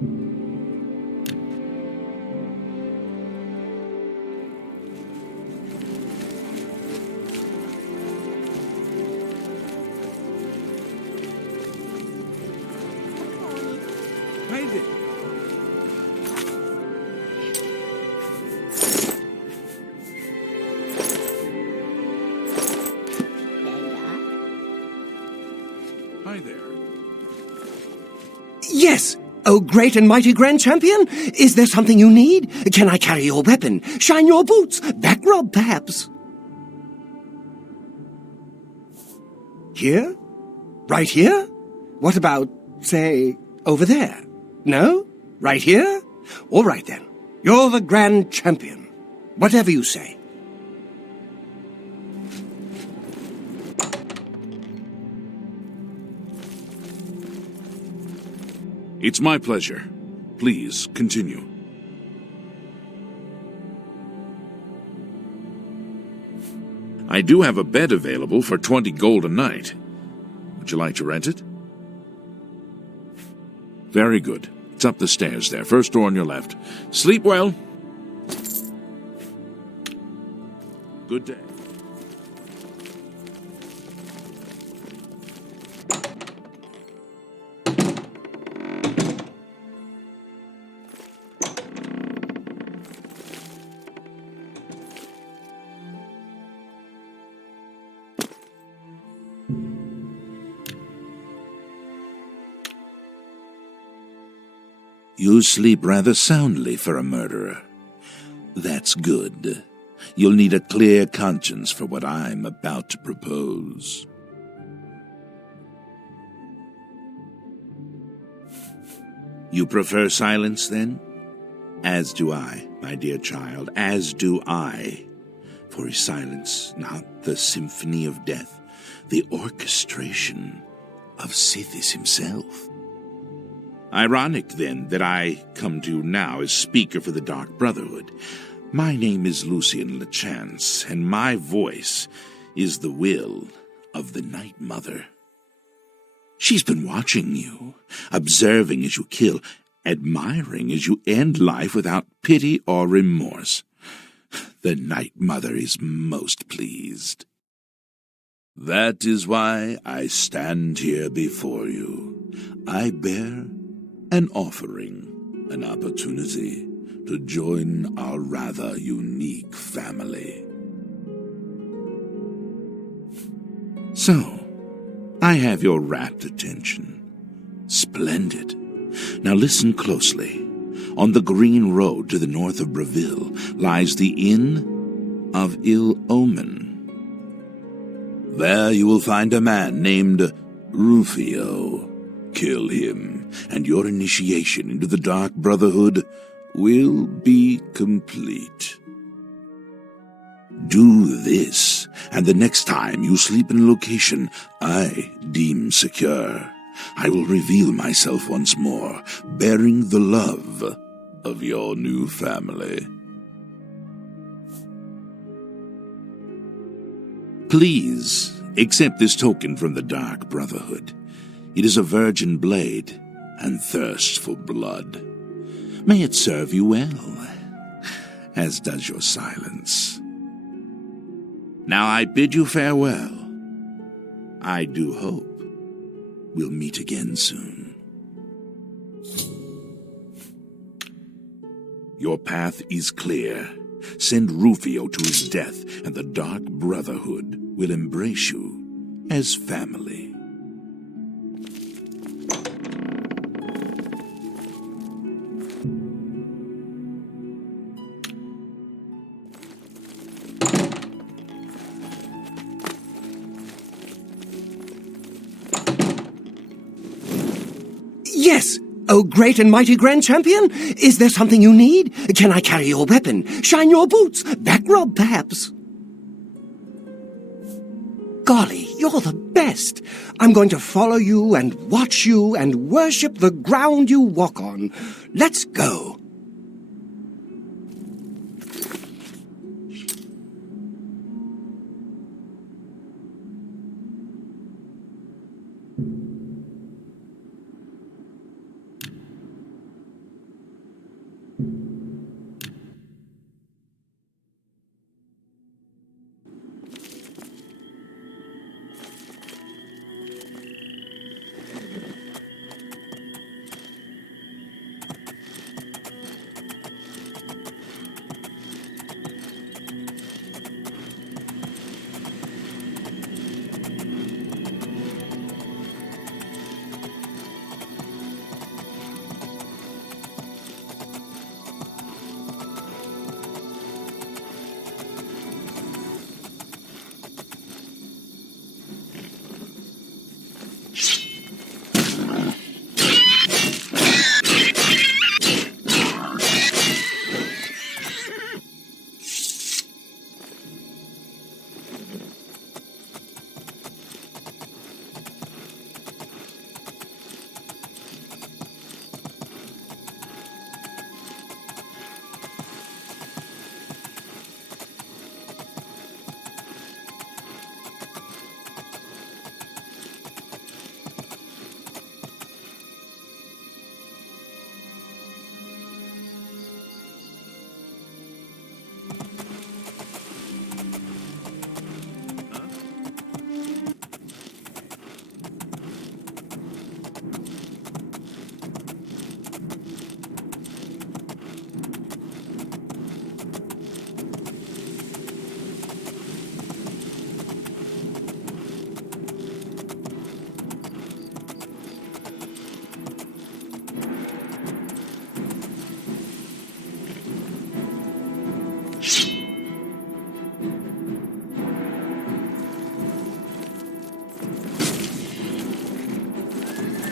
Crazy. Hi there. Yes! Oh, great and mighty Grand Champion! Is there something you need? Can I carry your weapon? Shine your boots? Back rub, perhaps? Here? Right here? What about, say, over there? No? Right here? All right, then. You're the Grand Champion. Whatever you say. It's my pleasure. Please, continue. I do have a bed available for 20 gold a night. Would you like to rent it? Very good. It's up the stairs there. First door on your left. Sleep well. Good day. You sleep rather soundly for a murderer. That's good. You'll need a clear conscience for what I'm about to propose. You prefer silence, then? As do I, my dear child, as do I. For is silence not the symphony of death, the orchestration of Sithis himself? Ironic, then, that I come to you now as speaker for the Dark Brotherhood. My name is Lucian Lechance, and my voice is the will of the Night Mother. She's been watching you, observing as you kill, admiring as you end life without pity or remorse. The Night Mother is most pleased. That is why I stand here before you. I bear an offering, an opportunity to join our rather unique family. So, I have your rapt attention. Splendid. Now listen closely. On the green road to the north of Breville lies the Inn of Ill Omen. There you will find a man named Rufio. Kill him, and your initiation into the Dark Brotherhood will be complete. Do this, and the next time you sleep in a location I deem secure, I will reveal myself once more, bearing the love of your new family. Please accept this token from the Dark Brotherhood. It is a virgin blade and thirsts for blood. May it serve you well, as does your silence. Now I bid you farewell. I do hope we'll meet again soon. Your path is clear. Send Rufio to his death, and the Dark Brotherhood will embrace you as family. Yes! Oh, great and mighty Grand Champion! Is there something you need? Can I carry your weapon? Shine your boots? Back rub, perhaps? Golly, you're the best! I'm going to follow you and watch you and worship the ground you walk on. Let's go!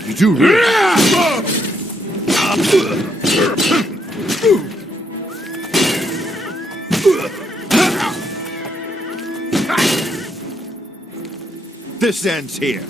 You do really... This ends here.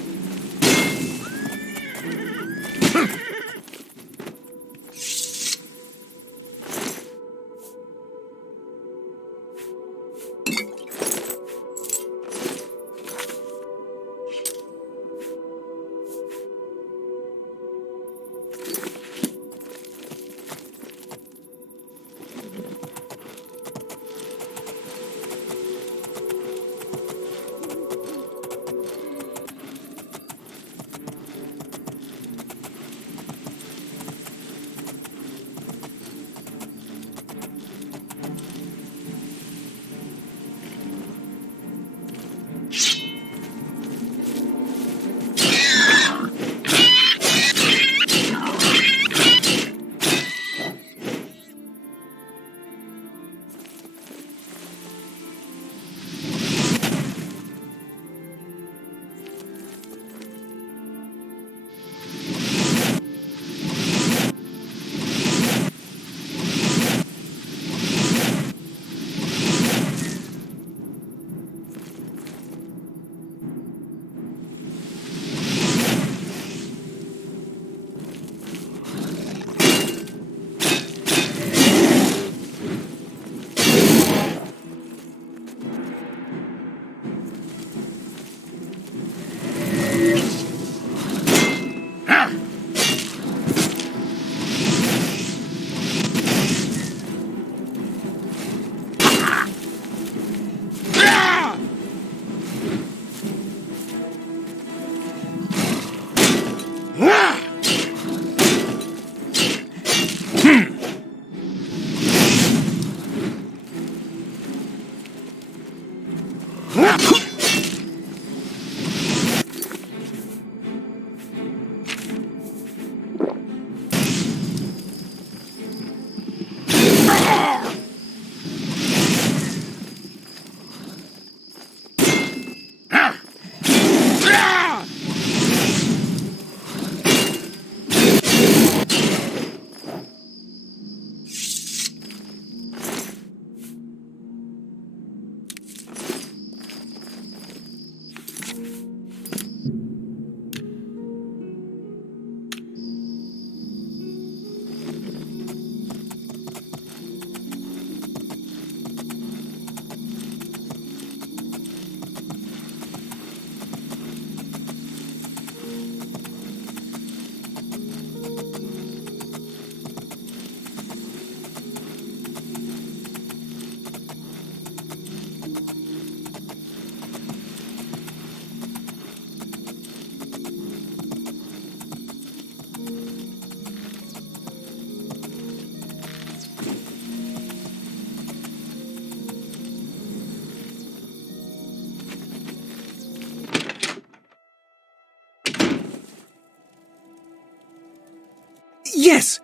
Yes!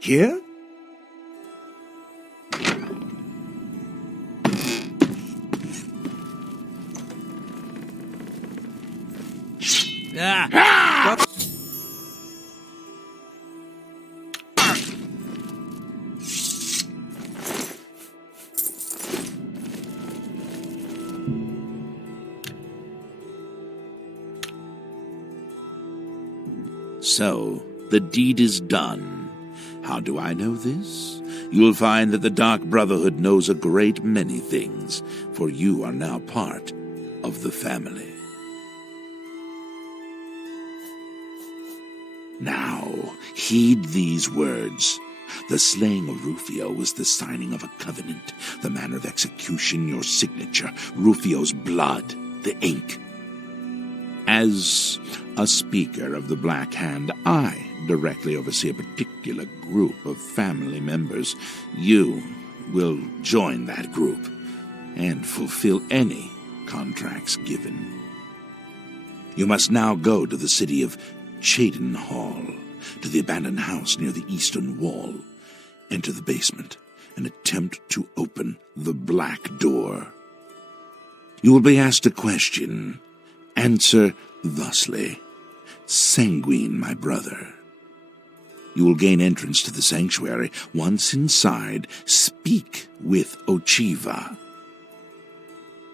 Here? So, the deed is done. How do I know this? You will find that the Dark Brotherhood knows a great many things, for you are now part of the family. Now, heed these words. The slaying of Rufio was the signing of a covenant, the manner of execution, your signature, Rufio's blood, the ink. As a speaker of the Black Hand, I directly oversee a particular group of family members. You will join that group and fulfill any contracts given. You must now go to the city of Chaden Hall, to the abandoned house near the eastern wall. Enter the basement and attempt to open the black door. You will be asked a question. Answer thusly. Sanguine, my brother. You will gain entrance to the sanctuary. Once inside, speak with Ochiva.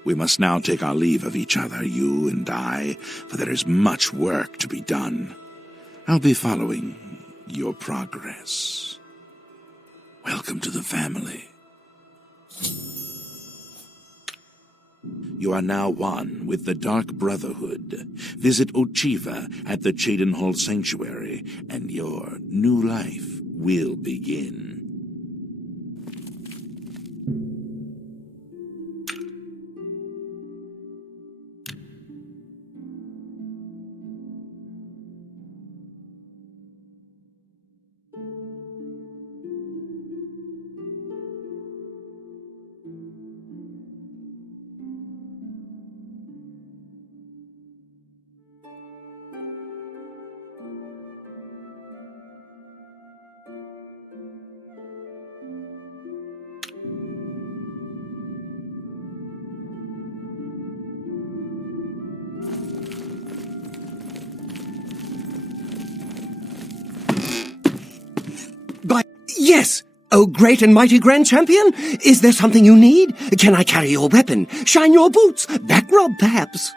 We must now take our leave of each other, you and I, for there is much work to be done. I'll be following your progress. Welcome to the family. You are now one with the Dark Brotherhood. Visit Ochiva at the Cheydinhall Sanctuary, and your new life will begin. Yes! Oh, great and mighty Grand Champion! Is there something you need? Can I carry your weapon? Shine your boots? Back rub, perhaps?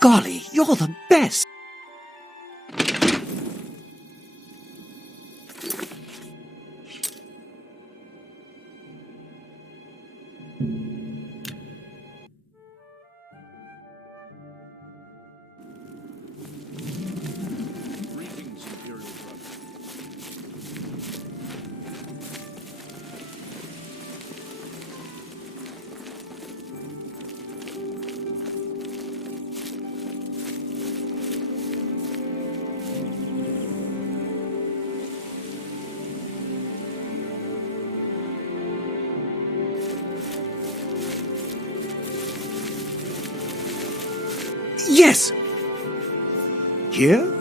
Golly, you're the best! Yes! Here?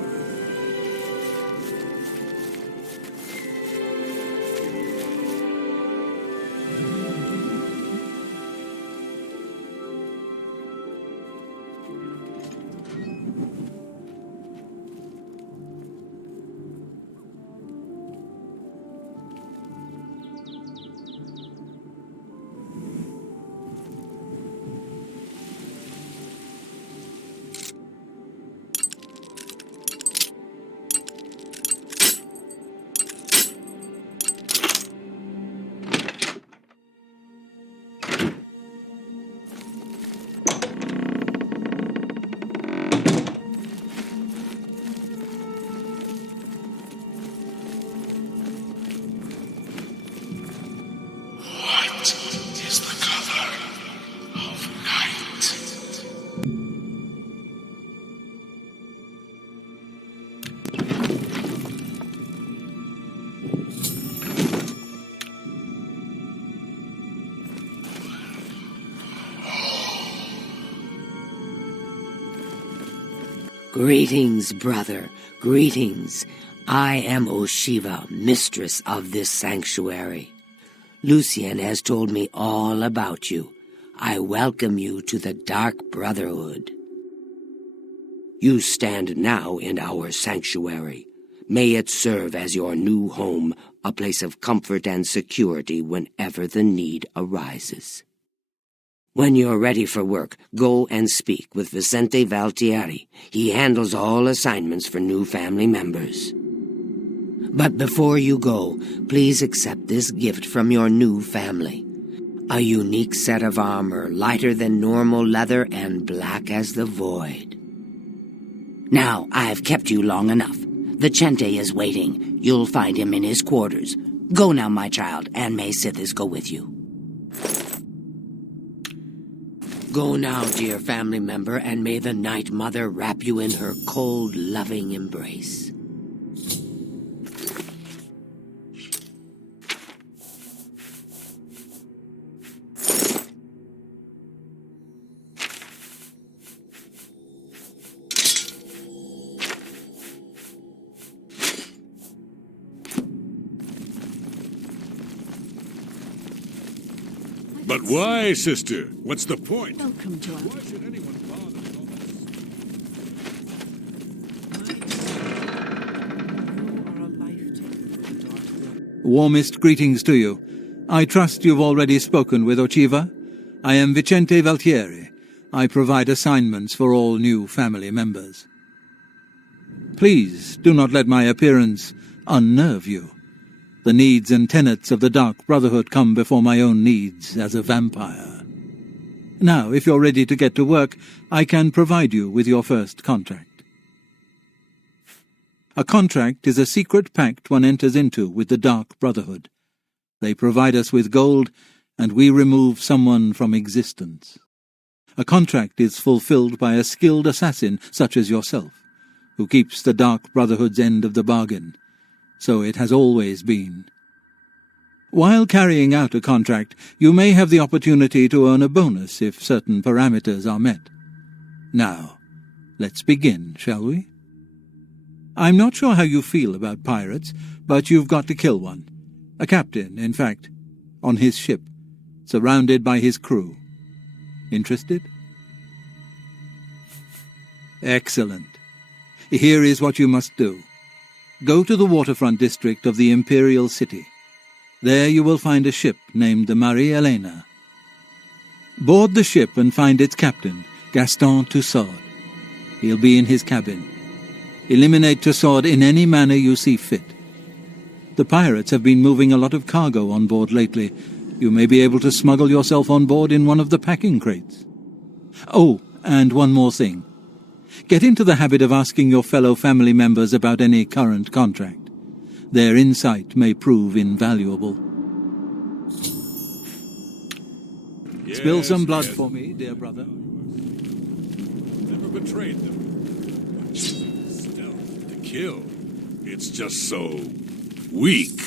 Greetings, brother, greetings. I am Oshiva, mistress of this sanctuary. Lucien has told me all about you. I welcome you to the Dark Brotherhood. You stand now in our sanctuary. May it serve as your new home, a place of comfort and security whenever the need arises. When you're ready for work, go and speak with Vicente Valtieri. He handles all assignments for new family members. But before you go, please accept this gift from your new family. A unique set of armor, lighter than normal leather and black as the void. Now, I've kept you long enough. The Chente is waiting. You'll find him in his quarters. Go now, my child, and may Sithis go with you. Go now, dear family member, and may the Night Mother wrap you in her cold, loving embrace. But why, sister? What's the point? Welcome to our... Why should anyone bother? Warmest greetings to you. I trust you've already spoken with Ochiva. I am Vicente Valtieri. I provide assignments for all new family members. Please do not let my appearance unnerve you. The needs and tenets of the Dark Brotherhood come before my own needs as a vampire. Now, if you're ready to get to work, I can provide you with your first contract. A contract is a secret pact one enters into with the Dark Brotherhood. They provide us with gold, and we remove someone from existence. A contract is fulfilled by a skilled assassin such as yourself, who keeps the Dark Brotherhood's end of the bargain. So it has always been. While carrying out a contract, you may have the opportunity to earn a bonus if certain parameters are met. Now, let's begin, shall we? I'm not sure how you feel about pirates, but you've got to kill one. A captain, in fact, on his ship, surrounded by his crew. Interested? Excellent. Here is what you must do. Go to the waterfront district of the Imperial City. There you will find a ship named the Marie Elena. Board the ship and find its captain, Gaston Tussaud. He'll be in his cabin. Eliminate Tussaud in any manner you see fit. The pirates have been moving a lot of cargo on board lately. You may be able to smuggle yourself on board in one of the packing crates. Oh, and one more thing. Get into the habit of asking your fellow family members about any current contract. Their insight may prove invaluable. Yes, Spill some blood yes. for me, dear brother. Never betrayed them. Stealth to kill. It's just so weak.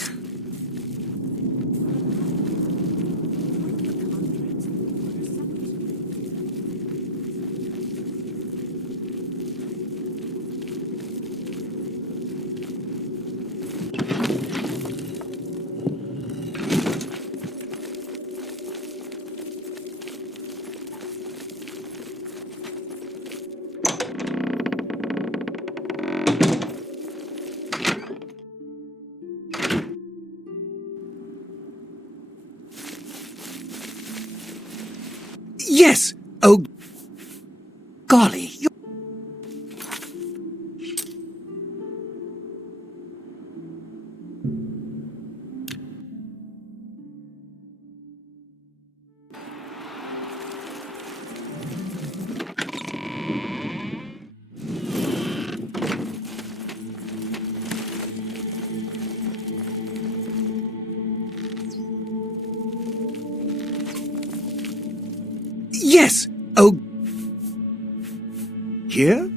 Yes! Oh, golly, you... Yes! Oh... Here? The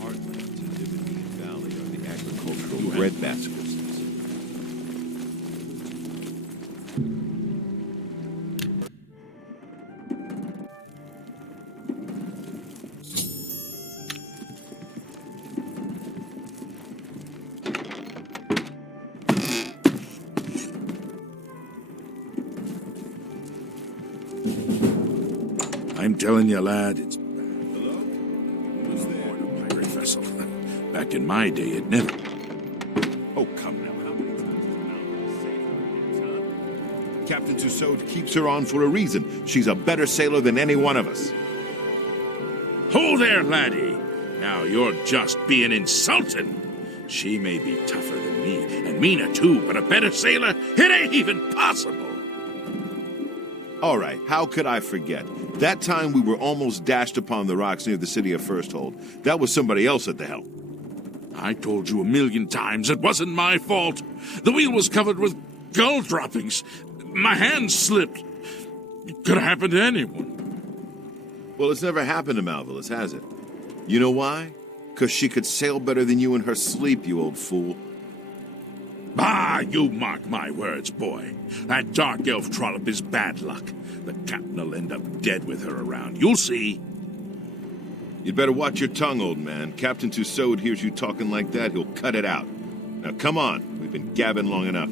heartlands in Oblivion Valley are the agricultural breadbaskets. I'm telling you, lad, it's Hello? Who's there? a pirate vessel. Back in my day, it never... Oh, come now. How many times has Mel saved our kids, huh? Captain Tussaud keeps her on for a reason. She's a better sailor than any one of us. Hold there, laddie. Now you're just being insulting. She may be tougher than me, and meaner too, but a better sailor? It ain't even possible. All right, how could I forget? That time we were almost dashed upon the rocks near the city of Firsthold. That was somebody else at the helm. I told you 1,000,000 times it wasn't my fault. The wheel was covered with gull droppings. My hand slipped. It could have happened to anyone. Well, it's never happened to Malvolus, has it? You know why? 'Cause she could sail better than you in her sleep, you old fool. Ah, you mark my words, boy. That dark elf trollop is bad luck. The captain will end up dead with her around. You'll see. You'd better watch your tongue, old man. Captain Tussaud hears you talking like that, he'll cut it out. Now come on, we've been gabbing long enough.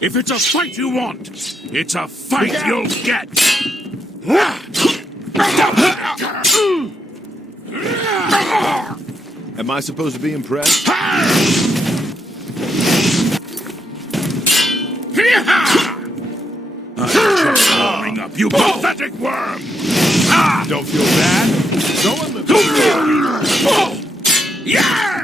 If it's a fight you want, it's a fight you'll get! Am I supposed to be impressed? Just warming up, you pathetic worm! Don't feel bad. No one Yeah!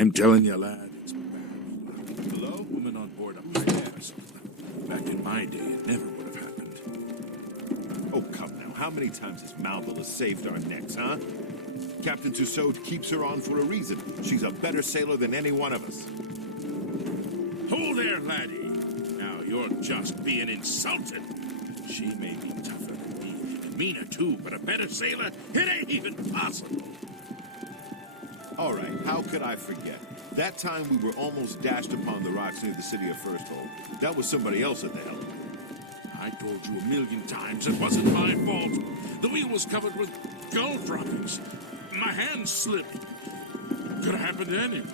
I'm telling you, lad, it's bad. Hello? Woman on board a pirate vessel. Back in my day, it never would have happened. Oh, come now. How many times has Malvola saved our necks, huh? Captain Tussaud keeps her on for a reason. She's a better sailor than any one of us. Hold there, laddie. Now you're just being insulted. She may be tougher than me, and meaner too, but a better sailor? It ain't even possible. All right, how could I forget? That time we were almost dashed upon the rocks near the city of First Hold. That was somebody else at the helm. I told you a million times it wasn't my fault. The wheel was covered with gull droppings. My hand slipped. Could have happened to anyone.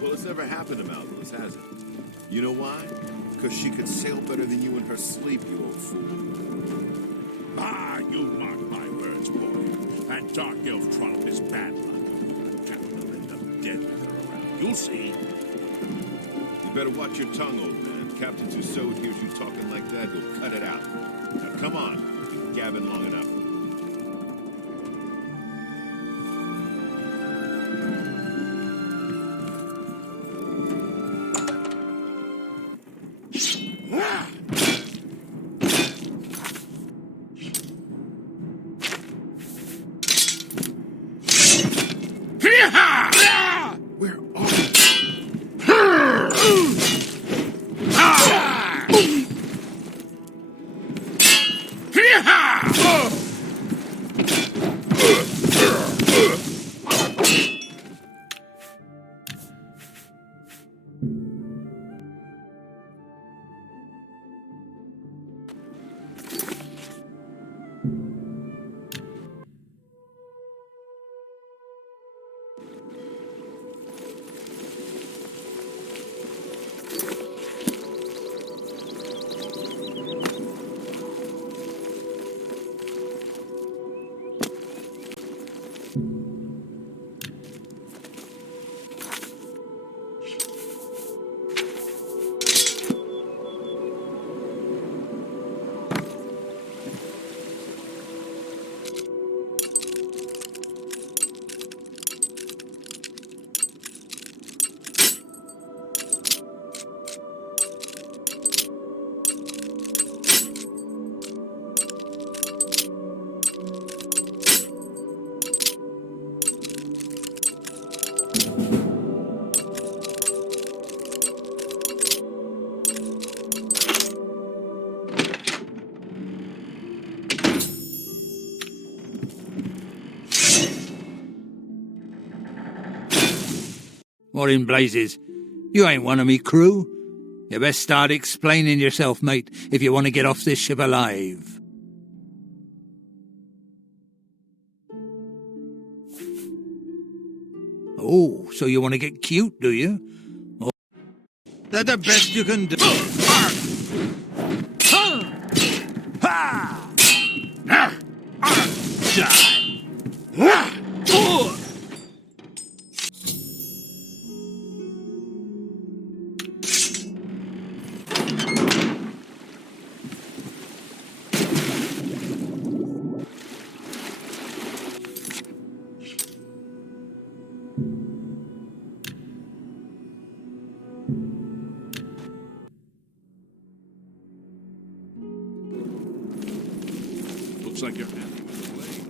Well, it's never happened to Malvola, has it? You know why? Because she could sail better than you in her sleep, you old fool. Ah, you mark my words, boy. That dark elf trollop is bad luck. Captain will end up dead with her around. You'll see. You better watch your tongue, old man. Captain Tussaud hears you talking like that, he'll cut it out. Now come on, we've been gabbing long enough. Where are you? What in blazes? You ain't one of me crew. You best start explaining yourself, mate, if you want to get off this ship alive. Oh, so you want to get cute, do you? Oh, that's the best you can do. Looks like you're happy with the play.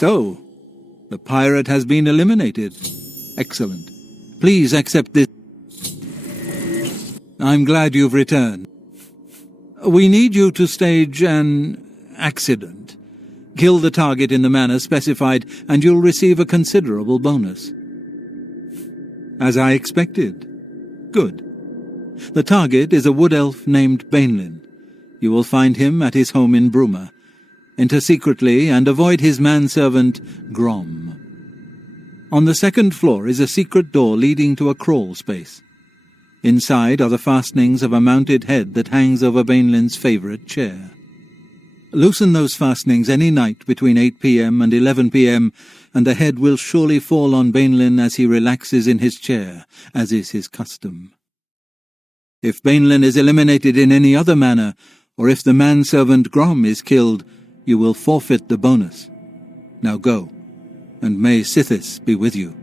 So, the pirate has been eliminated. Excellent. Please accept this. I'm glad you've returned. We need you to stage an accident. Kill the target in the manner specified, and you'll receive a considerable bonus. As I expected. Good. The target is a wood elf named Bainlin. You will find him at his home in Bruma. Enter secretly and avoid his manservant, Grom. On the second floor is a secret door leading to a crawl space. Inside are the fastenings of a mounted head that hangs over Bainlin's favorite chair. Loosen those fastenings any night between 8 p.m. and 11 p.m., and the head will surely fall on Bainlin as he relaxes in his chair, as is his custom. If Bainlin is eliminated in any other manner, or if the manservant Grom is killed, you will forfeit the bonus. Now go, and may Sithis be with you.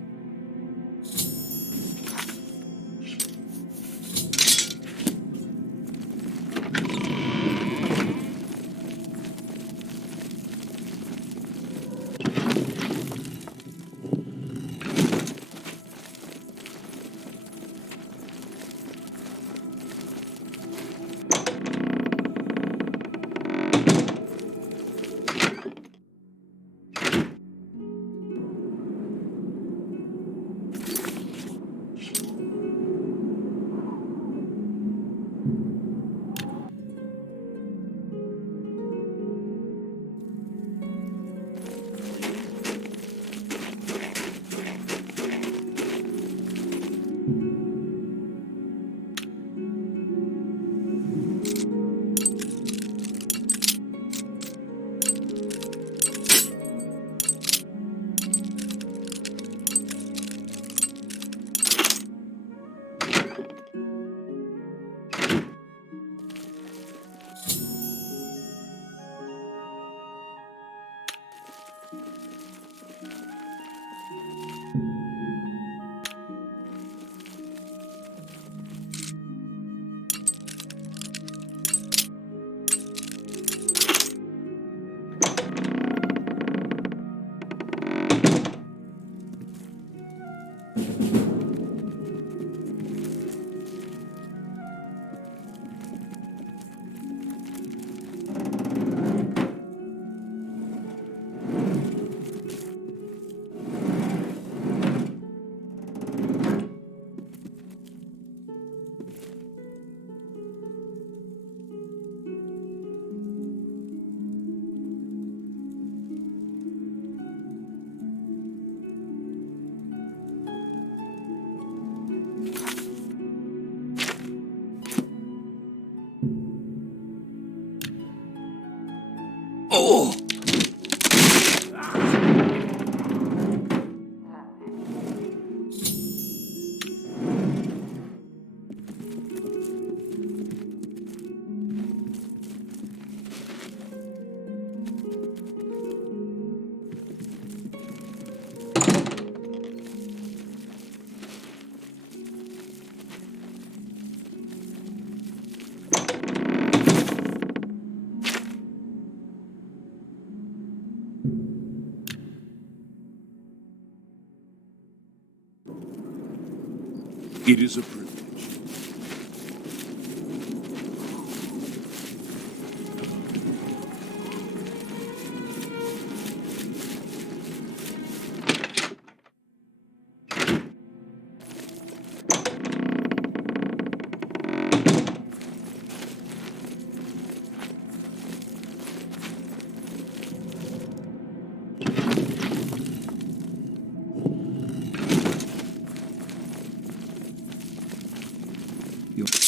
It is a privilege.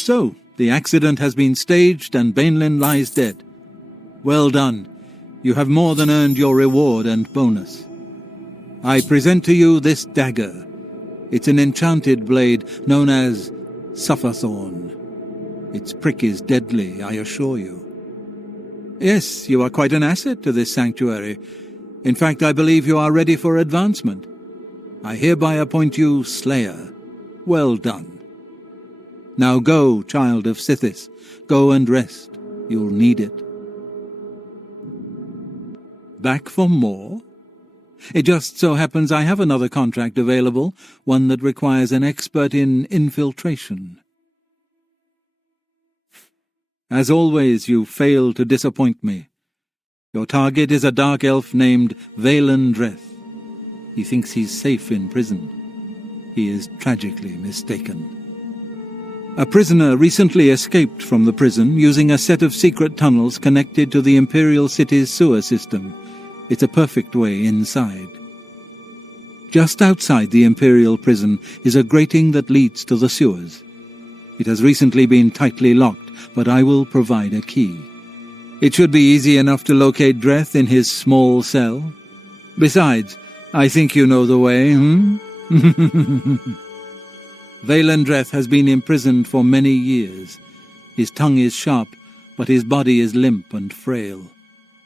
So, the accident has been staged and Bainlin lies dead. Well done. You have more than earned your reward and bonus. I present to you this dagger. It's an enchanted blade known as Sufferthorn. Its prick is deadly, I assure you. Yes, you are quite an asset to this sanctuary. In fact, I believe you are ready for advancement. I hereby appoint you Slayer. Well done. Now go, child of Sithis. Go and rest. You'll need it. Back for more? It just so happens I have another contract available, one that requires an expert in infiltration. As always, you fail to disappoint me. Your target is a dark elf named Valen Dreth. He thinks he's safe in prison. He is tragically mistaken. A prisoner recently escaped from the prison using a set of secret tunnels connected to the Imperial City's sewer system. It's a perfect way inside. Just outside the Imperial prison is a grating that leads to the sewers. It has recently been tightly locked, but I will provide a key. It should be easy enough to locate Dreth in his small cell. Besides, I think you know the way, Valen Dreth has been imprisoned for many years. His tongue is sharp, but his body is limp and frail.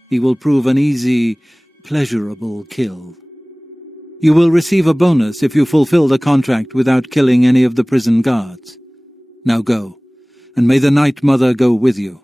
He will prove an easy, pleasurable kill. You will receive a bonus if you fulfill the contract without killing any of the prison guards. Now go, and may the Night Mother go with you.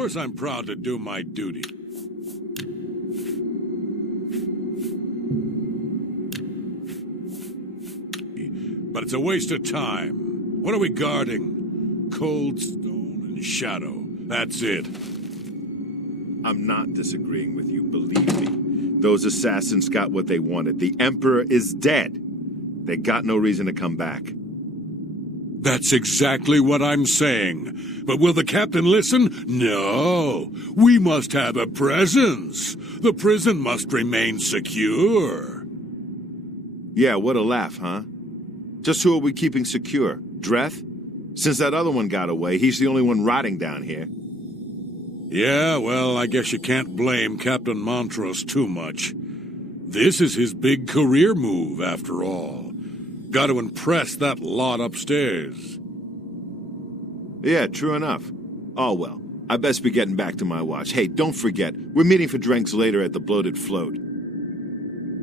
course I'm proud to do my duty. But it's a waste of time. What are we guarding? Cold stone and shadow. That's it. I'm not disagreeing with you, believe me. Those assassins got what they wanted. The Emperor is dead. They got no reason to come back. That's exactly what I'm saying. But will the captain listen? No. We must have a presence. The prison must remain secure. Yeah, what a laugh, huh? Just who are we keeping secure? Dreth? Since that other one got away, he's the only one rotting down here. Yeah, well, I guess you can't blame Captain Montrose too much. This is his big career move, after all. Got to impress that lot upstairs. Yeah, true enough. Oh, well, I best be getting back to my watch. Hey, don't forget, we're meeting for drinks later at the Bloated Float.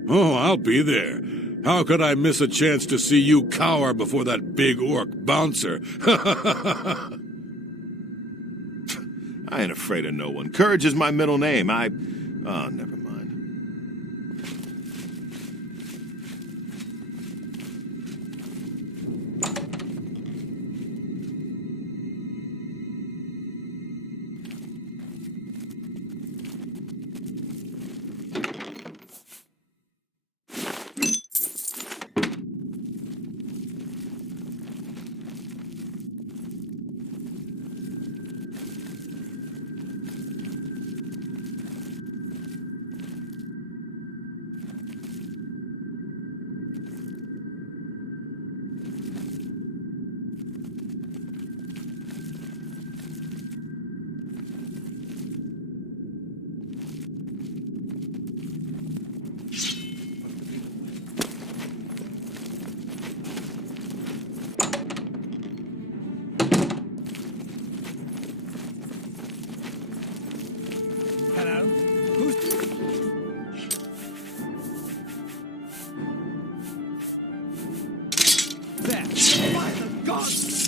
Oh, I'll be there. How could I miss a chance to see you cower before that big orc bouncer? I ain't afraid of no one. Courage is my middle name. Oh, never mind.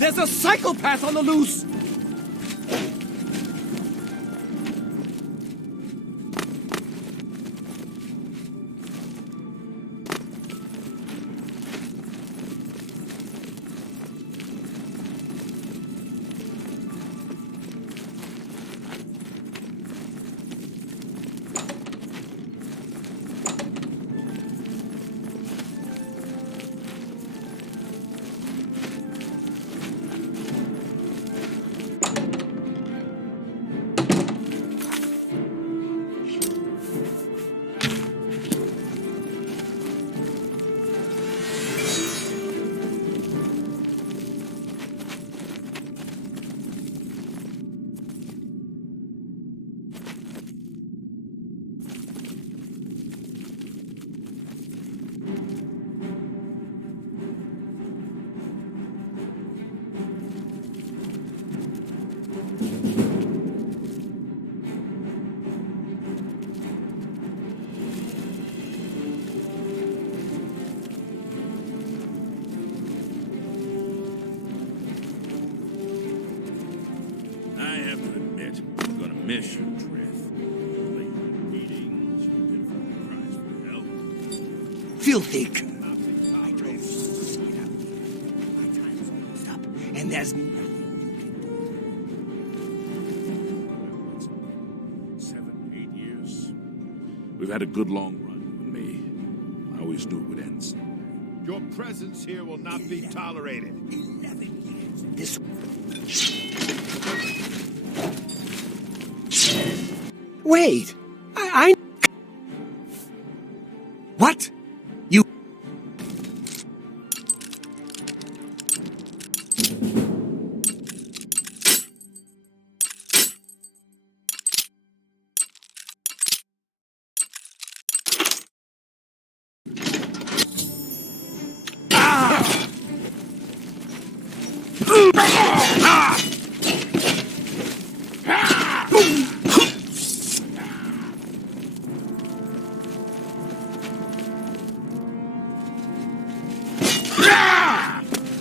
There's a psychopath on the loose! Mission, Dreth. Meetings, cries for help. Filthy. I drove straight up. My time's almost up, and there's nothing you can do. 7, 8 years. We've had a good long run, you and me. I always knew it would end someday. Your presence here will not be tolerated. 11 years. This. Wait! I... What? You...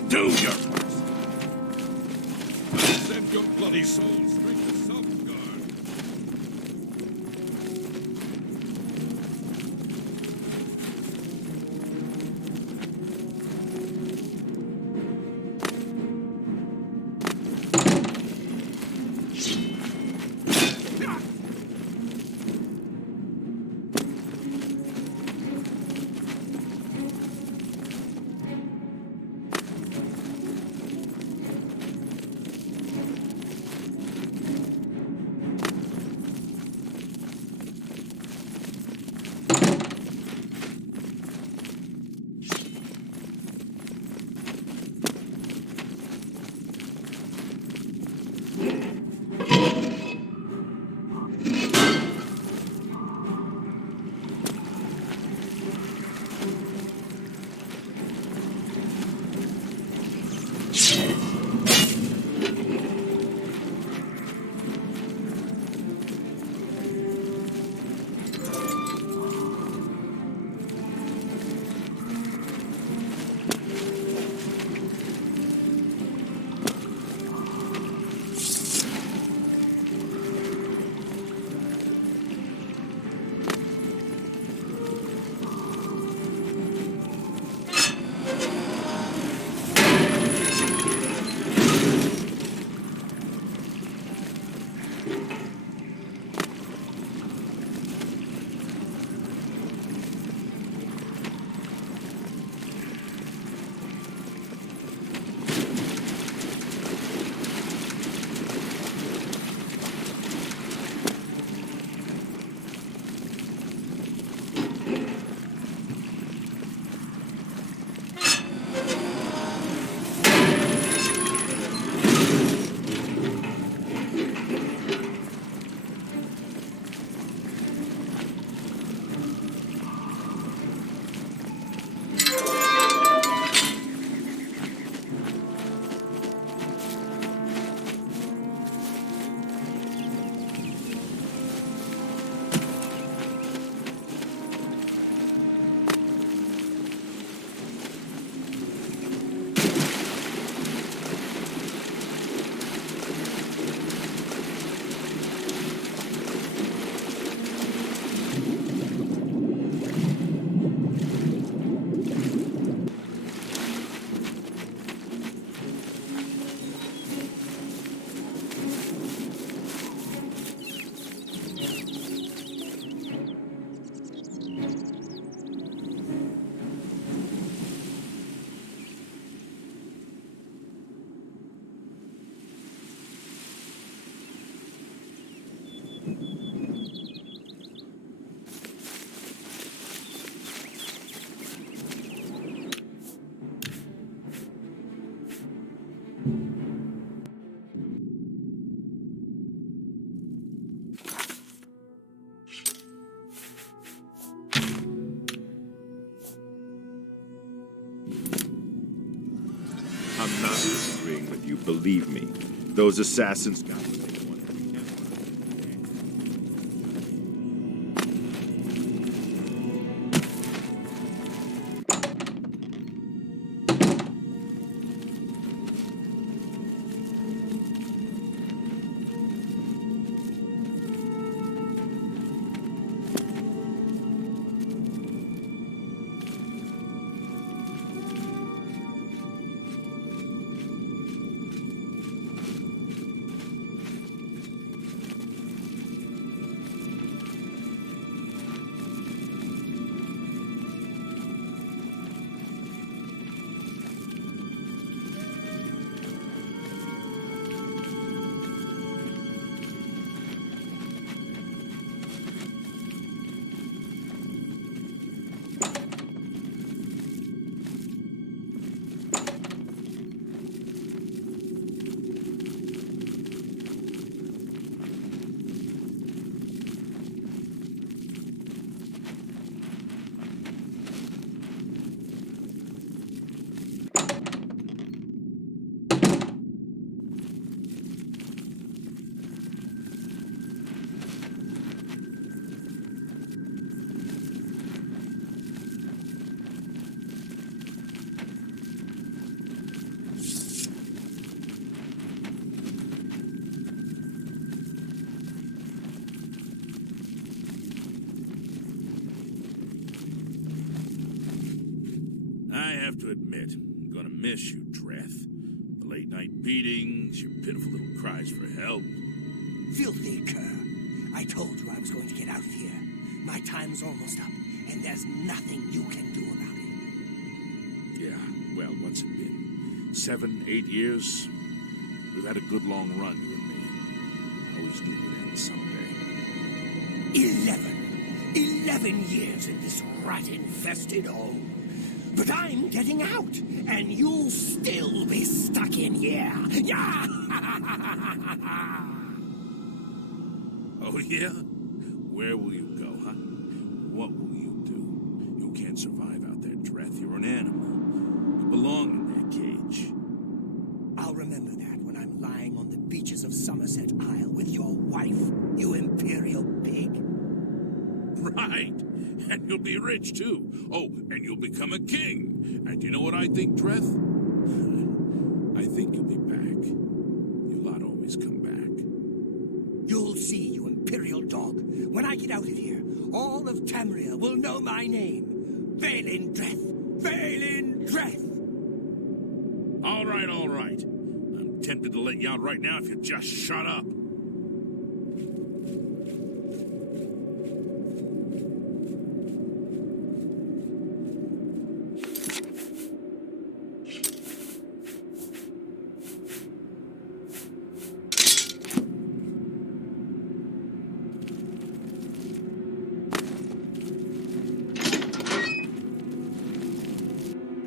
Do your worst. Send your bloody soul straight to Selfguard. you believe me. Those assassins got what they wanted. I have to admit, I'm gonna miss you, Dreth. The late-night beatings, your pitiful little cries for help. Filthy cur. I told you I was going to get out of here. My time's almost up, and there's nothing you can do about it. Yeah, well, what's it been? 7, 8 years? We've had a good long run, you and me. I always knew it would end someday. 11 years in this rat-infested hole. But I'm getting out, and you'll still be stuck in here. Yeah! Oh, yeah? Where will you go, huh? What will you do? You can't survive out there, Dreth. You're an animal. You belong in that cage. I'll remember that when I'm lying on the beaches of Somerset Isle with your wife, you imperial pig. Right. And you'll be rich, too. Oh, and you'll become a king. And you know what I think, Dreth? I think you'll be back. You lot always come back. You'll see, you imperial dog. When I get out of here, all of Tamriel will know my name. Vaelin Dreth. Vaelin Dreth. All right, all right. I'm tempted to let you out right now if you just shut up.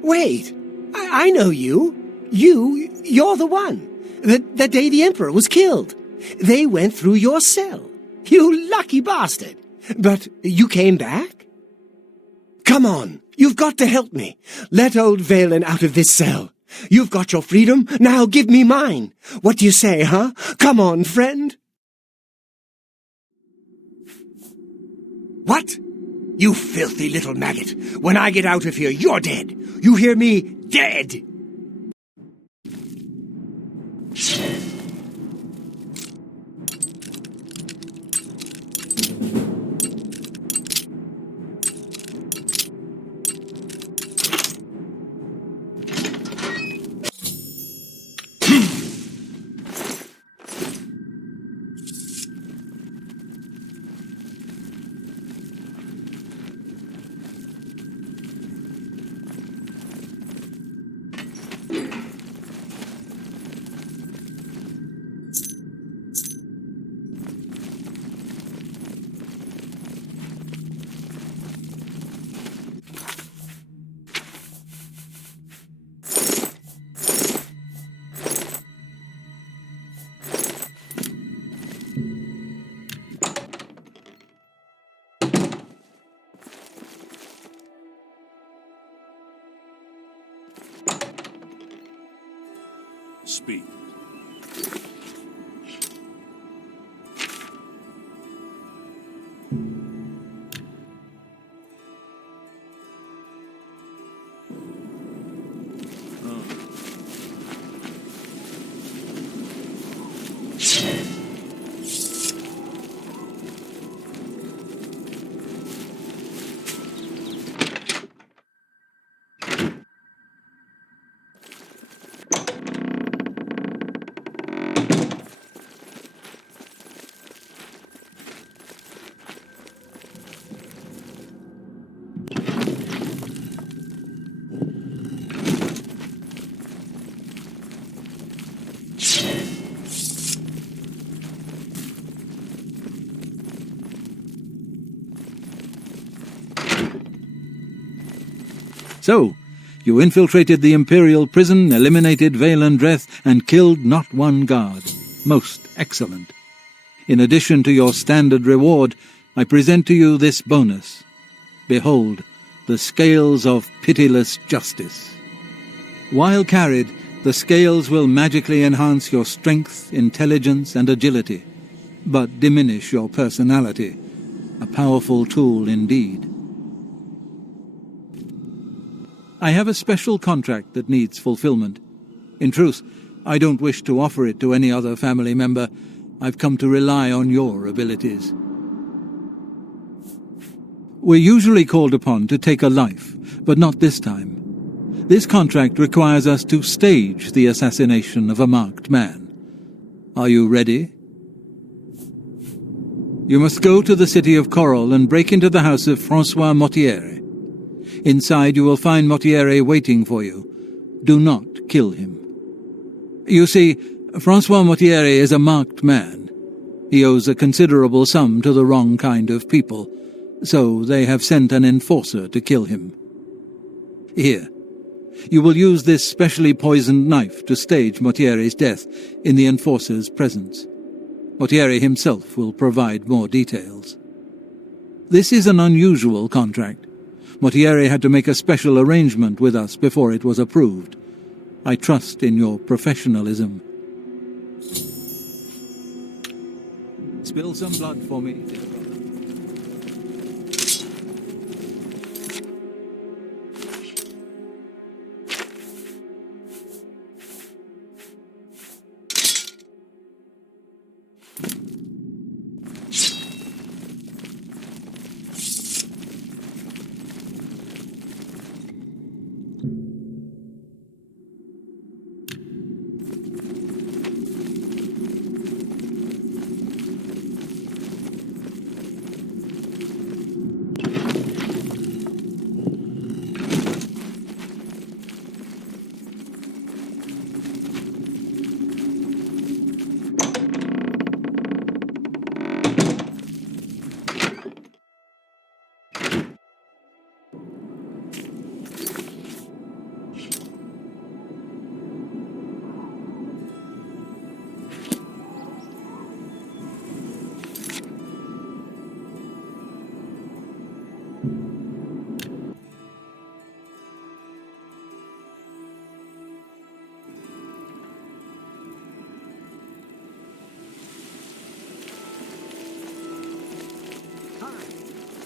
Wait, I know you. You're the one. The day the Emperor was killed. They went through your cell. You lucky bastard. But you came back? Come on, you've got to help me. Let old Vaelin out of this cell. You've got your freedom, now give me mine. What do you say, huh? Come on, friend. What? You filthy little maggot. When I get out of here, you're dead. You hear me? Dead! speed. So, you infiltrated the Imperial prison, eliminated Vale and Dreth, and killed not one guard. Most excellent. In addition to your standard reward, I present to you this bonus. Behold, the scales of pitiless justice. While carried, the scales will magically enhance your strength, intelligence, and agility, but diminish your personality. A powerful tool indeed. I have a special contract that needs fulfillment. In truth, I don't wish to offer it to any other family member. I've come to rely on your abilities. We're usually called upon to take a life, but not this time. This contract requires us to stage the assassination of a marked man. Are you ready? You must go to the city of Coral and break into the house of Francois Mortiere. Inside you will find Mortiere waiting for you. Do not kill him. You see, Francois Mortiere is a marked man. He owes a considerable sum to the wrong kind of people, so they have sent an enforcer to kill him. Here, you will use this specially poisoned knife to stage Mortiere's death in the enforcer's presence. Mortiere himself will provide more details. This is an unusual contract. Mortiere had to make a special arrangement with us before it was approved. I trust in your professionalism. Spill some blood for me, dear brother.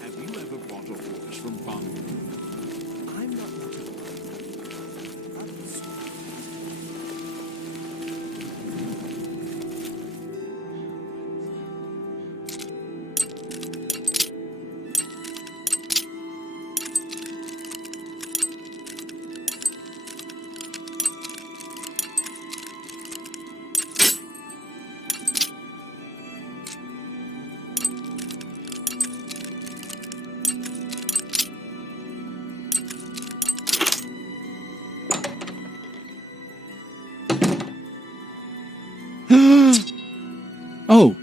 Have you ever bought a horse from Pong? I'm not much of a Oh,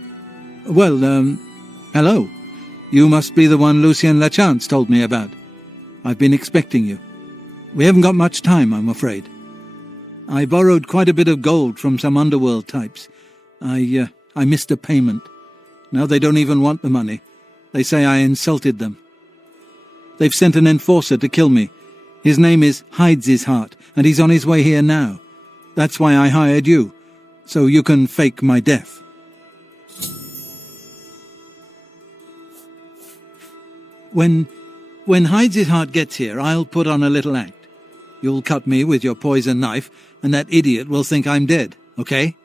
well, hello. You must be the one Lucien Lachance told me about. I've been expecting you. We haven't got much time, I'm afraid. I borrowed quite a bit of gold from some underworld types. I missed a payment. Now they don't even want the money. They say I insulted them. They've sent an enforcer to kill me. His name is Hides His Heart, and he's on his way here now. That's why I hired you, so you can fake my death. When Hyde's heart gets here, I'll put on a little act. You'll cut me with your poison knife, and that idiot will think I'm dead, okay?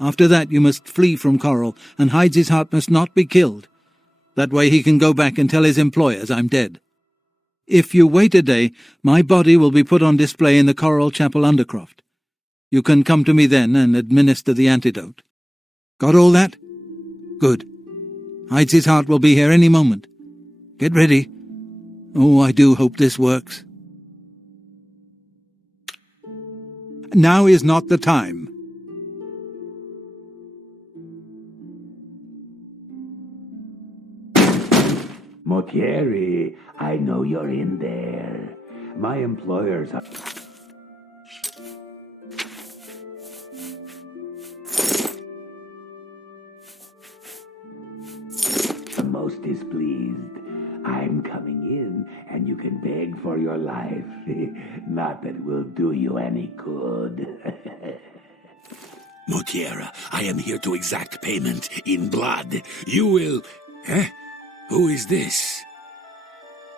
After that, you must flee from Coral, and Hyde's heart must not be killed. That way he can go back and tell his employers I'm dead. If you wait a day, my body will be put on display in the Coral Chapel Undercroft. You can come to me then and administer the antidote. Got all that? Good. Hyde's heart will be here any moment. Get ready. Oh, I do hope this works. Now is not the time. Motieri, I know you're in there. My employers are... most displeased. I'm coming in, and you can beg for your life. Not that it will do you any good. Motiera, I am here to exact payment in blood. You will... Eh? Who is this?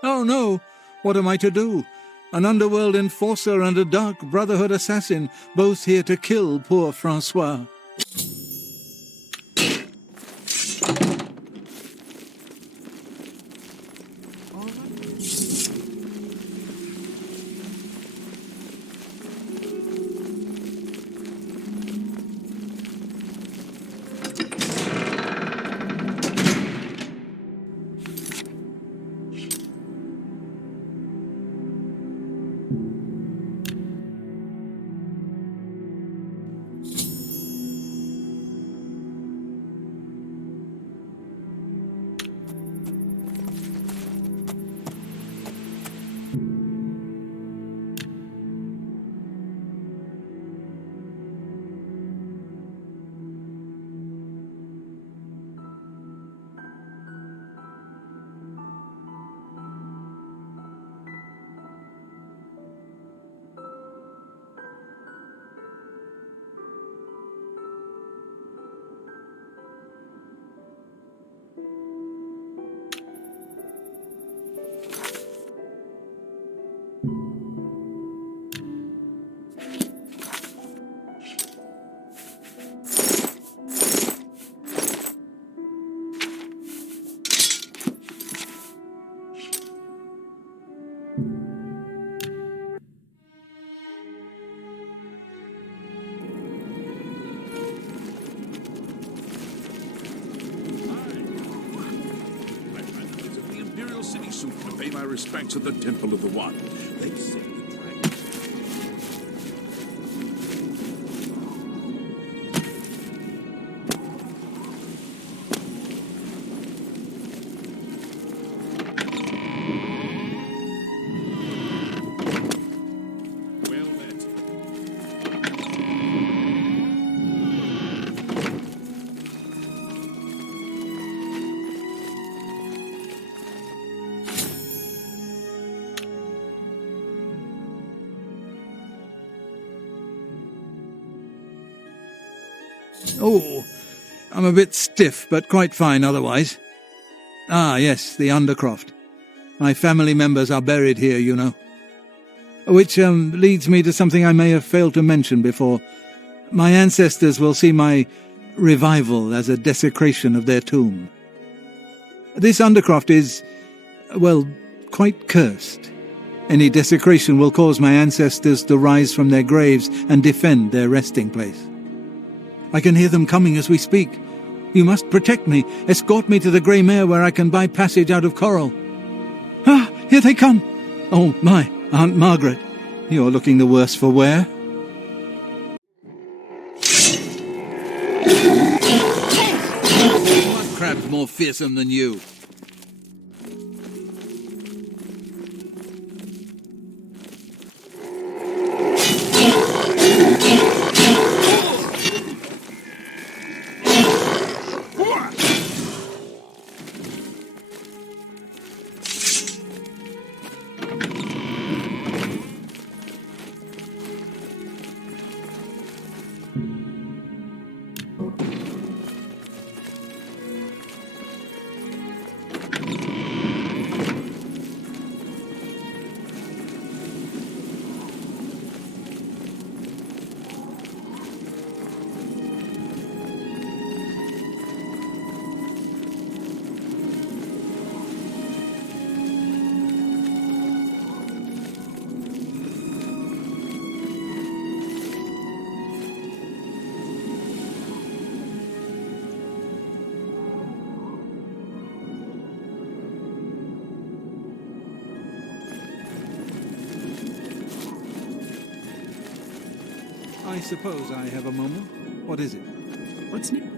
Oh no! What am I to do? An underworld enforcer and a dark brotherhood assassin, both here to kill poor Francois. To pay my respects at the Temple of the One. They say the dragon... Well met. Oh, I'm a bit stiff, but quite fine otherwise. Ah, yes, the Undercroft. My family members are buried here, you know. Which leads me to something I may have failed to mention before. My ancestors will see my revival as a desecration of their tomb. This Undercroft is, well, quite cursed. Any desecration will cause my ancestors to rise from their graves and defend their resting place. I can hear them coming as we speak. You must protect me, escort me to the Grey Mare where I can buy passage out of Coral. Ah, here they come! Oh, my, Aunt Margaret, you're looking the worse for wear. What crab's more fearsome than you? I suppose I have a moment. What is it? What's new?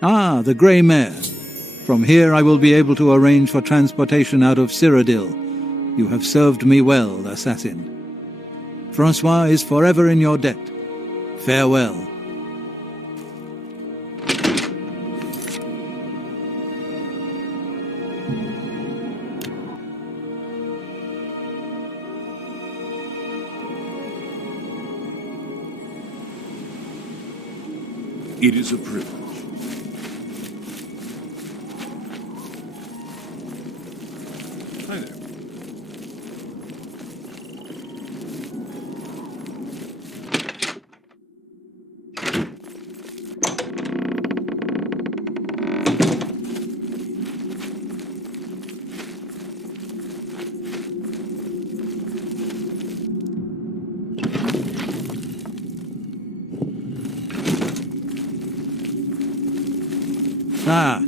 Ah, the Grey Mare. From here I will be able to arrange for transportation out of Cyrodiil. You have served me well, assassin. Francois is forever in your debt. Farewell. It is a privilege. Hi there. Ah,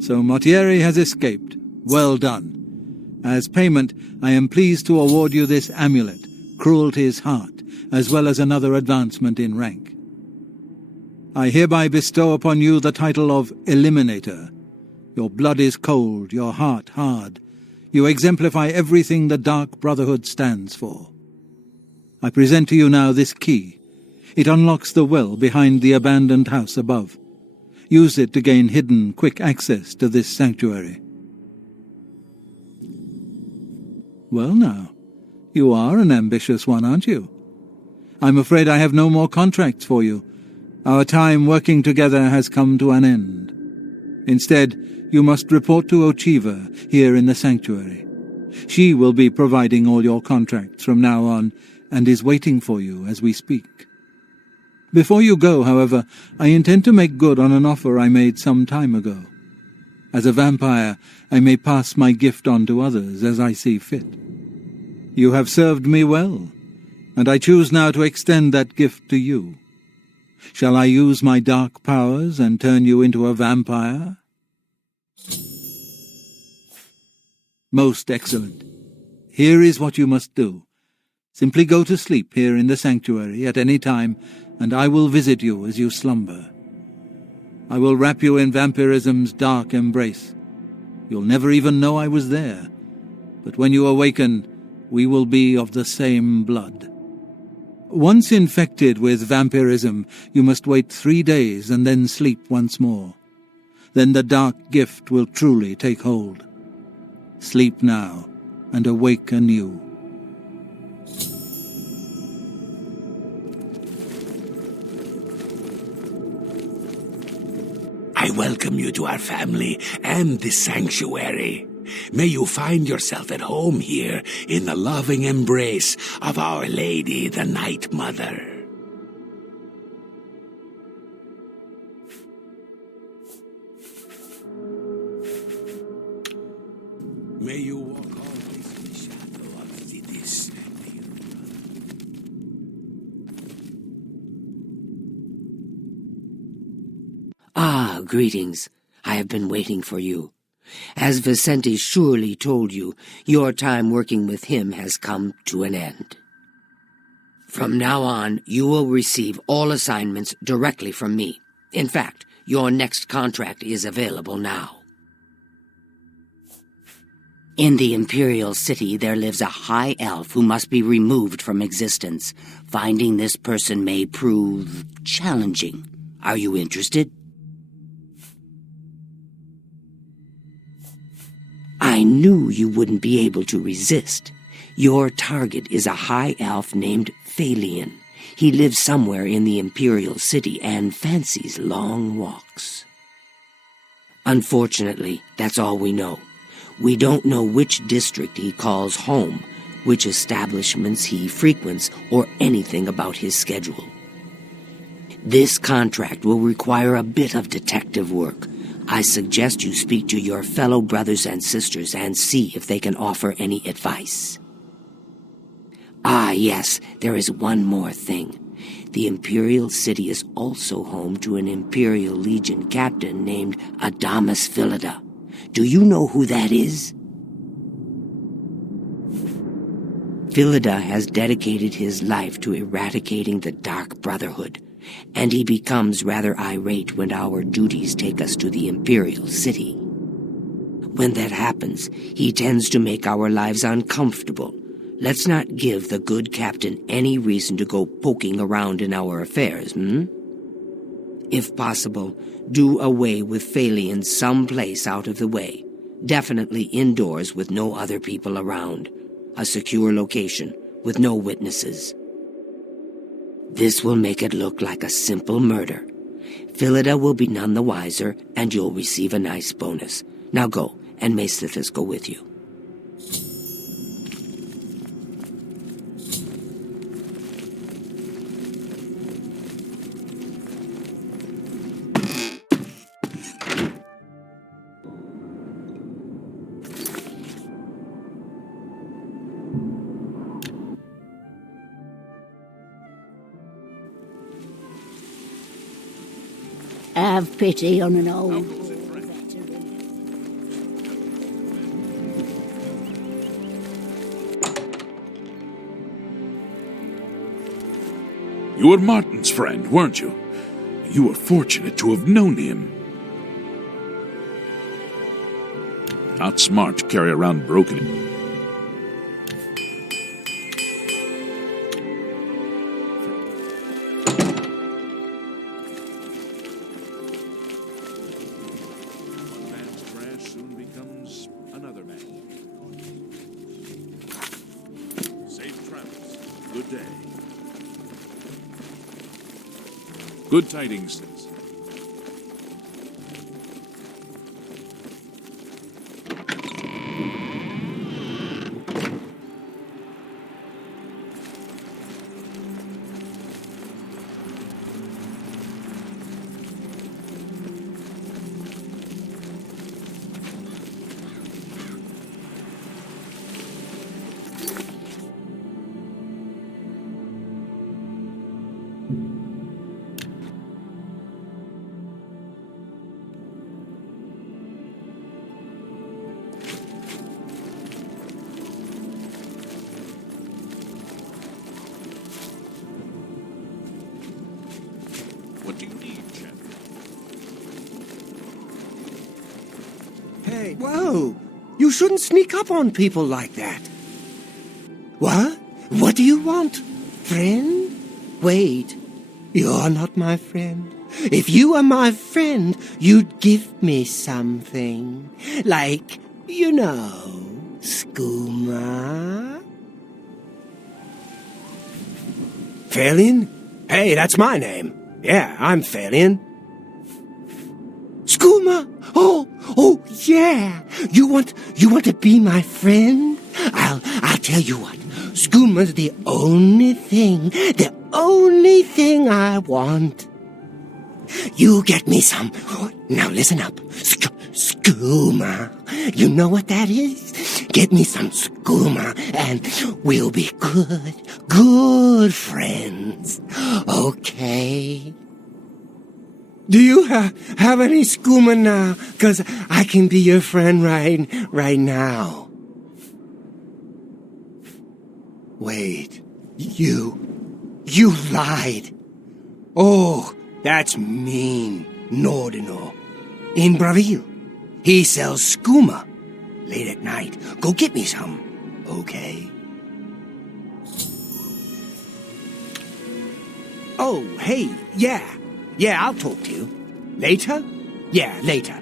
so Mortieri has escaped. Well done. As payment, I am pleased to award you this amulet, Cruelty's Heart, as well as another advancement in rank. I hereby bestow upon you the title of Eliminator. Your blood is cold, your heart hard. You exemplify everything the Dark Brotherhood stands for. I present to you now this key. It unlocks the well behind the abandoned house above. Use it to gain hidden, quick access to this sanctuary. Well now, you are an ambitious one, aren't you? I'm afraid I have no more contracts for you. Our time working together has come to an end. Instead, you must report to Ochiva here in the sanctuary. She will be providing all your contracts from now on, and is waiting for you as we speak. Before you go, however, I intend to make good on an offer I made some time ago. As a vampire, I may pass my gift on to others as I see fit. You have served me well, and I choose now to extend that gift to you. Shall I use my dark powers and turn you into a vampire? Most excellent. Here is what you must do. Simply go to sleep here in the sanctuary at any time, and I will visit you as you slumber. I will wrap you in vampirism's dark embrace. You'll never even know I was there, but when you awaken, we will be of the same blood. Once infected with vampirism, you must wait 3 days and then sleep once more. Then the dark gift will truly take hold. Sleep now, and awake anew. I welcome you to our family and this sanctuary. May you find yourself at home here in the loving embrace of Our Lady, the Night Mother. May you walk always in the shadow of this. Ah, greetings. I have been waiting for you. As Vicente surely told you, your time working with him has come to an end. From now on, you will receive all assignments directly from me. In fact, your next contract is available now. In the Imperial City, there lives a high elf who must be removed from existence. Finding this person may prove challenging. Are you interested? I knew you wouldn't be able to resist. Your target is a high elf named Phalian. He lives somewhere in the Imperial City and fancies long walks. Unfortunately, that's all we know. We don't know which district he calls home, which establishments he frequents, or anything about his schedule. This contract will require a bit of detective work. I suggest you speak to your fellow brothers and sisters and see if they can offer any advice. Ah, yes, there is one more thing. The Imperial City is also home to an Imperial Legion captain named Adamus Philida. Do you know who that is? Philida has dedicated his life to eradicating the Dark Brotherhood, and he becomes rather irate when our duties take us to the Imperial City. When that happens, he tends to make our lives uncomfortable. Let's not give the good captain any reason to go poking around in our affairs, If possible, do away with Phalian someplace out of the way. Definitely indoors with no other people around. A secure location with no witnesses. This will make it look like a simple murder. Philida will be none the wiser, and you'll receive a nice bonus. Now go, and may Sithis go with you. Have pity on an old You were Martin's friend, weren't you? You were fortunate to have known him. Not smart to carry around broken. Good tidings, sis. What do you need, champion? Hey, whoa! You shouldn't sneak up on people like that. What? What do you want? Friend? Wait. You're not my friend. If you were my friend, you'd give me something. Like, you know, skooma. Phalian? Hey, that's my name. Yeah, I'm Phalian. Skooma? Oh, yeah. You want to be my friend? I'll tell you what. Skooma's the only thing I want. You get me some. Now listen up. Skooma. You know what that is? Get me some skooma and we'll be good friends. Okay? Do you have any skooma now? 'Cause I can be your friend right now. Wait. You lied. Oh, that's mean. Nordino. In Bravil. He sells skooma. Late at night. Go get me some. Okay? Oh, hey, yeah. Yeah, I'll talk to you. Later? Yeah, later.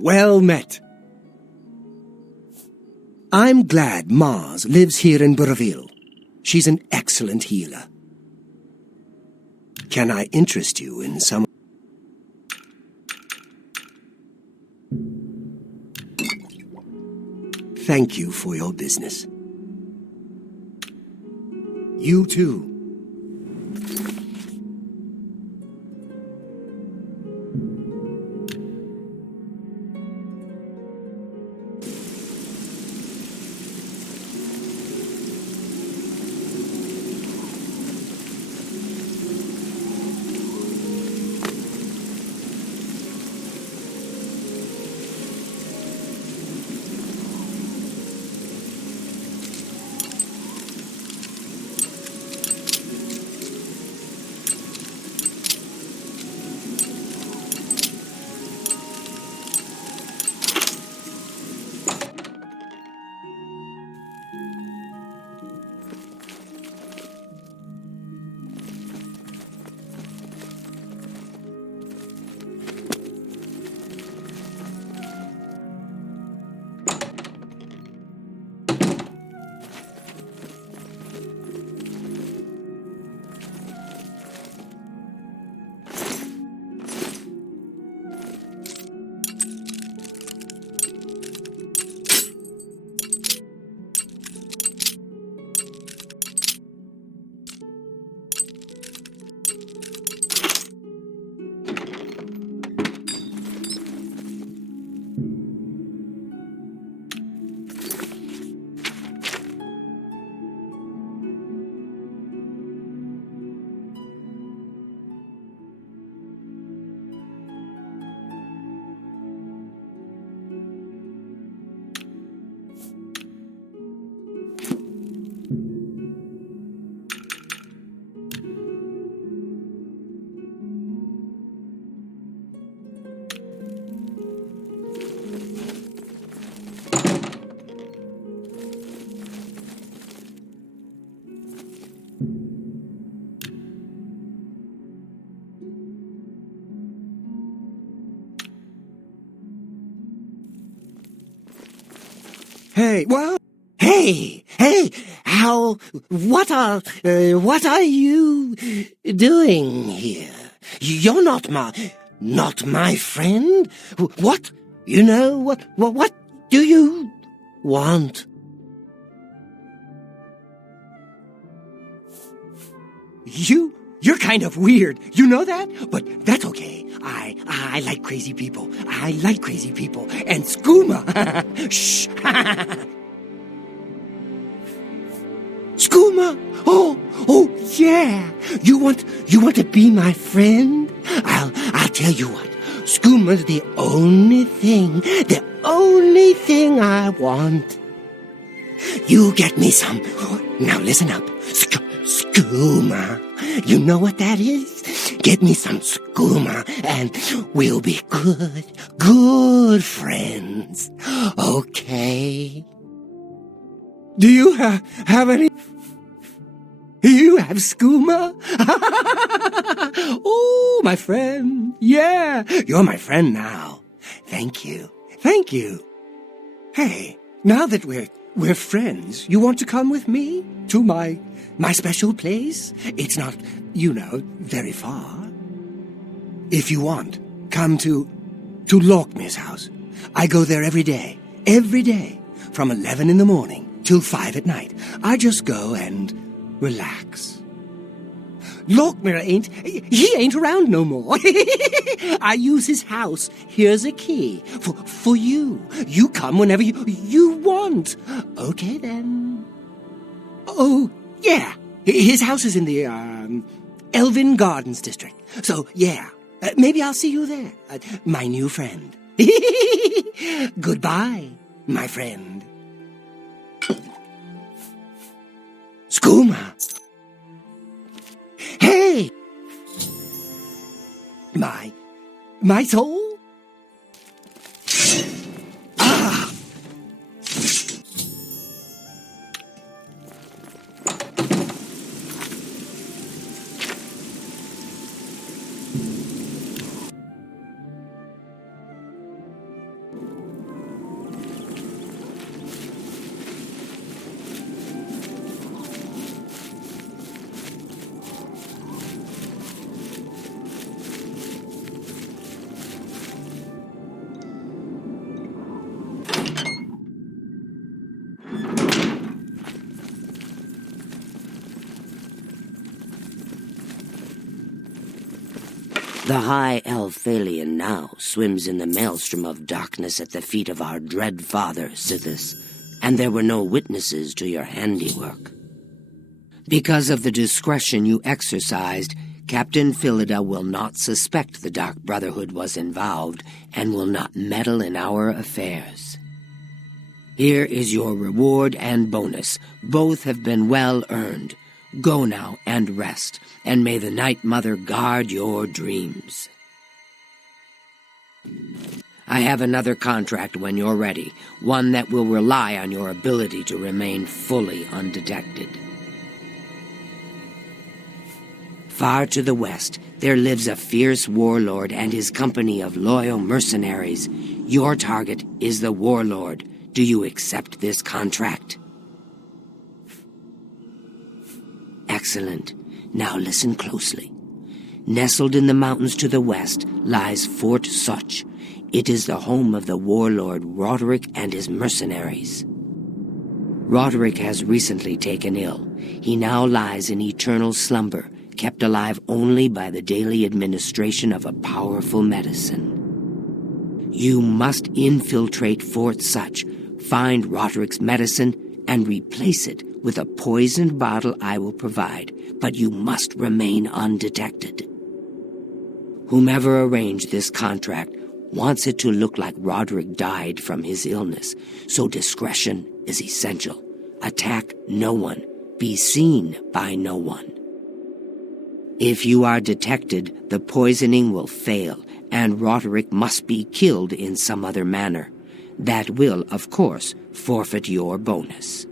Well met. I'm glad Mars lives here in Burville. She's an excellent healer. Can I interest you in some... Thank you for your business. You too. Hey, well, hey, what are you doing here? You're not my friend. What do you want? You're kind of weird. You know that? But that's okay. I like crazy people. I like crazy people. And skooma. Shh. Skooma. Oh, yeah. You want to be my friend? I'll tell you what. Skooma's the only thing I want. You get me some. Now listen up. Skooma. You know what that is? Get me some skooma and we'll be good friends. Okay? Do you have any? You have skooma? Oh, my friend. Yeah, you're my friend now. Thank you. Hey, now that we're friends, you want to come with me to my special place? It's not, very far. If you want, come to Lockmir's house. I go there every day, from 11 in the morning till 5 at night. I just go and relax. Lockmir ain't around no more. I use his house. Here's a key for you. You come whenever you want. Okay then. Oh, yeah. His house is in the Elven Gardens district. So, yeah. Maybe I'll see you there. My new friend. Goodbye, my friend. Skooma. My soul? Ah! The high elf Thalion now swims in the maelstrom of darkness at the feet of our dread father, Sithis, and there were no witnesses to your handiwork. Because of the discretion you exercised, Captain Philida will not suspect the Dark Brotherhood was involved and will not meddle in our affairs. Here is your reward and bonus. Both have been well earned. Go now and rest, and may the Night Mother guard your dreams. I have another contract when you're ready, one that will rely on your ability to remain fully undetected. Far to the west, there lives a fierce warlord and his company of loyal mercenaries. Your target is the warlord. Do you accept this contract? Excellent. Now listen closely. Nestled in the mountains to the west lies Fort Such. It is the home of the warlord Roderick and his mercenaries. Roderick has recently taken ill. He now lies in eternal slumber, kept alive only by the daily administration of a powerful medicine. You must infiltrate Fort Such, find Roderick's medicine, and replace it with a poisoned bottle I will provide, but you must remain undetected. Whomever arranged this contract wants it to look like Roderick died from his illness, so discretion is essential. Attack no one. Be seen by no one. If you are detected, the poisoning will fail, and Roderick must be killed in some other manner. That will, of course, forfeit your bonus.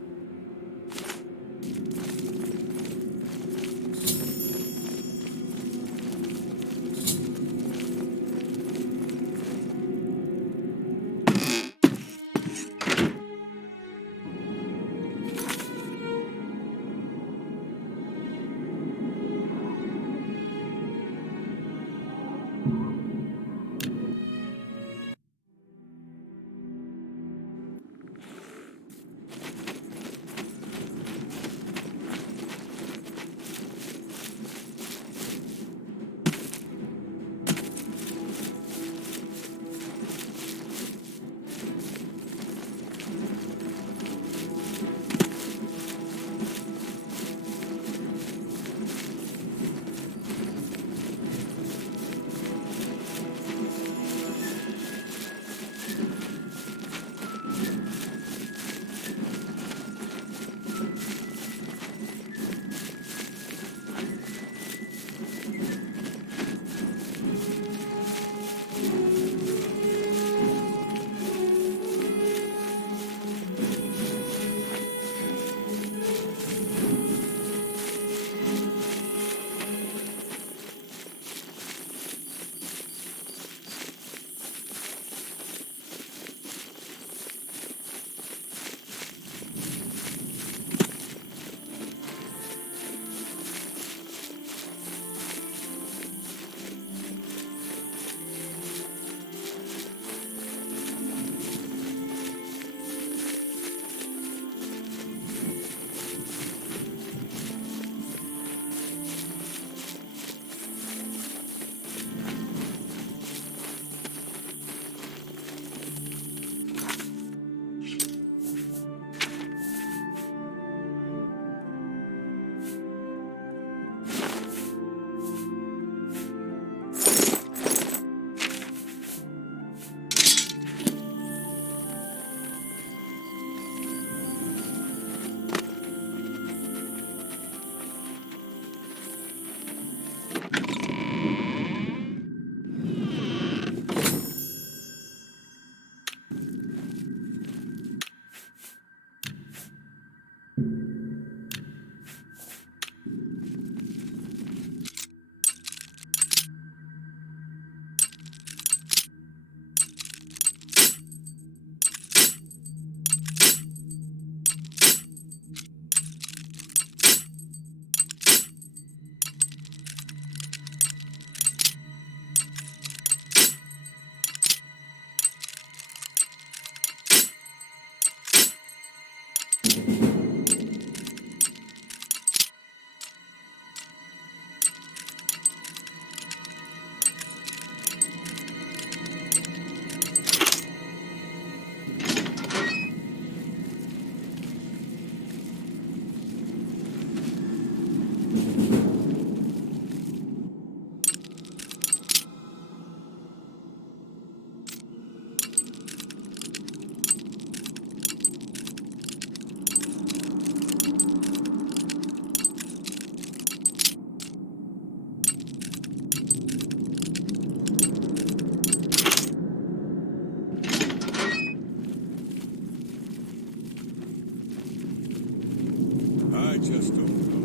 I just don't know.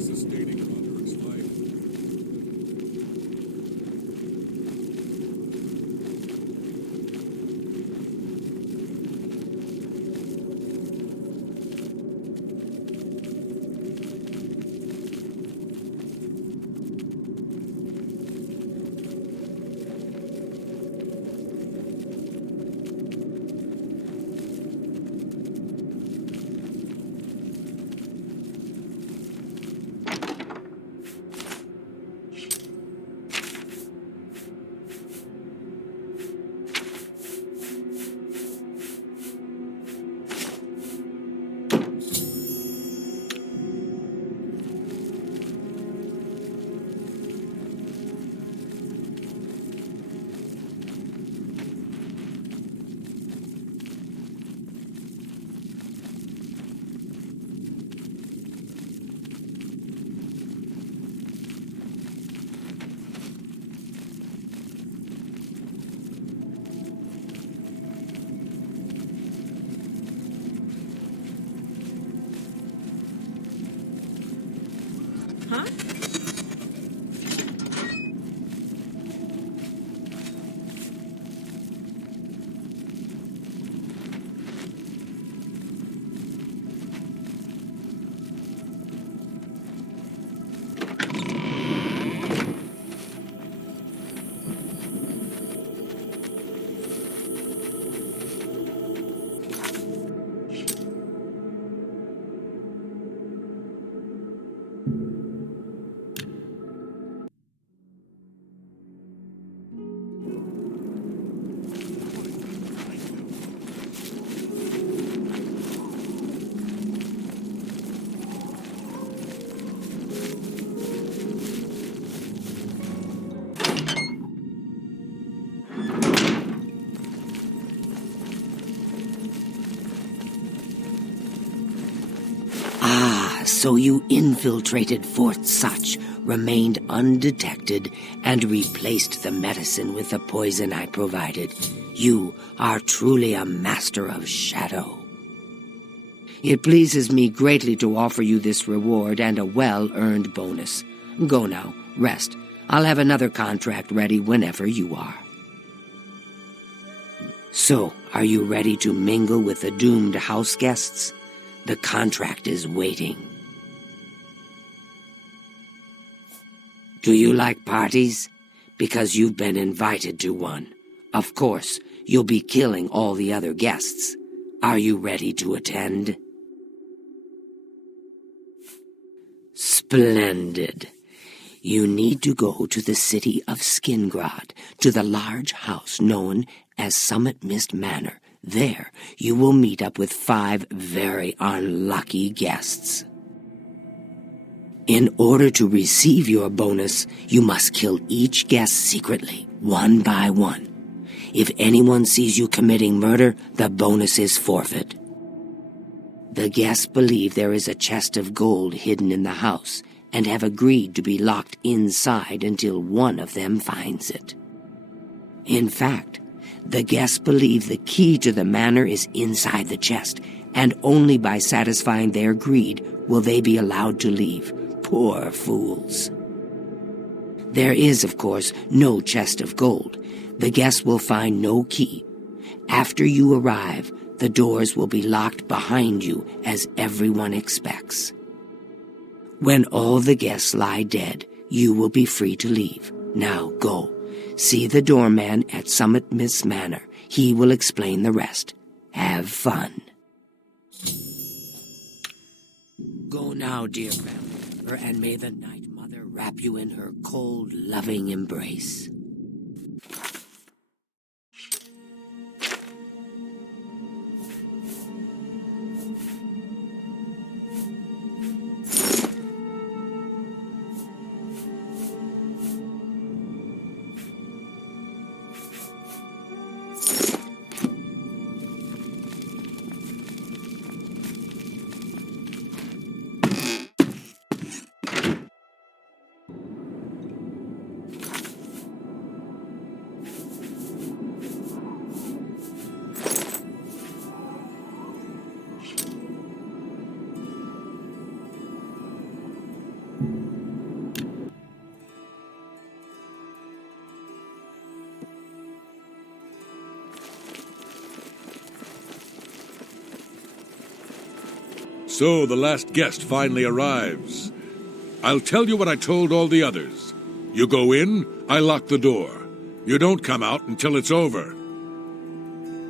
Sustaining Roderick's life. Huh? So you infiltrated Fort Such, remained undetected, and replaced the medicine with the poison I provided. You are truly a master of shadow. It pleases me greatly to offer you this reward and a well-earned bonus. Go now, rest. I'll have another contract ready whenever you are. So, are you ready to mingle with the doomed house guests? The contract is waiting. Do you like parties? Because you've been invited to one. Of course, you'll be killing all the other guests. Are you ready to attend? Splendid. You need to go to the city of Skingrad, to the large house known as Summit Mist Manor. There, you will meet up with 5 very unlucky guests. In order to receive your bonus, you must kill each guest secretly, one by one. If anyone sees you committing murder, the bonus is forfeit. The guests believe there is a chest of gold hidden in the house and have agreed to be locked inside until one of them finds it. In fact, the guests believe the key to the manor is inside the chest, and only by satisfying their greed will they be allowed to leave. Poor fools. There is, of course, no chest of gold. The guests will find no key. After you arrive, the doors will be locked behind you, as everyone expects. When all the guests lie dead, you will be free to leave. Now go. See the doorman at Summit Mist Manor. He will explain the rest. Have fun. Go now, dear grandmother, and may the Night Mother wrap you in her cold, loving embrace. So the last guest finally arrives. I'll tell you what I told all the others. You go in, I lock the door. You don't come out until it's over.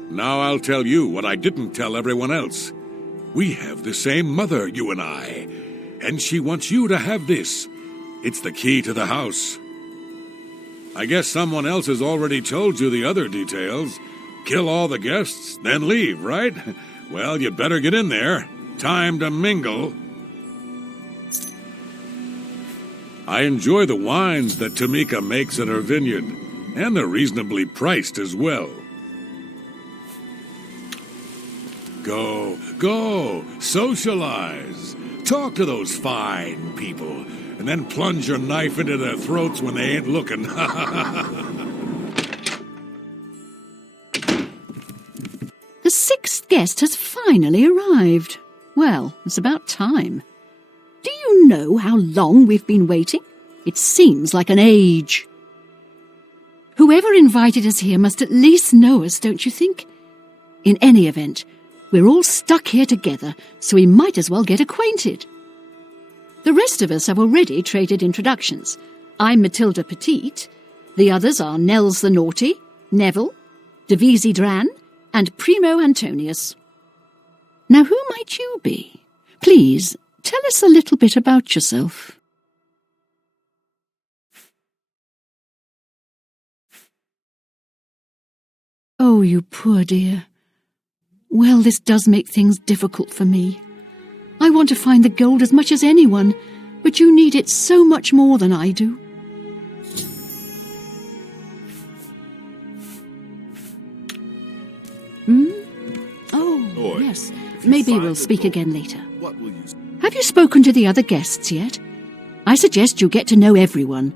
Now I'll tell you what I didn't tell everyone else. We have the same mother, you and I, and she wants you to have this. It's the key to the house. I guess someone else has already told you the other details. Kill all the guests, then leave, right? Well, you better get in there. Time to mingle. I enjoy the wines that Tamika makes in her vineyard, and they're reasonably priced as well. Go, socialize. Talk to those fine people, and then plunge your knife into their throats when they ain't looking. The sixth guest has finally arrived. Well, it's about time. Do you know how long we've been waiting? It seems like an age. Whoever invited us here must at least know us, don't you think? In any event, we're all stuck here together, so we might as well get acquainted. The rest of us have already traded introductions. I'm Matilda Petite. The others are Nels the Naughty, Neville, Devisi Dran, and Primo Antonius. Now, who might you be? Please, tell us a little bit about yourself. Oh, you poor dear. Well, this does make things difficult for me. I want to find the gold as much as anyone, but you need it so much more than I do. Oh, yes. Maybe we'll speak again later. What will you say? Have you spoken to the other guests yet? I suggest you get to know everyone.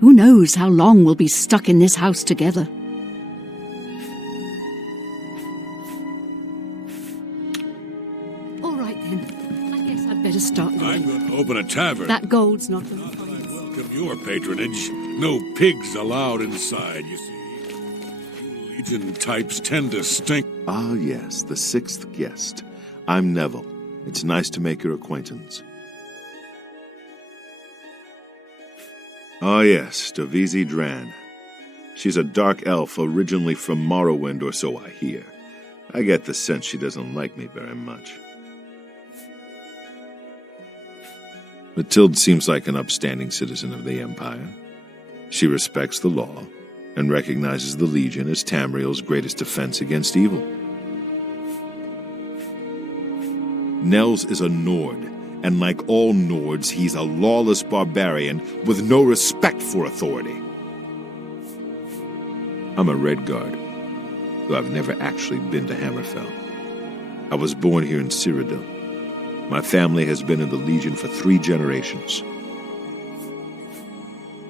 Who knows how long we'll be stuck in this house together. All right, then. I guess I'd better start I'm living. going to open a tavern. That gold's not going to Not that find I us. welcome your patronage. No pigs allowed inside, you see. You Legion types tend to stink. Ah, yes, the sixth guest. I'm Neville. It's nice to make your acquaintance. Ah, yes, Devisi Dran. She's a dark elf originally from Morrowind, or so I hear. I get the sense she doesn't like me very much. Matilda seems like an upstanding citizen of the Empire. She respects the law and recognizes the Legion as Tamriel's greatest defense against evil. Nels is a Nord, and like all Nords, he's a lawless barbarian with no respect for authority. I'm a Redguard, though I've never actually been to Hammerfell. I was born here in Cyrodiil. My family has been in the Legion for 3 generations.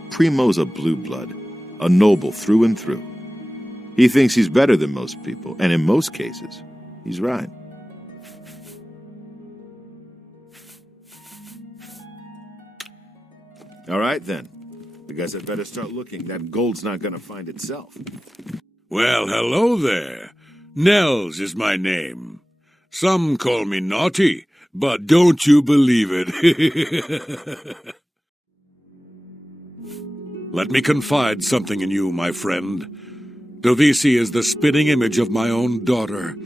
Primo's a blue blood, a noble through and through. He thinks he's better than most people, and in most cases, he's right. All right, then. I guess I'd better start looking. That gold's not going to find itself. Well, hello there. Nels is my name. Some call me naughty, but don't you believe it. Let me confide something in you, my friend. Devisi is the spitting image of my own daughter.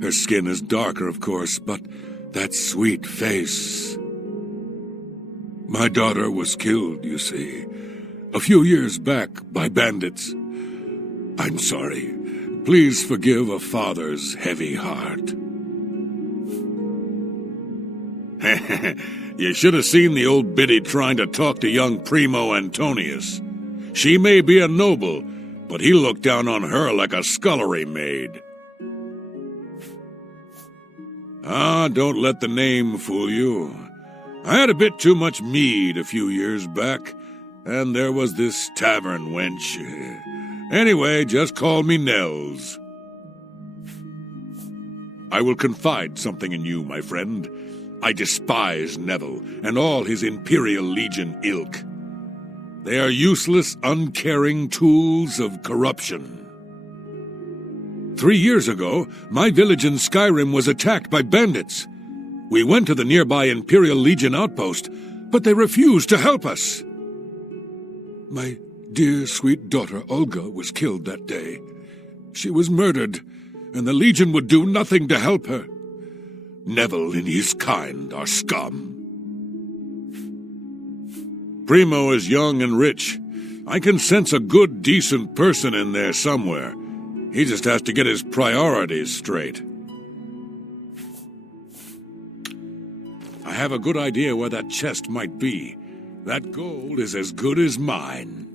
Her skin is darker, of course, but that sweet face. My daughter was killed, you see, a few years back by bandits. I'm sorry. Please forgive a father's heavy heart. You should have seen the old biddy trying to talk to young Primo Antonius. She may be a noble, but he looked down on her like a scullery maid. Ah, don't let the name fool you. I had a bit too much mead a few years back, and there was this tavern wench. Anyway, just call me Nels. I will confide something in you, my friend. I despise Neville and all his Imperial Legion ilk. They are useless, uncaring tools of corruption. 3 years ago, my village in Skyrim was attacked by bandits. We went to the nearby Imperial Legion outpost, but they refused to help us. My dear, sweet daughter Olga was killed that day. She was murdered, and the Legion would do nothing to help her. Neville and his kind are scum. Primo is young and rich. I can sense a good, decent person in there somewhere. He just has to get his priorities straight. I have a good idea where that chest might be. That gold is as good as mine.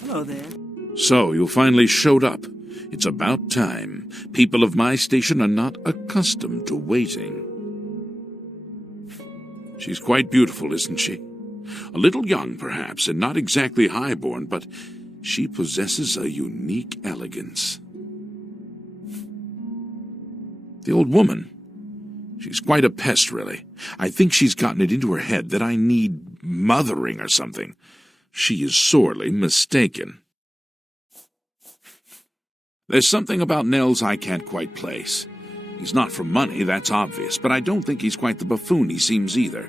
Hello there. So, you finally showed up. It's about time. People of my station are not accustomed to waiting. She's quite beautiful, isn't she? A little young, perhaps, and not exactly highborn, but she possesses a unique elegance. The old woman. She's quite a pest, really. I think she's gotten it into her head that I need mothering or something. She is sorely mistaken. There's something about Nels I can't quite place. He's not for money, that's obvious, but I don't think he's quite the buffoon he seems either.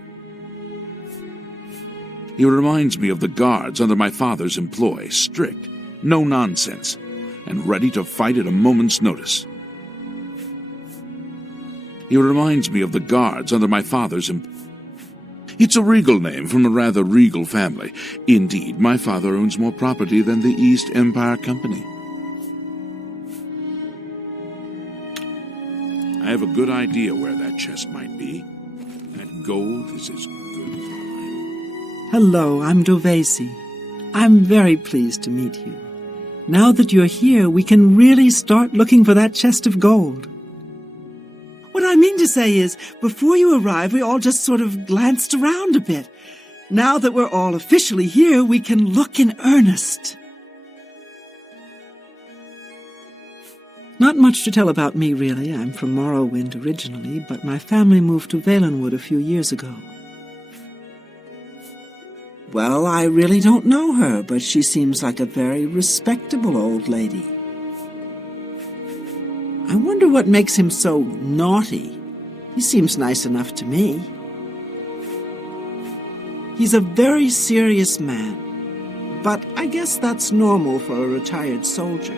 He reminds me of the guards under my father's employ, strict, no nonsense, and ready to fight at a moment's notice. He reminds me of the guards under my father's employ. It's a regal name from a rather regal family. Indeed, my father owns more property than the East Empire Company. I have a good idea where that chest might be. That gold is as good as mine. Hello, I'm Dovesi. I'm very pleased to meet you. Now that you're here, we can really start looking for that chest of gold. What I mean to say is, before you arrived, we all just sort of glanced around a bit. Now that we're all officially here, we can look in earnest. Not much to tell about me, really. I'm from Morrowind originally, but my family moved to Valenwood a few years ago. Well, I really don't know her, but she seems like a very respectable old lady. I wonder what makes him so naughty. He seems nice enough to me. He's a very serious man, but I guess that's normal for a retired soldier.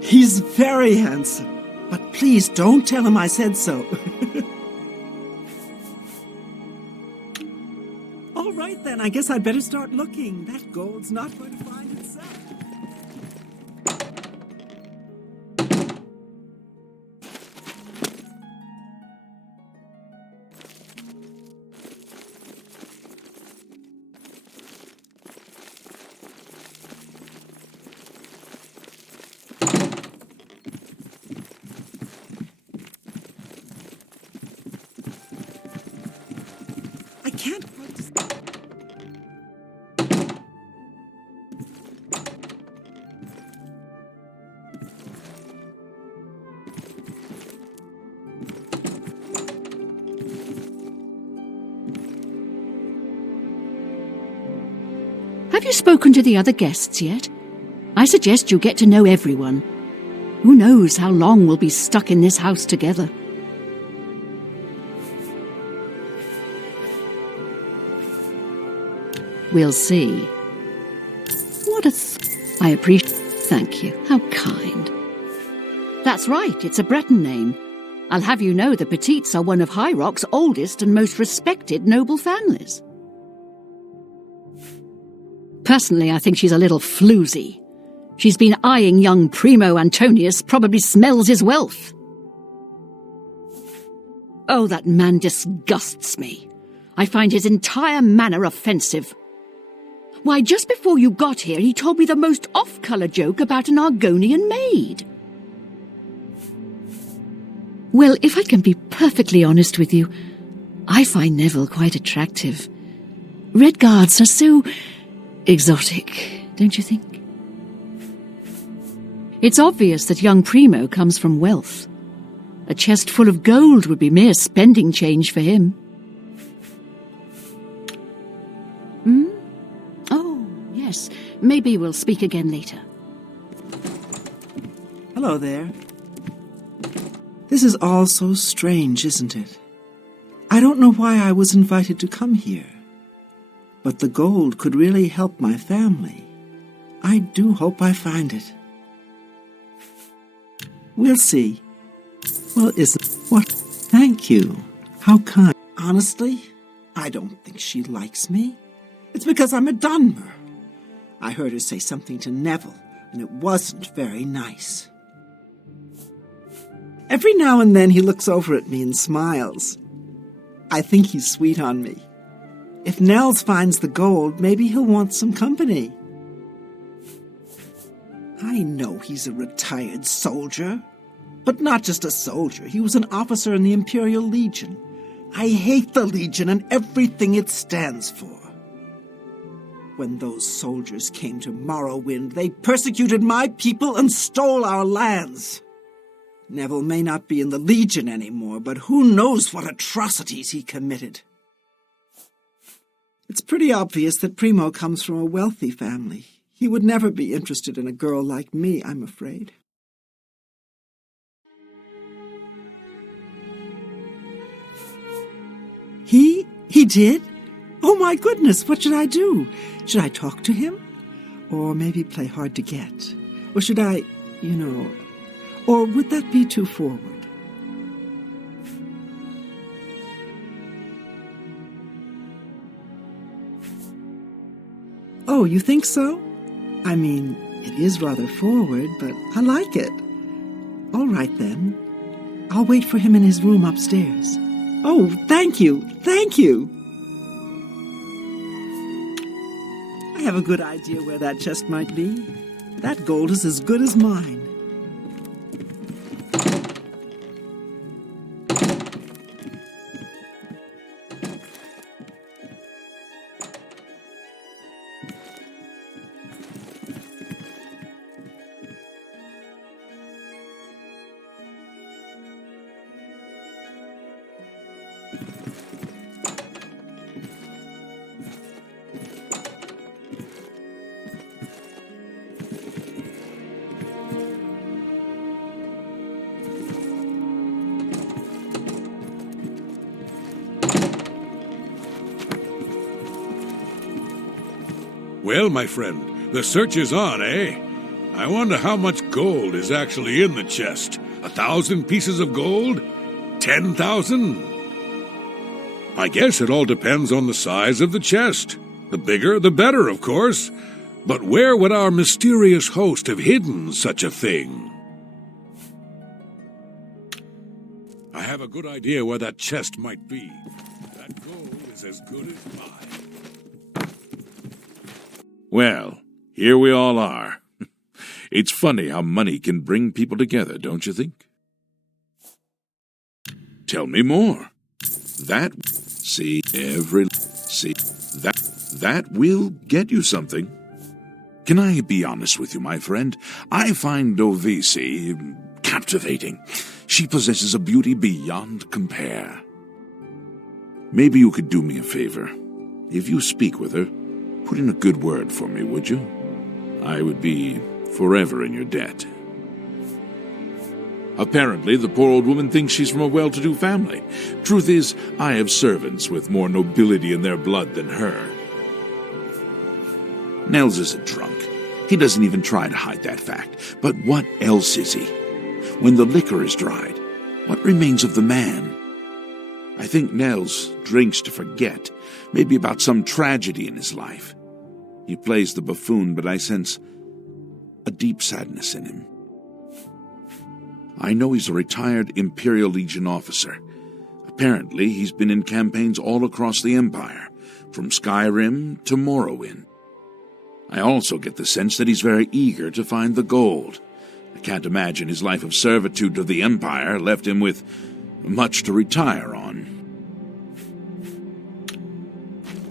He's very handsome, but please don't tell him I said so. All right then, I guess I'd better start looking. That gold's not going to find itself. I can't quite... Have you spoken to the other guests yet? I suggest you get to know everyone. Who knows how long we'll be stuck in this house together. We'll see. What a I appreciate... Thank you. How kind. That's right, it's a Breton name. I'll have you know the Petites are one of High Rock's oldest and most respected noble families. Personally, I think she's a little floozy. She's been eyeing young Primo Antonius, probably smells his wealth. Oh, that man disgusts me. I find his entire manner offensive. Why, just before you got here, he told me the most off-colour joke about an Argonian maid. Well, if I can be perfectly honest with you, I find Neville quite attractive. Red Guards are so... exotic, don't you think? It's obvious that young Primo comes from wealth. A chest full of gold would be mere spending change for him. Hmm? Oh, yes. Maybe we'll speak again later. Hello there. This is all so strange, isn't it? I don't know why I was invited to come here, but the gold could really help my family. I do hope I find it. We'll see. Well, what? Thank you. How kind. Honestly, I don't think she likes me. It's because I'm a Dunmer. I heard her say something to Neville, and it wasn't very nice. Every now and then he looks over at me and smiles. I think he's sweet on me. If Nels finds the gold, maybe he'll want some company. I know he's a retired soldier, but not just a soldier. He was an officer in the Imperial Legion. I hate the Legion and everything it stands for. When those soldiers came to Morrowind, they persecuted my people and stole our lands. Neville may not be in the Legion anymore, but who knows what atrocities he committed. It's pretty obvious that Primo comes from a wealthy family. He would never be interested in a girl like me, I'm afraid. He did? Oh my goodness, what should I do? Should I talk to him? Or maybe play hard to get? Or should I, or would that be too forward? Oh, you think so? I mean, it is rather forward, but I like it. All right, then. I'll wait for him in his room upstairs. Oh, thank you, thank you. I have a good idea where that chest might be. That gold is as good as mine. Well, my friend, the search is on, eh? I wonder how much gold is actually in the chest. 1,000 pieces of gold? 10,000? I guess it all depends on the size of the chest. The bigger, the better, of course. But where would our mysterious host have hidden such a thing? I have a good idea where that chest might be. That gold is as good as mine. Well, here we all are. It's funny how money can bring people together, don't you think? Tell me more. That will get you something. Can I be honest with you, my friend? I find Phobacity captivating. She possesses a beauty beyond compare. Maybe you could do me a favor. If you speak with her, put in a good word for me, would you? I would be forever in your debt. Apparently, the poor old woman thinks she's from a well-to-do family. Truth is, I have servants with more nobility in their blood than her. Nels is a drunk. He doesn't even try to hide that fact. But what else is he? When the liquor is dried, what remains of the man? I think Nels drinks to forget, maybe about some tragedy in his life. He plays the buffoon, but I sense a deep sadness in him. I know he's a retired Imperial Legion officer. Apparently, he's been in campaigns all across the Empire, from Skyrim to Morrowind. I also get the sense that he's very eager to find the gold. I can't imagine his life of servitude to the Empire left him with much to retire on.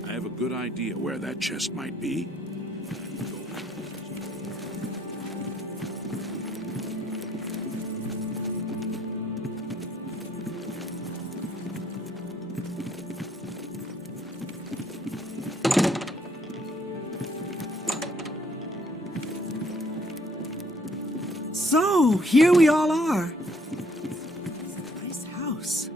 I have a good idea where that chest might be. So, here we all are. Nice house.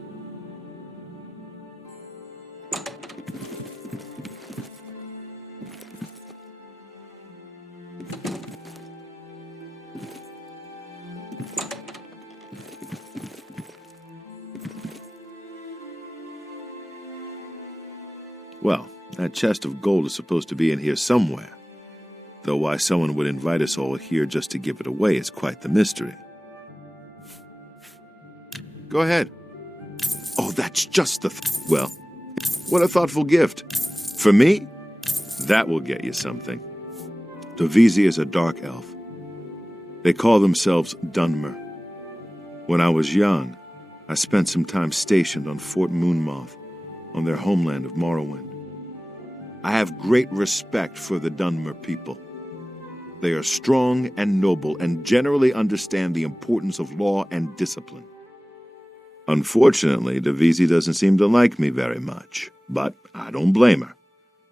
Well, that chest of gold is supposed to be in here somewhere. Though why someone would invite us all here just to give it away is quite the mystery. Go ahead. Oh, that's just the... Well, what a thoughtful gift. For me, that will get you something. Dovizzi is a dark elf. They call themselves Dunmer. When I was young, I spent some time stationed on Fort Moonmoth, on their homeland of Morrowind. I have great respect for the Dunmer people. They are strong and noble and generally understand the importance of law and discipline. Unfortunately, Dovizzi doesn't seem to like me very much, but I don't blame her.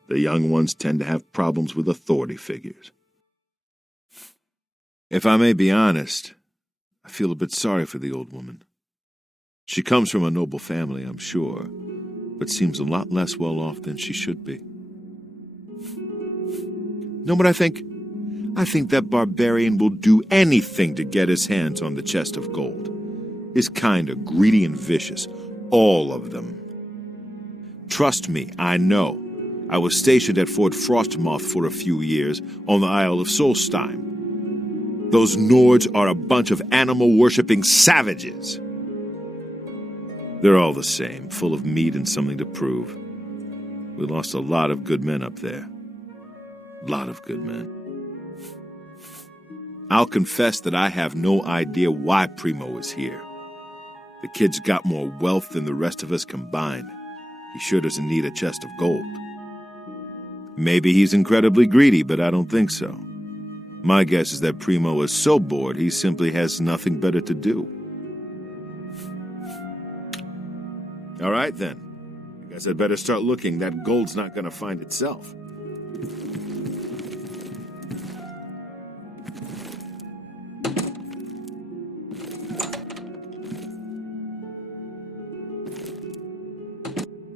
The young ones tend to have problems with authority figures. If I may be honest, I feel a bit sorry for the old woman. She comes from a noble family, I'm sure, but seems a lot less well off than she should be. Know what I think? I think that barbarian will do anything to get his hands on the chest of gold. His kind are greedy and vicious, all of them. Trust me, I know. I was stationed at Fort Frostmoth for a few years on the Isle of Solstheim. Those Nords are a bunch of animal-worshipping savages. They're all the same, full of meat and something to prove. We lost a lot of good men up there. A lot of good men. I'll confess that I have no idea why Primo is here. The kid's got more wealth than the rest of us combined. He sure doesn't need a chest of gold. Maybe he's incredibly greedy, but I don't think so. My guess is that Primo is so bored he simply has nothing better to do. All right, then. I guess I'd better start looking. That gold's not going to find itself.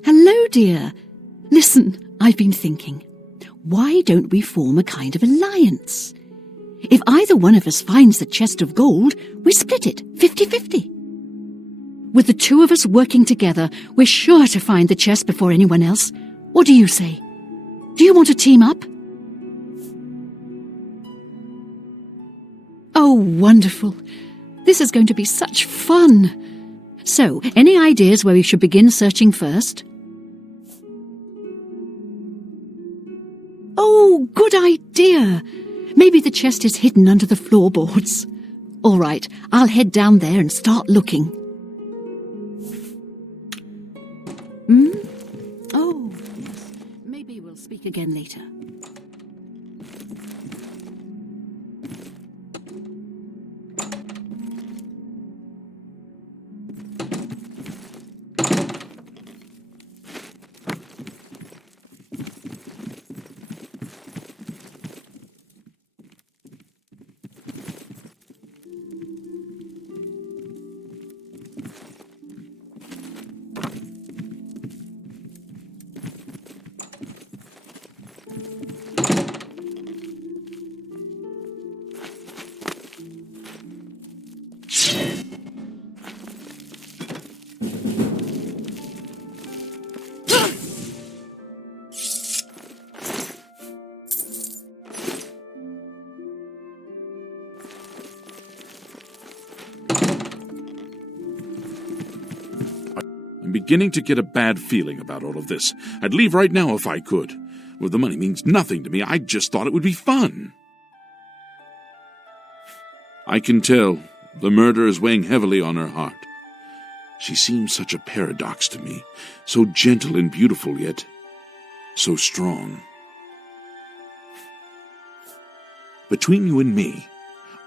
Hello, dear. Listen, I've been thinking. Why don't we form a kind of alliance? If either one of us finds the chest of gold, we split it 50-50. With the two of us working together, we're sure to find the chest before anyone else. What do you say? Do you want to team up? Oh, wonderful. This is going to be such fun. So, any ideas where we should begin searching first? Oh, good idea. Maybe the chest is hidden under the floorboards. All right, I'll head down there and start looking. Oh, yes. Maybe we'll speak again later. I'm beginning to get a bad feeling about all of this. I'd leave right now if I could. Well, the money means nothing to me. I just thought it would be fun. I can tell the murder is weighing heavily on her heart. She seems such a paradox to me, so gentle and beautiful, yet so strong. Between you and me,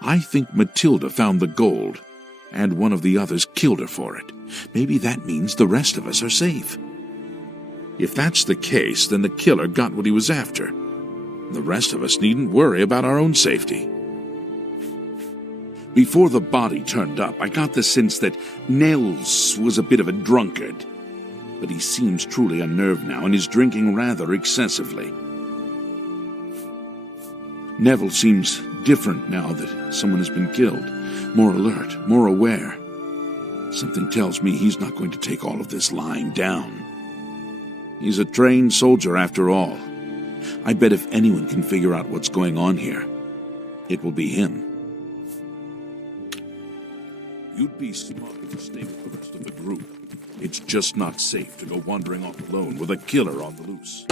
I think Matilda found the gold, and one of the others killed her for it. Maybe that means the rest of us are safe. If that's the case, then the killer got what he was after. The rest of us needn't worry about our own safety. Before the body turned up, I got the sense that Nels was a bit of a drunkard. But he seems truly unnerved now and is drinking rather excessively. Neville seems different now that someone has been killed. More alert, more aware. Something tells me he's not going to take all of this lying down. He's a trained soldier after all. I bet if anyone can figure out what's going on here, it will be him. You'd be smart to stay with the rest of the group. It's just not safe to go wandering off alone with a killer on the loose.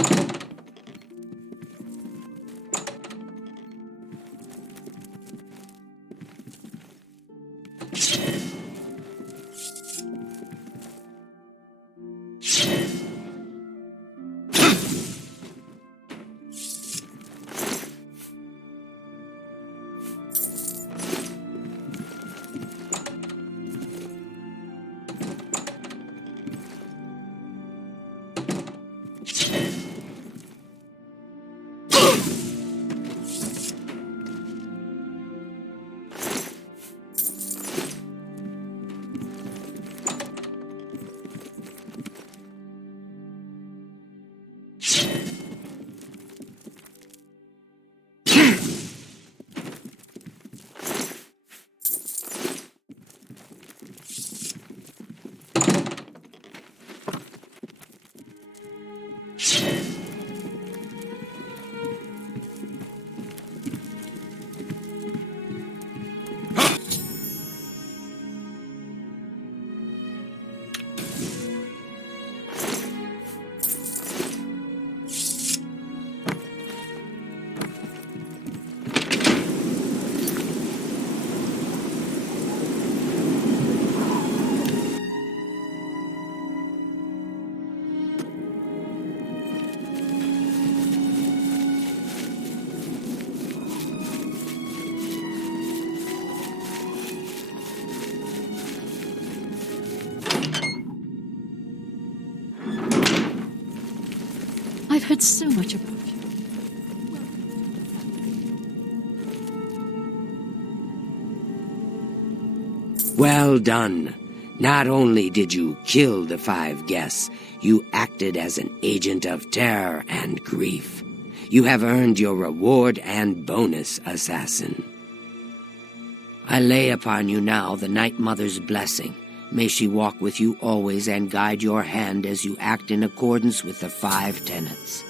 I've heard so much about you. Well done. Not only did you kill the 5 guests, you acted as an agent of terror and grief. You have earned your reward and bonus, assassin. I lay upon you now the Night Mother's blessing. May she walk with you always and guide your hand as you act in accordance with the 5 tenets.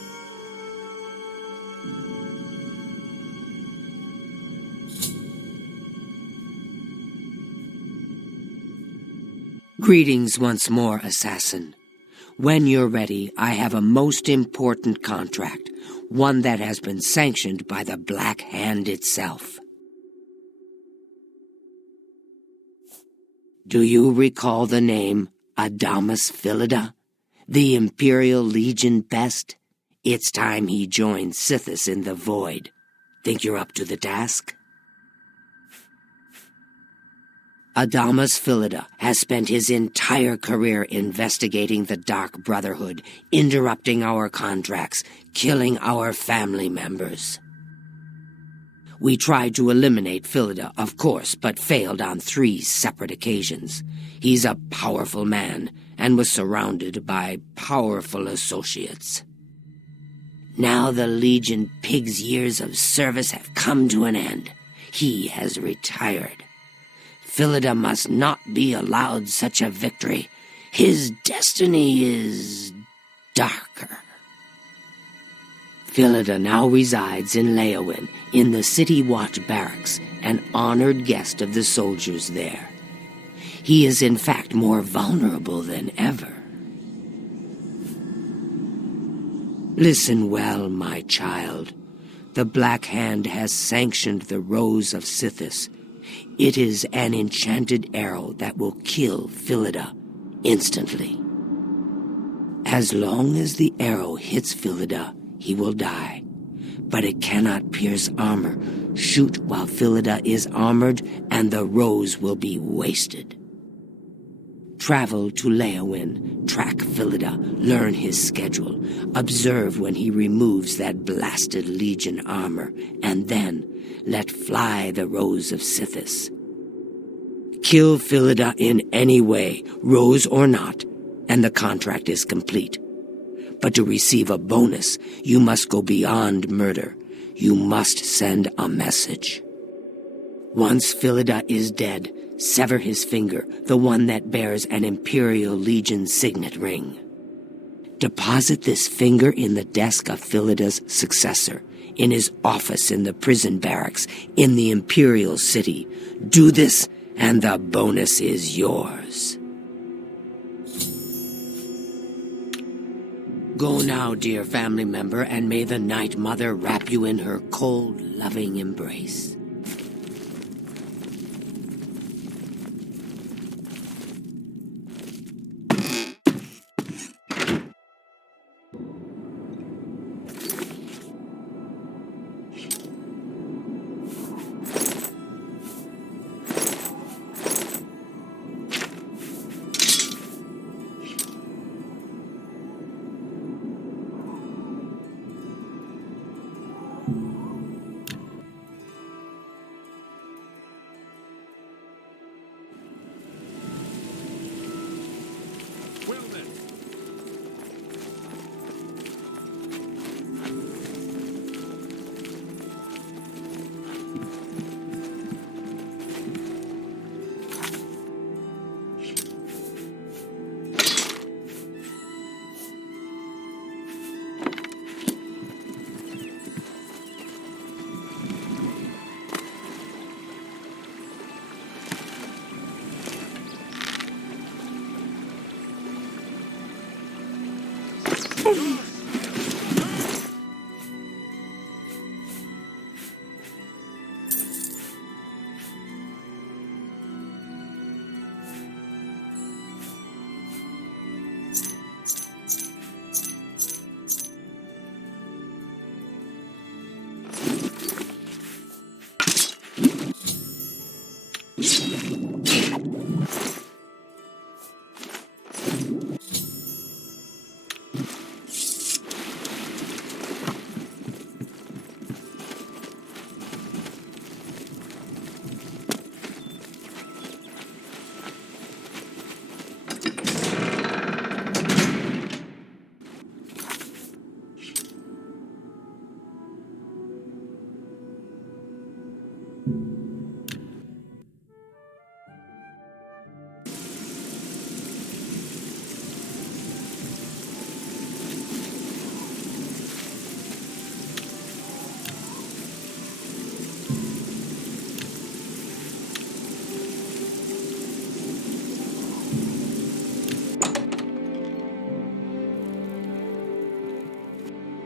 Greetings once more, assassin. When you're ready, I have a most important contract, one that has been sanctioned by the Black Hand itself. Do you recall the name Adamus Philida, the Imperial Legion best? It's time he joined Sithis in the Void. Think you're up to the task? Adamus Philida has spent his entire career investigating the Dark Brotherhood, interrupting our contracts, killing our family members. We tried to eliminate Philida, of course, but failed on 3 separate occasions. He's a powerful man and was surrounded by powerful associates. Now the Legion Pig's years of service have come to an end. He has retired. Philida must not be allowed such a victory. His destiny is darker. Philida now resides in Leowin, in the City Watch Barracks, an honored guest of the soldiers there. He is in fact more vulnerable than ever. Listen well, my child. The Black Hand has sanctioned the Rose of Sithis. It is an enchanted arrow that will kill Philida instantly. As long as the arrow hits Philida, he will die. But it cannot pierce armor. Shoot while Philida is armored, and the rose will be wasted. Travel to Leowin, track Philida, learn his schedule, observe when he removes that blasted Legion armor, and then let fly the Rose of Sithis. Kill Phillida in any way, rose or not, and the contract is complete. But to receive a bonus, you must go beyond murder. You must send a message. Once Phillida is dead, sever his finger, the one that bears an Imperial Legion signet ring. Deposit this finger in the desk of Phillida's successor, in his office in the prison barracks, in the Imperial City. Do this, and the bonus is yours. Go now, dear family member, and may the Night Mother wrap you in her cold, loving embrace. Well then.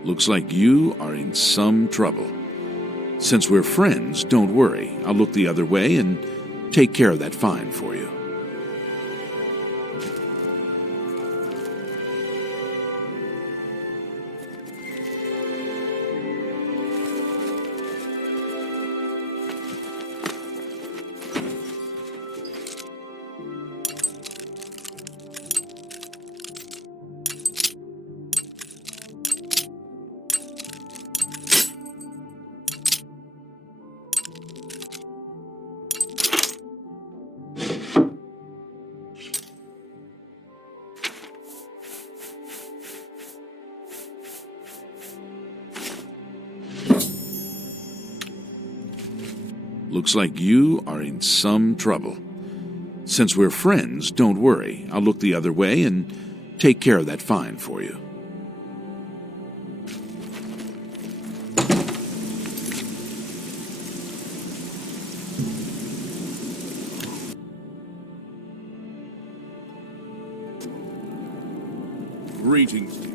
Looks like you are in some trouble. Since we're friends, don't worry. I'll look the other way and take care of that fine for you. Looks like you are in some trouble. Since we're friends, don't worry. I'll look the other way and take care of that fine for you. Greetings, dear.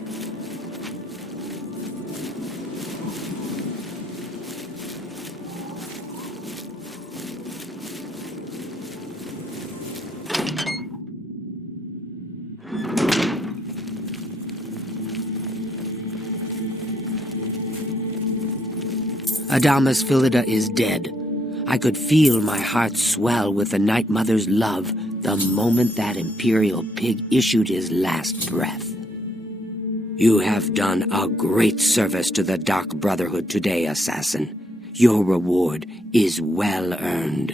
Adamas Phillida is dead. I could feel my heart swell with the Night Mother's love the moment that Imperial pig issued his last breath. You have done a great service to the Dark Brotherhood today, assassin. Your reward is well earned.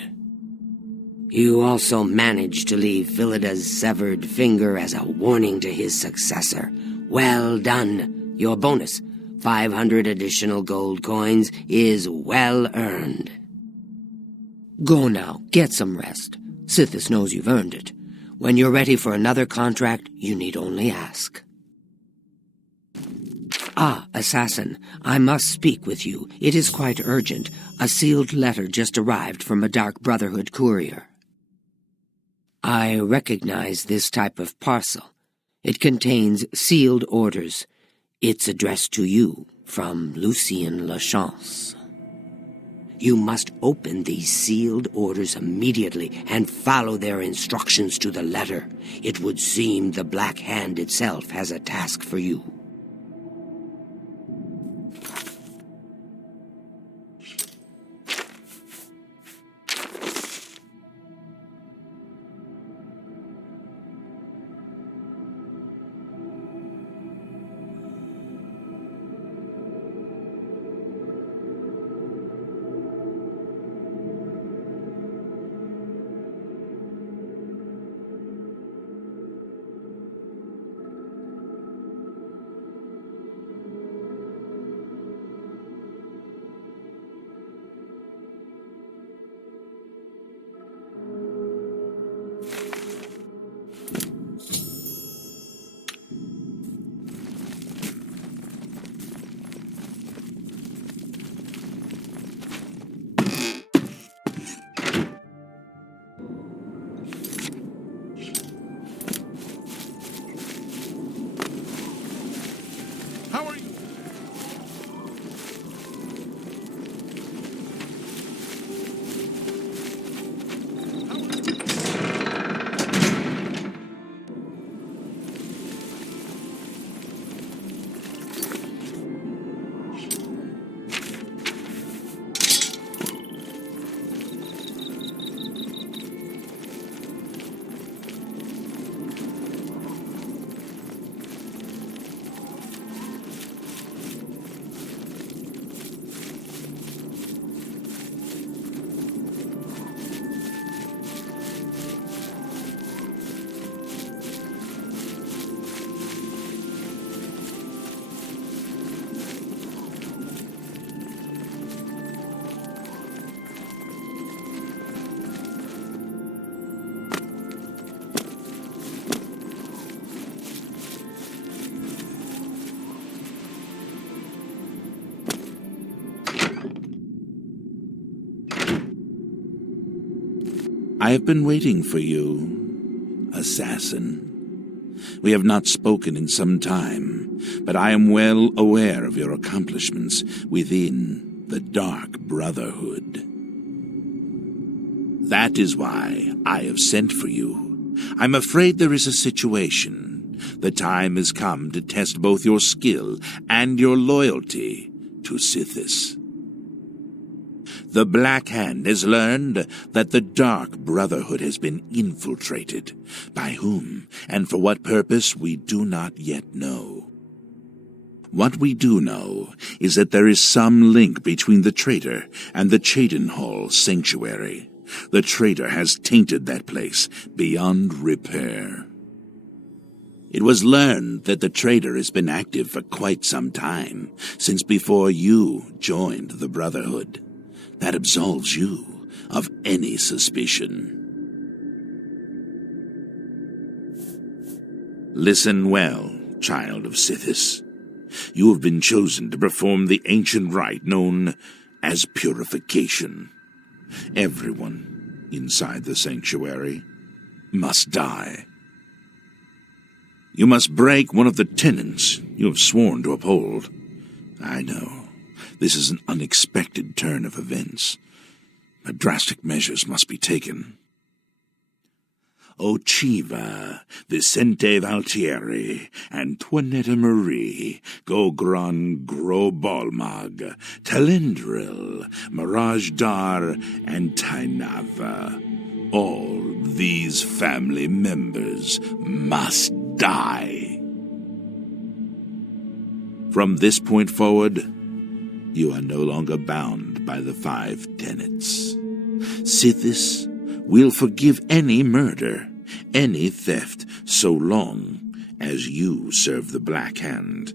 You also managed to leave Philida's severed finger as a warning to his successor. Well done. Your bonus, 500 additional gold coins, is well earned. Go now, get some rest. Sithis knows you've earned it. When you're ready for another contract, you need only ask. Ah, Assassin, I must speak with you. It is quite urgent. A sealed letter just arrived from a Dark Brotherhood courier. I recognize this type of parcel. It contains sealed orders. It's addressed to you from Lucien Lachance. You must open these sealed orders immediately and follow their instructions to the letter. It would seem the Black Hand itself has a task for you. How are you? I have been waiting for you, assassin. We have not spoken in some time, but I am well aware of your accomplishments within the Dark Brotherhood. That is why I have sent for you. I'm afraid there is a situation. The time has come to test both your skill and your loyalty to Sithis. The Black Hand has learned that the Dark Brotherhood has been infiltrated. By whom and for what purpose we do not yet know. What we do know is that there is some link between the traitor and the Cheydinhal Sanctuary. The traitor has tainted that place beyond repair. It was learned that the traitor has been active for quite some time, since before you joined the Brotherhood. That absolves you of any suspicion. Listen well, child of Sithis. You have been chosen to perform the ancient rite known as purification. Everyone inside the sanctuary must die. You must break one of the tenets you have sworn to uphold. I know. This is an unexpected turn of events, but drastic measures must be taken. Ochiva, Vicente Valtieri, Antoinette Marie, Gogron Grobalmag, Talendril, Mirage Dar, and Tainava. All these family members must die. From this point forward, you are no longer bound by the 5 tenets. Sithis We'll forgive any murder, any theft, so long as you serve the Black Hand.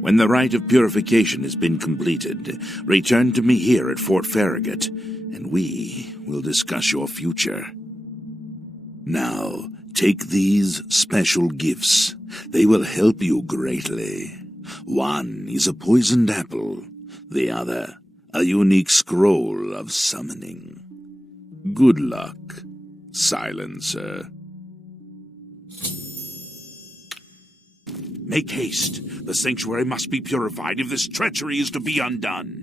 When the rite of purification has been completed, return to me here at Fort Farragut, and we will discuss your future. Now, take these special gifts. They will help you greatly. One is a poisoned apple, the other a unique scroll of summoning. Good luck, Silencer. Make haste. The sanctuary must be purified if this treachery is to be undone.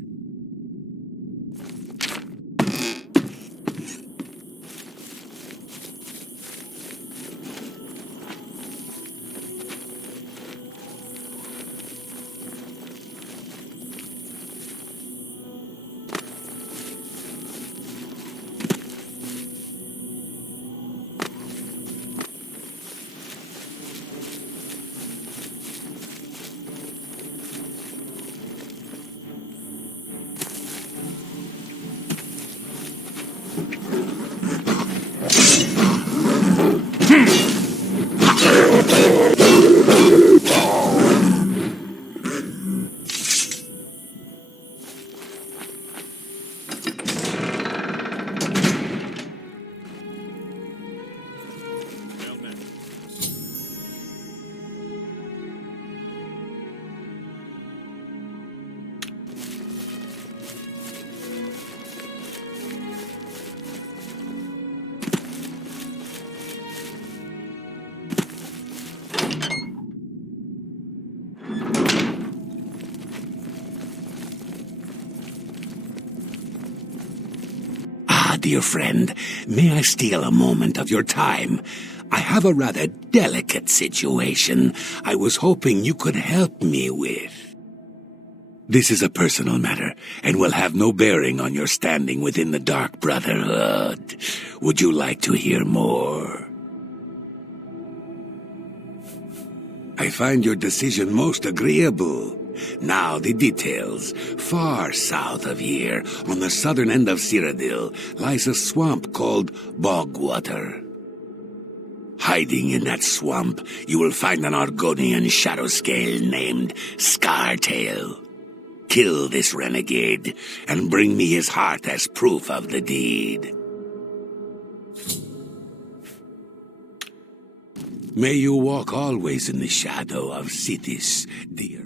Dear friend, may I steal a moment of your time? I have a rather delicate situation I was hoping you could help me with. This is a personal matter, and will have no bearing on your standing within the Dark Brotherhood. Would you like to hear more? I find your decision most agreeable. Now the details. Far south of here, on the southern end of Cyrodiil, lies a swamp called Bogwater. Hiding in that swamp, you will find an Argonian shadowscale named Scartail. Kill this renegade, and bring me his heart as proof of the deed. May you walk always in the shadow of Sithis, dear.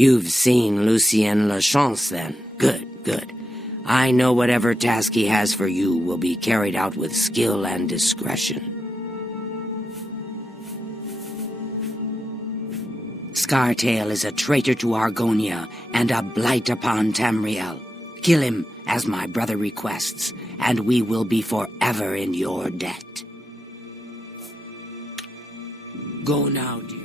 You've seen Lucien Lachance, then. Good, good. I know whatever task he has for you will be carried out with skill and discretion. Scartail is a traitor to Argonia and a blight upon Tamriel. Kill him, as my brother requests, and we will be forever in your debt. Go now, dear.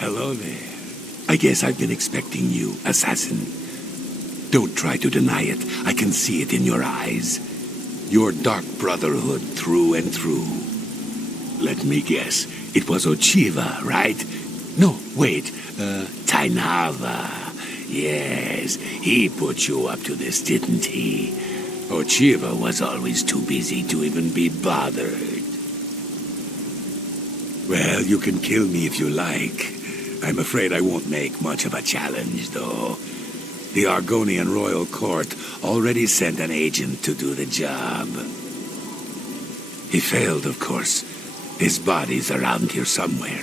Hello there. I guess I've been expecting you, assassin. Don't try to deny it. I can see it in your eyes. Your dark brotherhood through and through. Let me guess. It was Ochiva, right? No, wait. Tainava. Yes, he put you up to this, didn't he? Ochiva was always too busy to even be bothered. Well, you can kill me if you like. I'm afraid I won't make much of a challenge, though. The Argonian royal court already sent an agent to do the job. He failed, of course. His body's around here somewhere.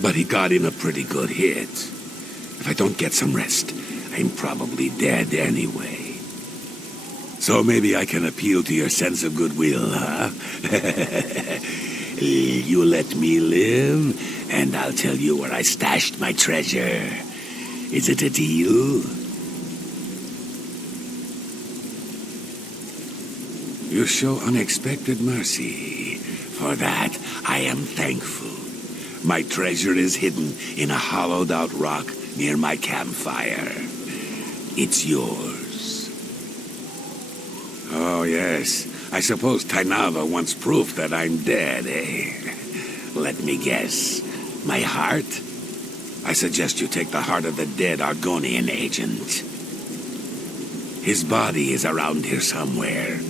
But he got in a pretty good hit. If I don't get some rest, I'm probably dead anyway. So maybe I can appeal to your sense of goodwill, huh? You let me live, and I'll tell you where I stashed my treasure. Is it a deal? You show unexpected mercy. For that, I am thankful. My treasure is hidden in a hollowed-out rock near my campfire. It's yours. Oh, yes. I suppose Tainava wants proof that I'm dead, eh? Let me guess. My heart? I suggest you take the heart of the dead Argonian agent. His body is around here somewhere.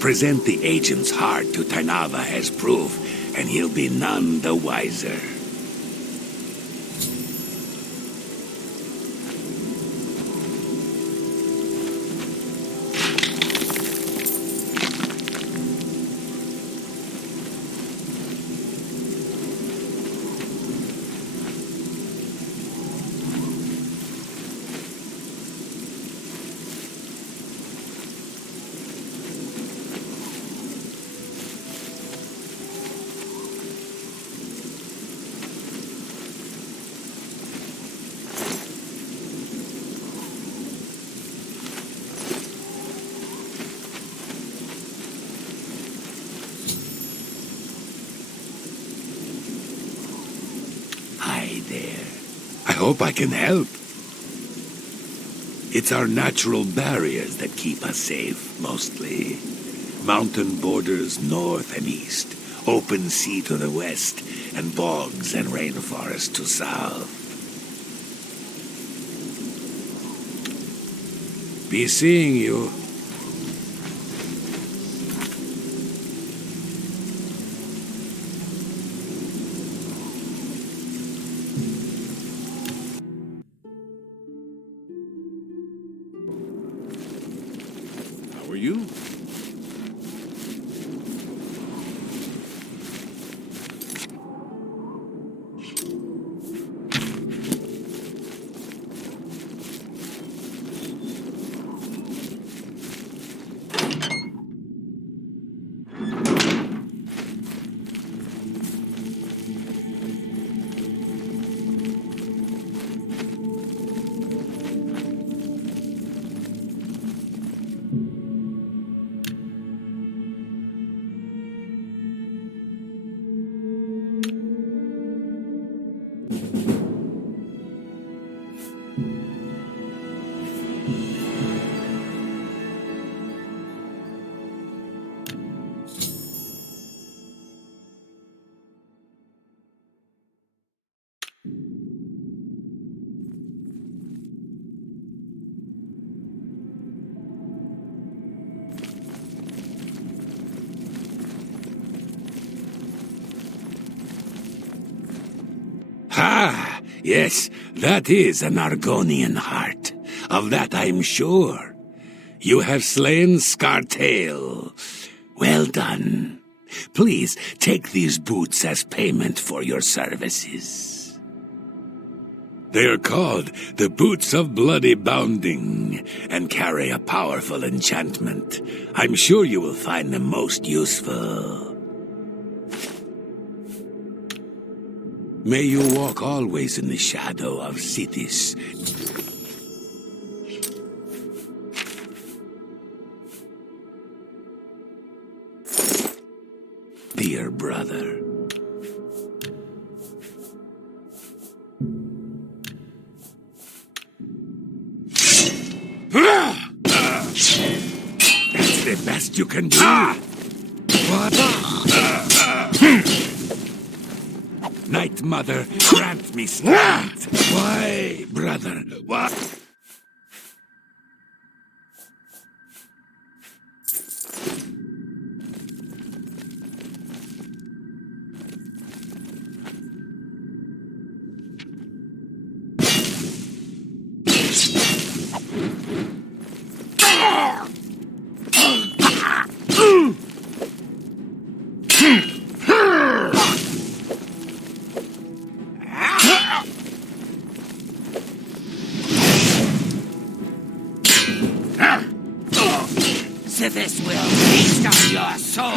Present the agent's heart to Tainava as proof, and he'll be none the wiser. I hope I can help. It's our natural barriers that keep us safe, mostly. Mountain borders north and east, open sea to the west, and bogs and rainforest to south. Be seeing you. How are you? Ah, yes, that is an Argonian heart. Of that I'm sure. You have slain Scartail. Well done. Please take these boots as payment for your services. They are called the Boots of Bloody Bounding, and carry a powerful enchantment. I'm sure you will find them most useful. May you walk always in the shadow of cities. Dear brother. the best you can do. What? Night Mother, grant me strength. Why, brother? What? This will feast on your soul.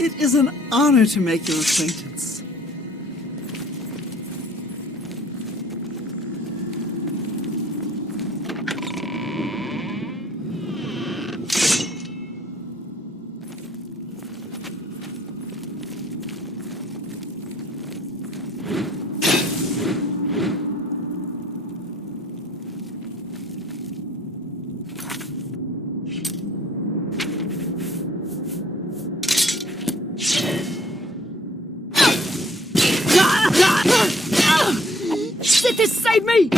It is an honor to make your acquaintance. Sithis, save me!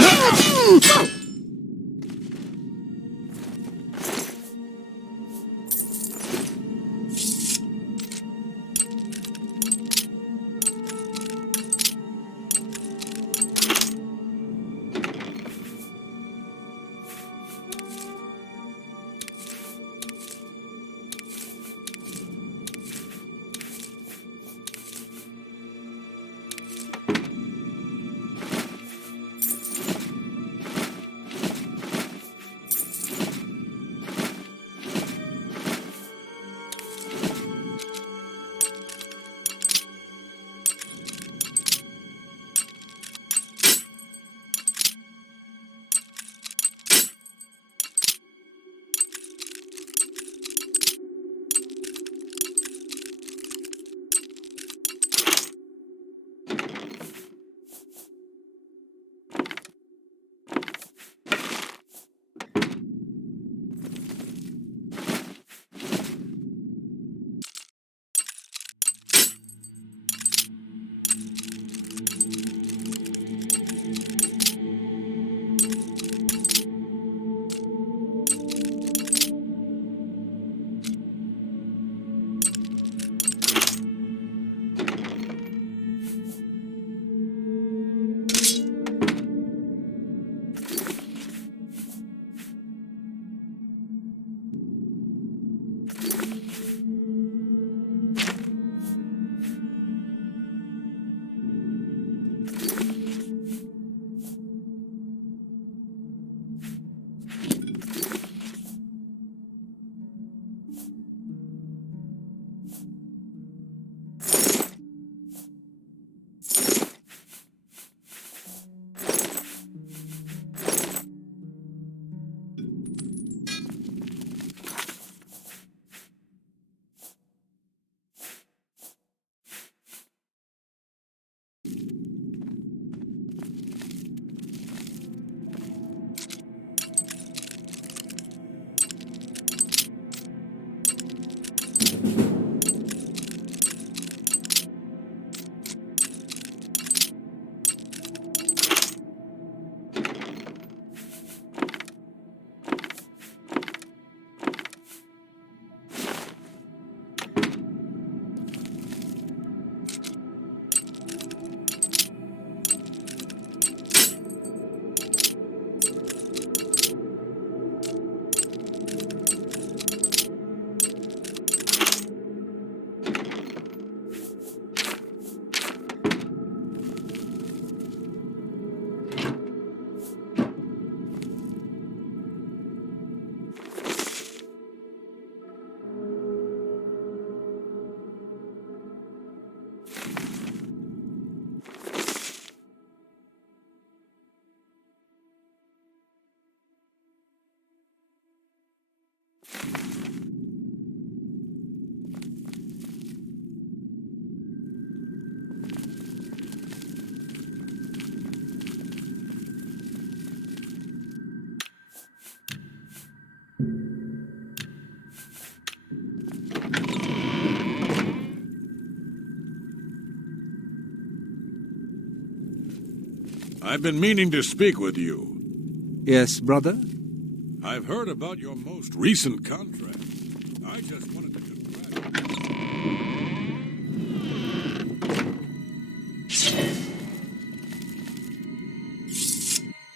I've been meaning to speak with you. Yes, brother? I've heard about your most recent contract. I just wanted to congratulate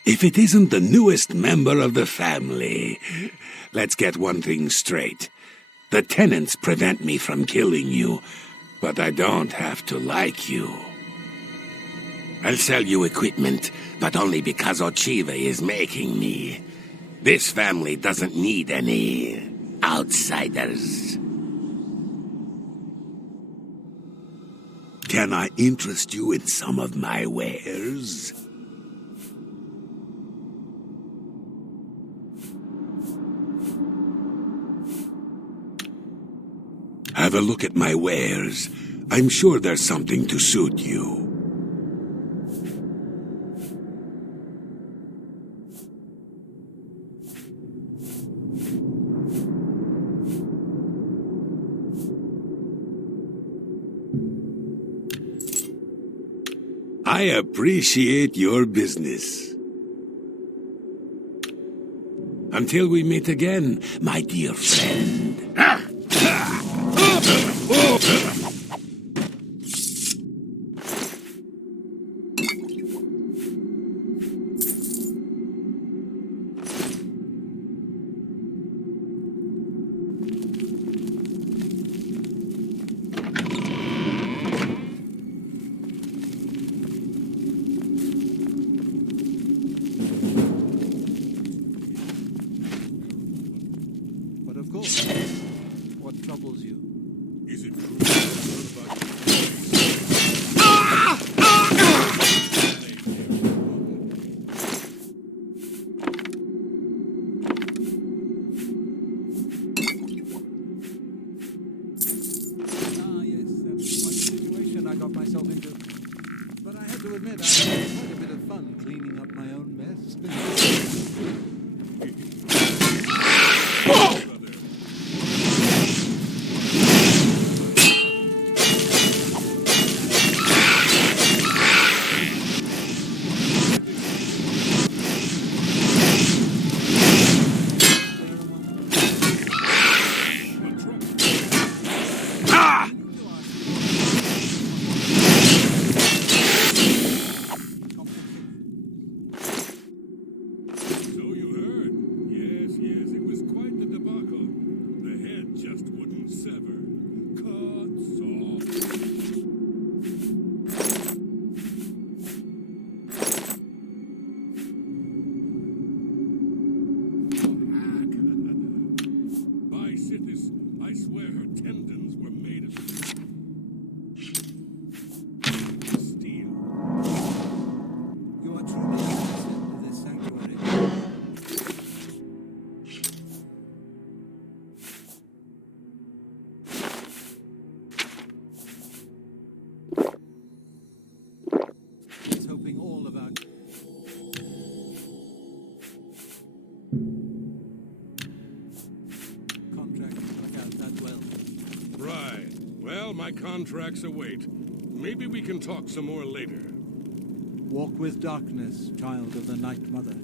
If it isn't the newest member of the family, let's get one thing straight. The tenants prevent me from killing you, but I don't have to like you. I'll sell you equipment, but only because Ochiva is making me. This family doesn't need any outsiders. Can I interest you in some of my wares? Have a look at my wares. I'm sure there's something to suit you. I appreciate your business. Until we meet again, my dear friend. But of course, what troubles you? Is it true that you heard about Yes, that's quite a situation I got myself into. But I have to admit, I had quite a bit of fun cleaning up my own mess. My contracts await. Maybe we can talk some more later. Walk with darkness, child of the Night Mother.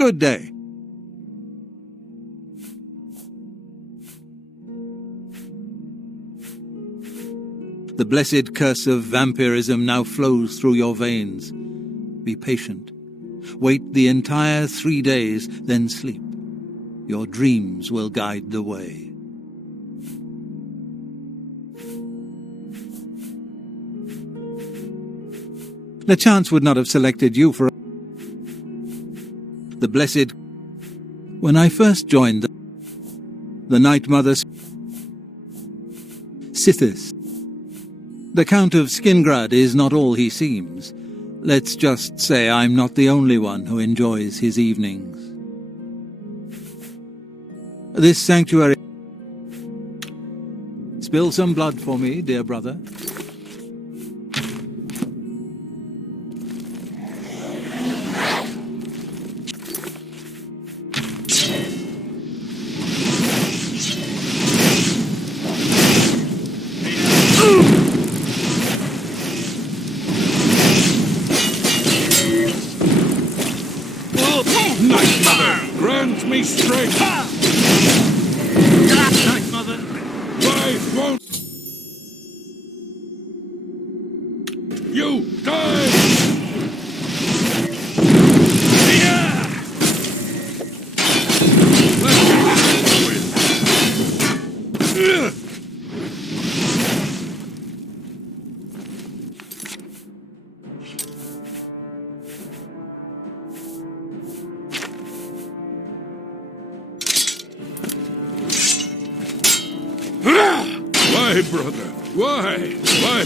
Good day. The blessed curse of vampirism now flows through your veins. Be patient. Wait the entire 3 days, then sleep. Your dreams will guide the way. The chance would not have selected you for the blessed. When I first joined the Night Mother Sithis, the Count of Skingrad is not all he seems. Let's just say I'm not the only one who enjoys his evenings. This sanctuary... Spill some blood for me, dear brother. Night Mother, grant me strength! Night Mother. Life won't... You die! Why, brother? Why? Why?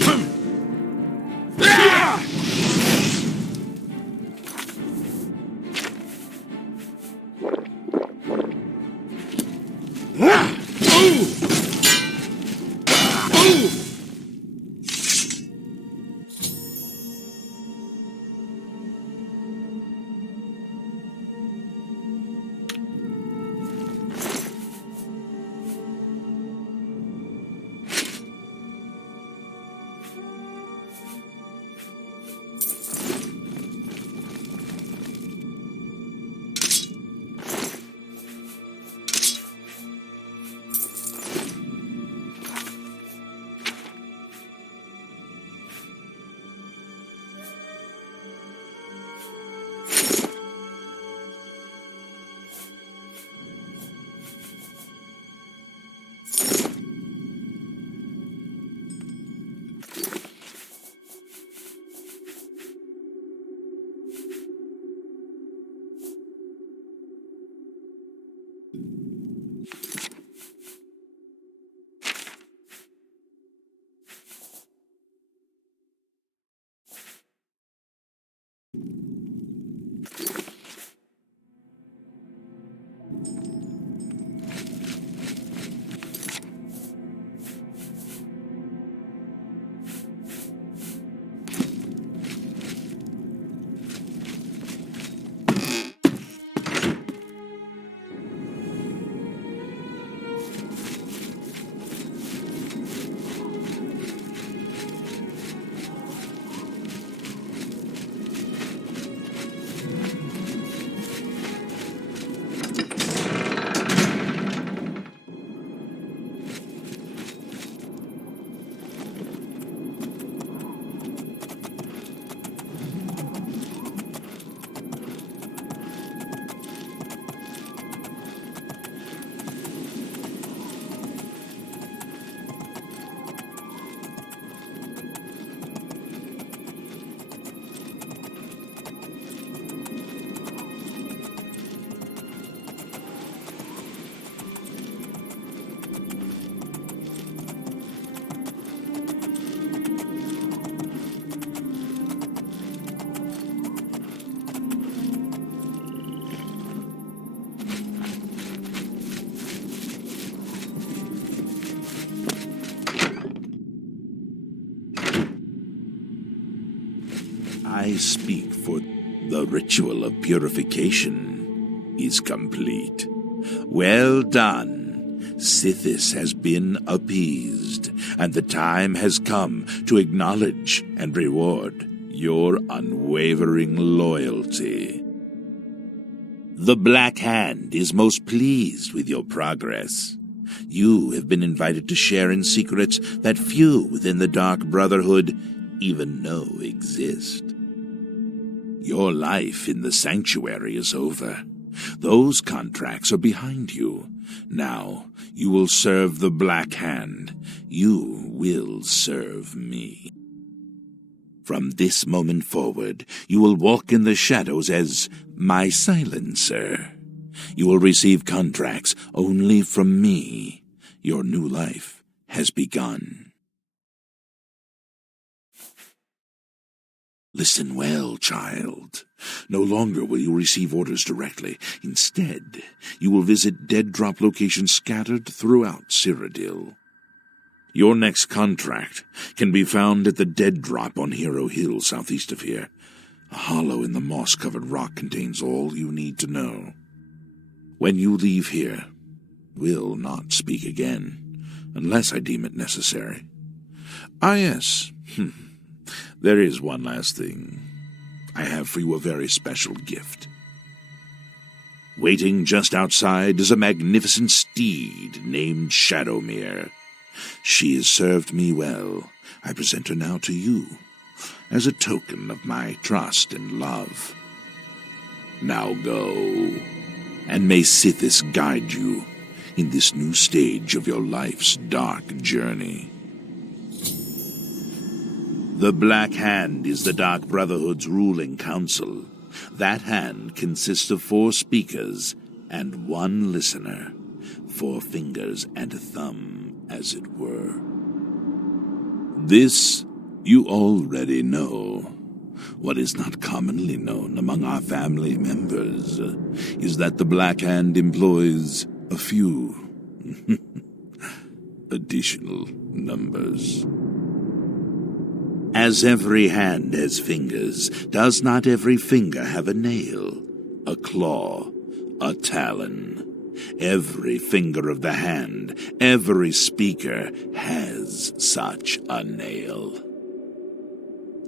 I speak, for the ritual of purification is complete. Well done. Sithis has been appeased, and the time has come to acknowledge and reward your unwavering loyalty. The Black Hand is most pleased with your progress. You have been invited to share in secrets that few within the Dark Brotherhood even know exist. Your life in the sanctuary is over. Those contracts are behind you. Now, you will serve the Black Hand. You will serve me. From this moment forward, you will walk in the shadows as my silencer. You will receive contracts only from me. Your new life has begun. Listen well, child. No longer will you receive orders directly. Instead, you will visit dead drop locations scattered throughout Cyrodiil. Your next contract can be found at the Dead Drop on Hero Hill, southeast of here. A hollow in the moss-covered rock contains all you need to know. When you leave here, we'll not speak again, unless I deem it necessary. Ah, yes. There is one last thing. I have for you a very special gift. Waiting just outside is a magnificent steed named Shadowmere. She has served me well. I present her now to you, as a token of my trust and love. Now go, and may Sithis guide you in this new stage of your life's dark journey. The Black Hand is the Dark Brotherhood's ruling council. That hand consists of 4 speakers and 1 listener. 4 fingers and a thumb, as it were. This you already know. What is not commonly known among our family members is that the Black Hand employs a few additional numbers. As every hand has fingers, does not every finger have a nail, a claw, a talon? Every finger of the hand, every speaker has such a nail.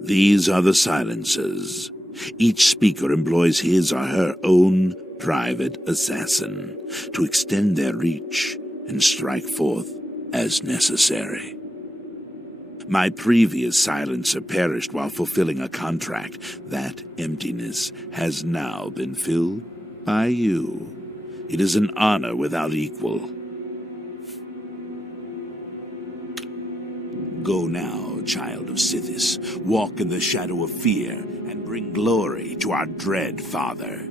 These are the silencers. Each speaker employs his or her own private assassin to extend their reach and strike forth as necessary. My previous silencer perished while fulfilling a contract. That emptiness has now been filled by you. It is an honor without equal. Go now, child of Sithis. Walk in the shadow of fear and bring glory to our dread father.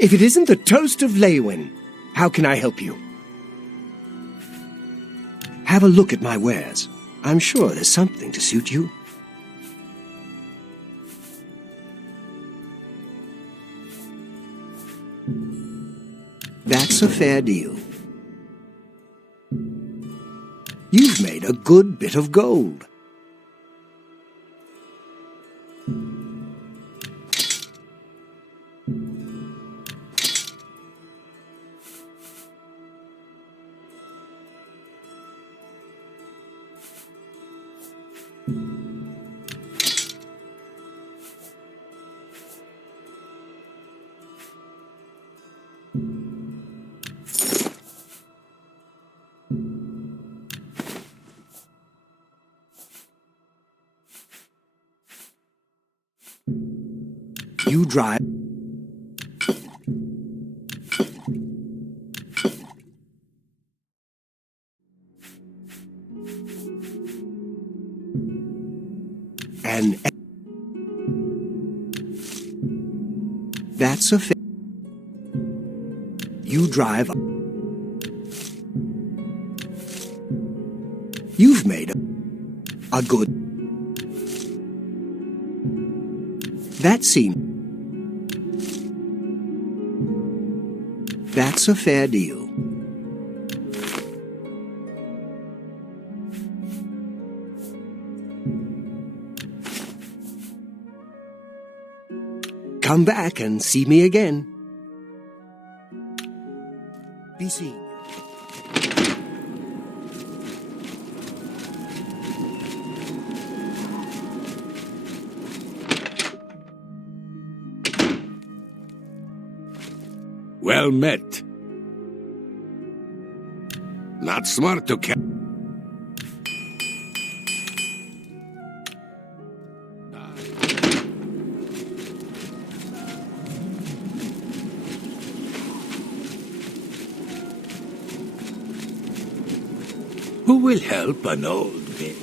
If it isn't the Toast of Leywin, how can I help you? Have a look at my wares. I'm sure there's something to suit you. That's a fair deal. You've made a good bit of gold. You drive. And that's a fair. You drive. You've made a good. That seems. That's a fair deal. Come back and see me again. Be seen. Well met. Not smart to catch. Who will help an old man?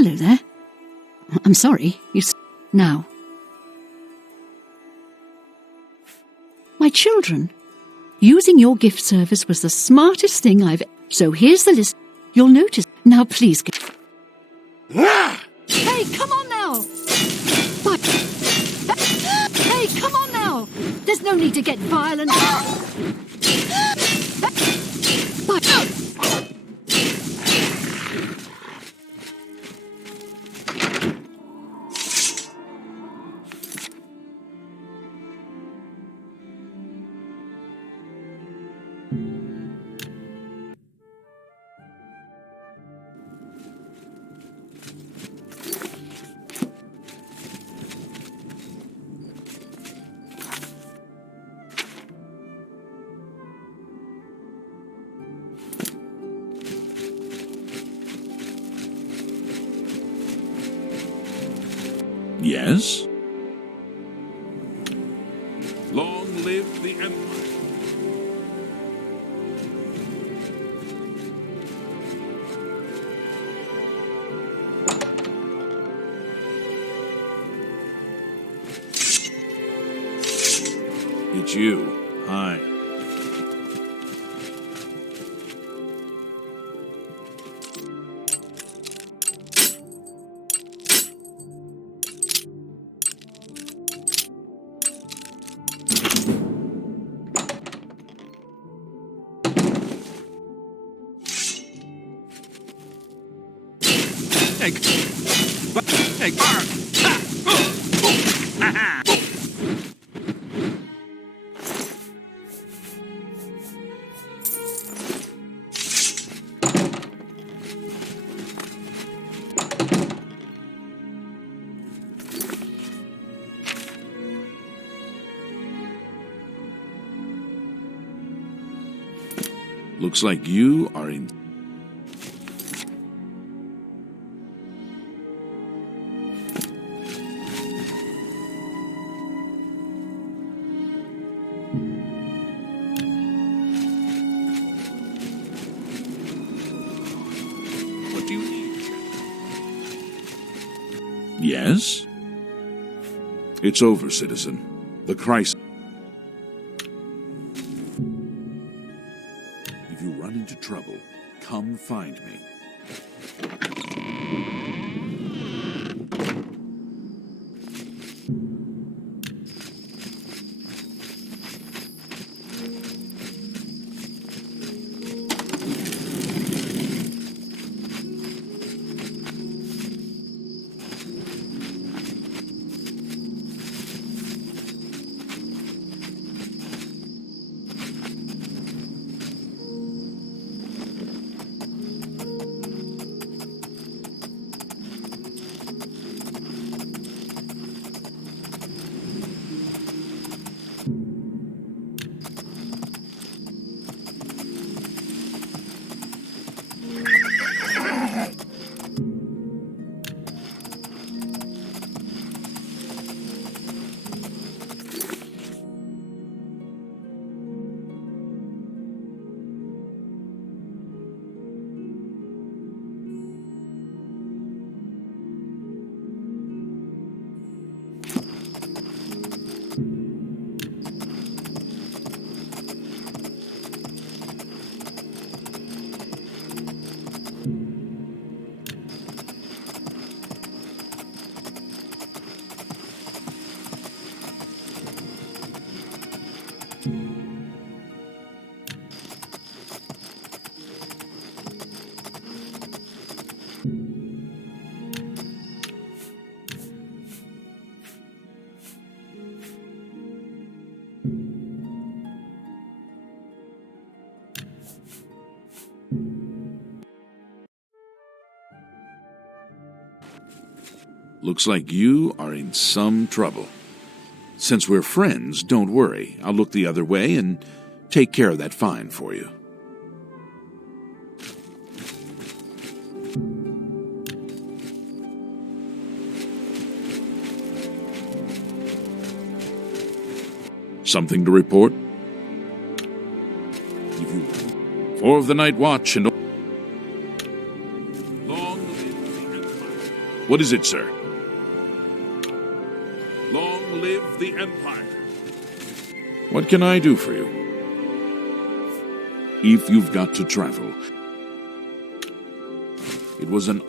Hello there. I'm sorry. Now. My children, using your gift service was the smartest thing I've... So here's the list. You'll notice. Now please... Hey, come on now! Hey, come on now! There's no need to get violent. Yes? Long live the Empire. It's you. Hi. Looks like you are in... What do you need? Yes? It's over, citizen. The crisis... If you run into trouble, come find me. Looks like you are in some trouble. Since we're friends, don't worry. I'll look the other way and take care of that fine for you. Something to report? Four of the night watch and... Long live the Empire. What is it, sir? Long live the Empire. What can I do for you? If you've got to travel, it was an...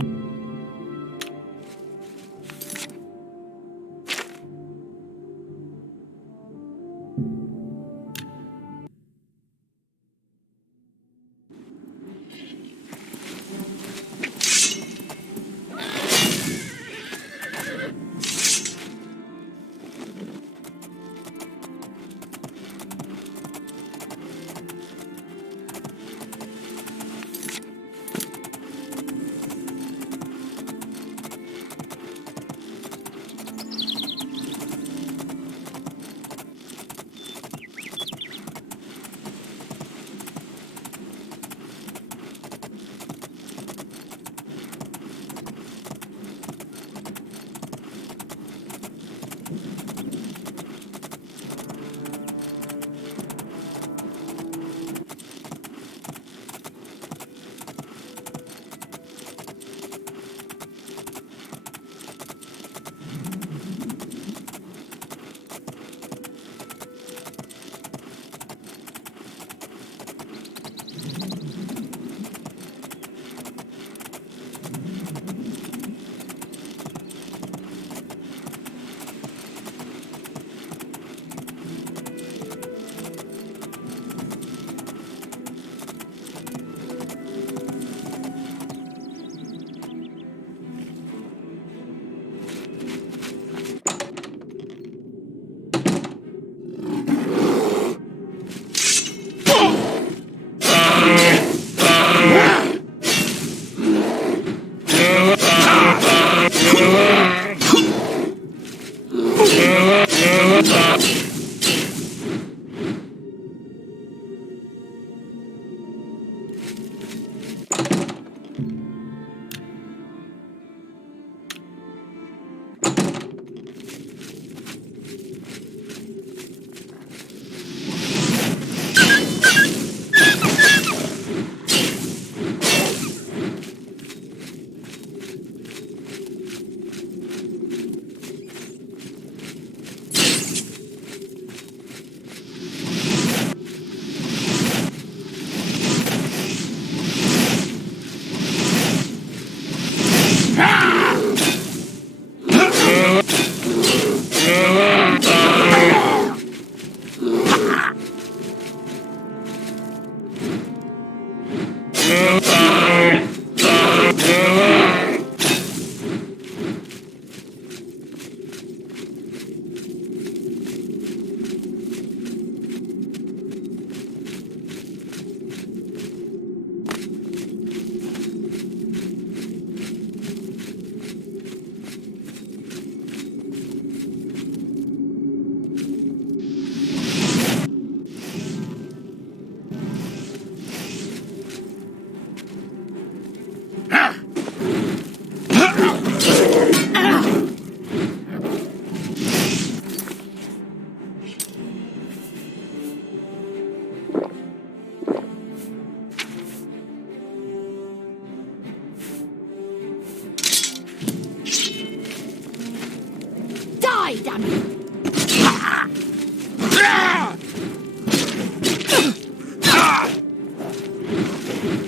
Die, damn you!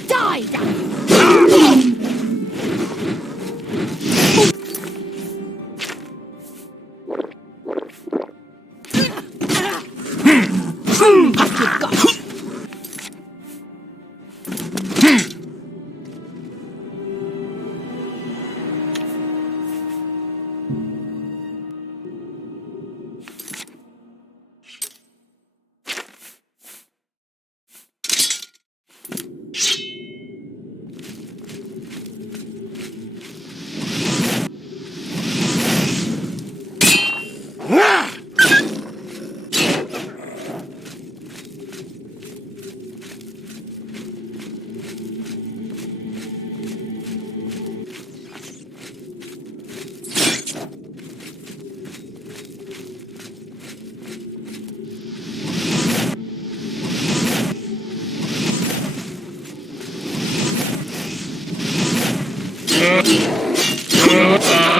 Die, damn you! Ah!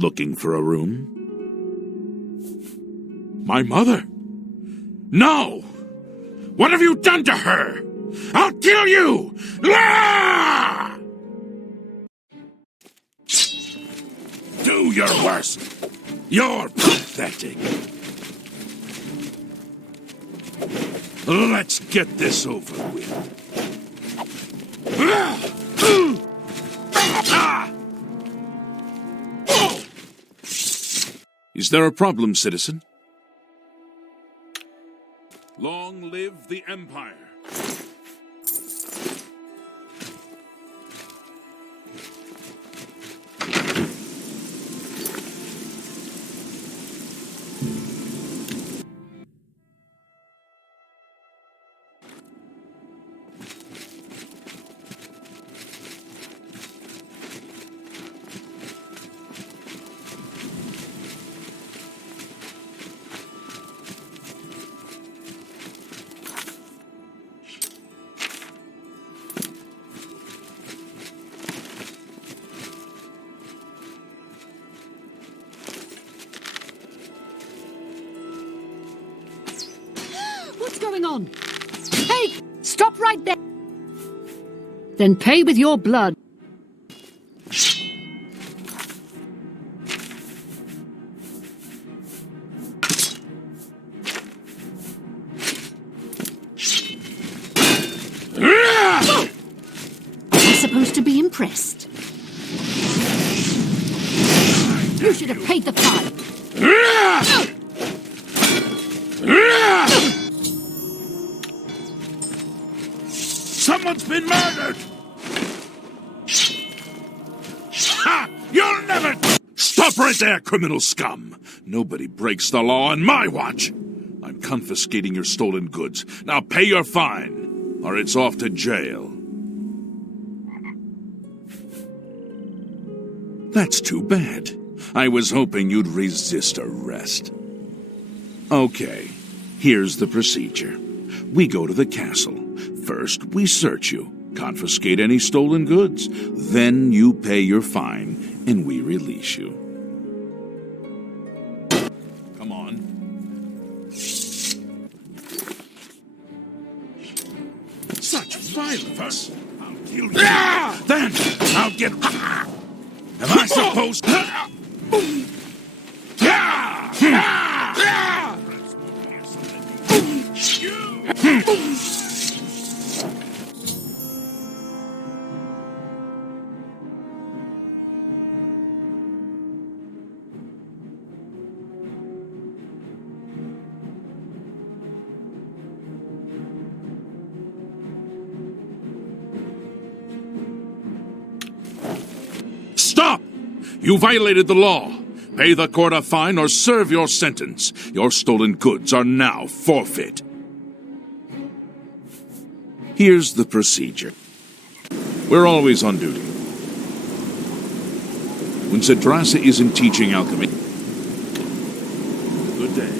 Looking for a room? My mother? No! What have you done to her? I'll kill you! Ah! Do your worst. You're pathetic. Let's get this over with. Is there a problem, citizen? Long live the Empire. What's going on? Hey, stop right there. Then pay with your blood. You're supposed to be impressed. You should have paid the fine. Someone's been murdered! Ha! You'll never... Stop right there, criminal scum! Nobody breaks the law on my watch! I'm confiscating your stolen goods. Now pay your fine, or it's off to jail. That's too bad. I was hoping you'd resist arrest. Okay, here's the procedure. We go to the castle. First, we search you, confiscate any stolen goods. Then you pay your fine, and we release you. Come on. Such violence! I'll kill you. Then I'll get... Am I supposed to... Stop! You violated the law. Pay the court a fine or serve your sentence. Your stolen goods are now forfeit. Here's the procedure. We're always on duty. When Cedrasa isn't teaching alchemy... Good day.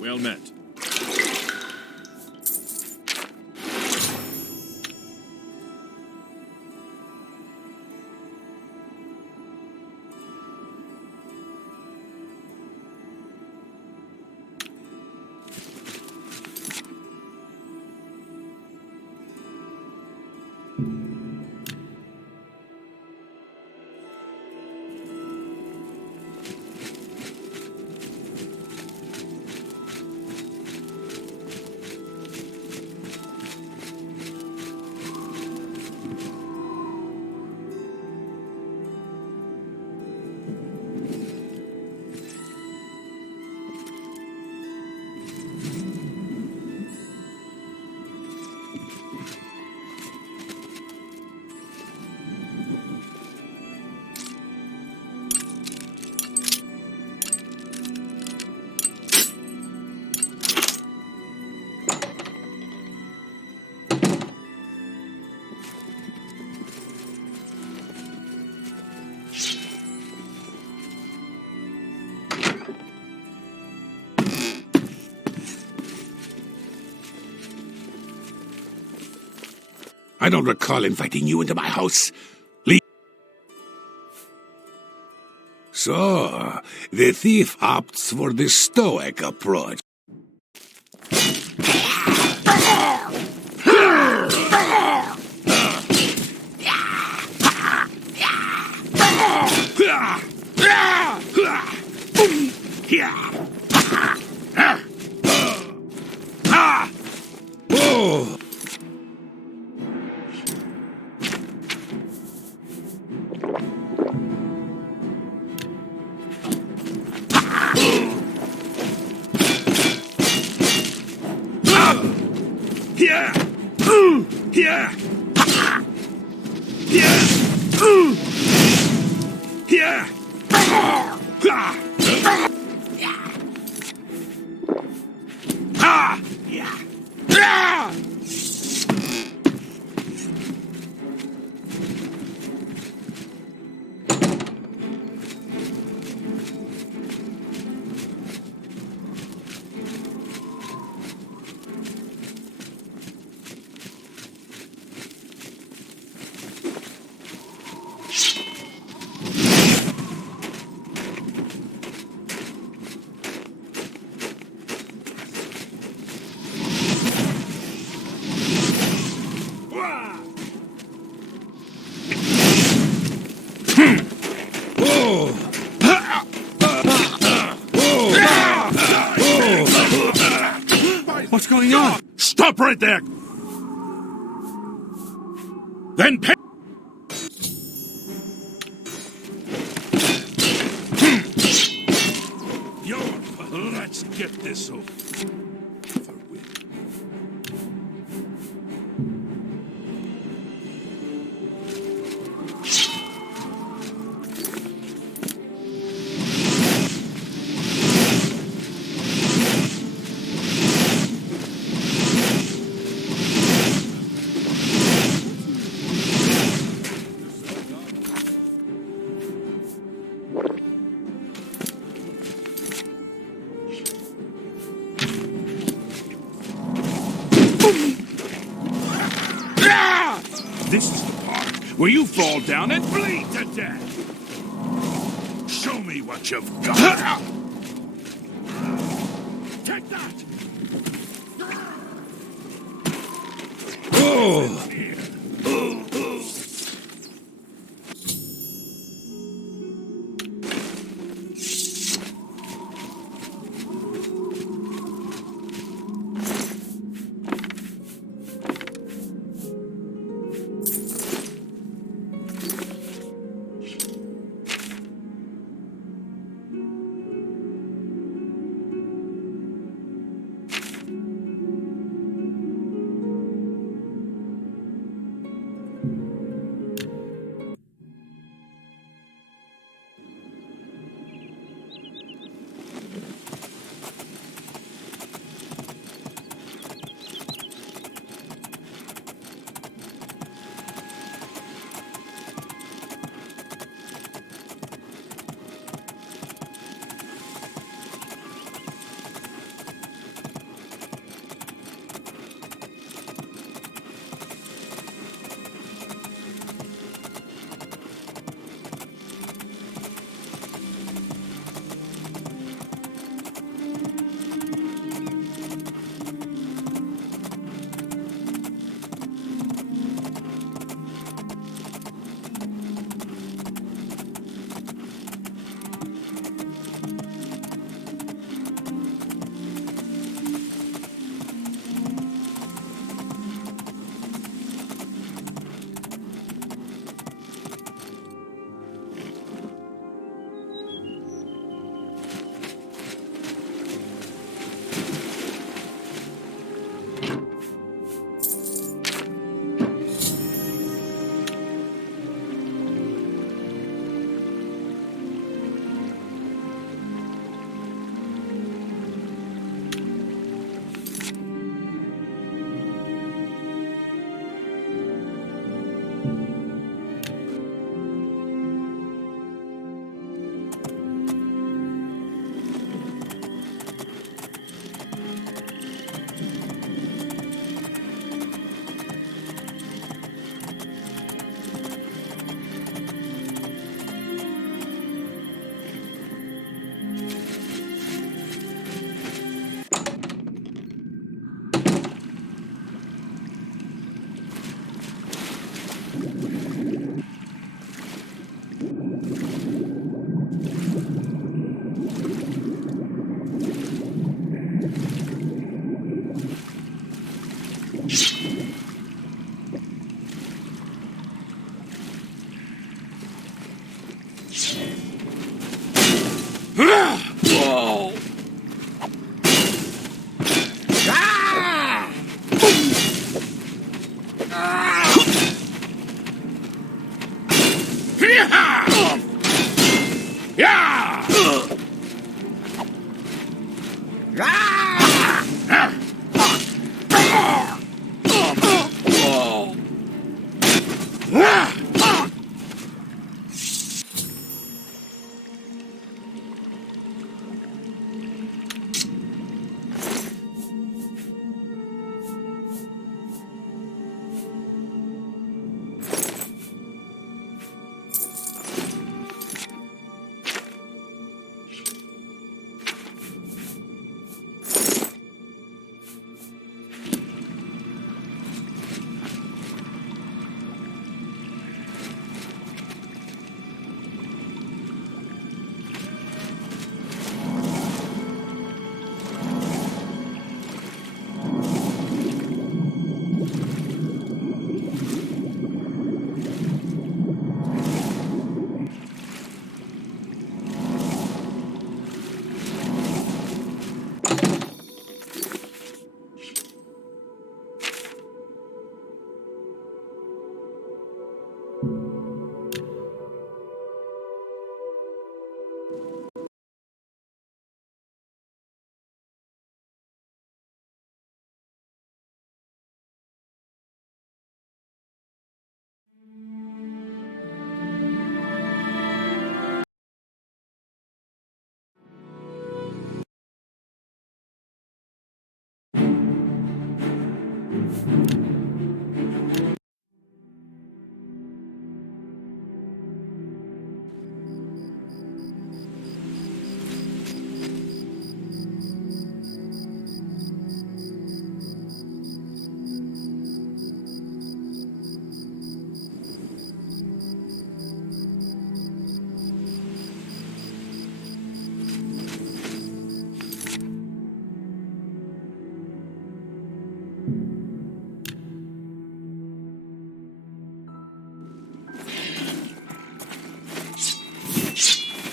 Well met. I don't recall inviting you into my house. Leave. So, the thief opts for the stoic approach. What's going on? Stop right there! Then pay. Yo, let's get this over with. This is the part where you fall down and bleed to death. Show me what you've got. Take that. Whoa!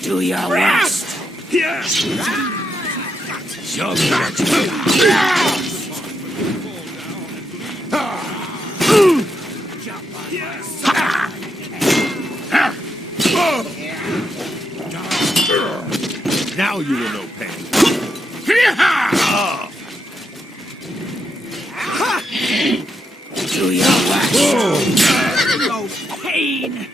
Do your worst. Show me what you got. Now you will know pain. Do your worst. No pain!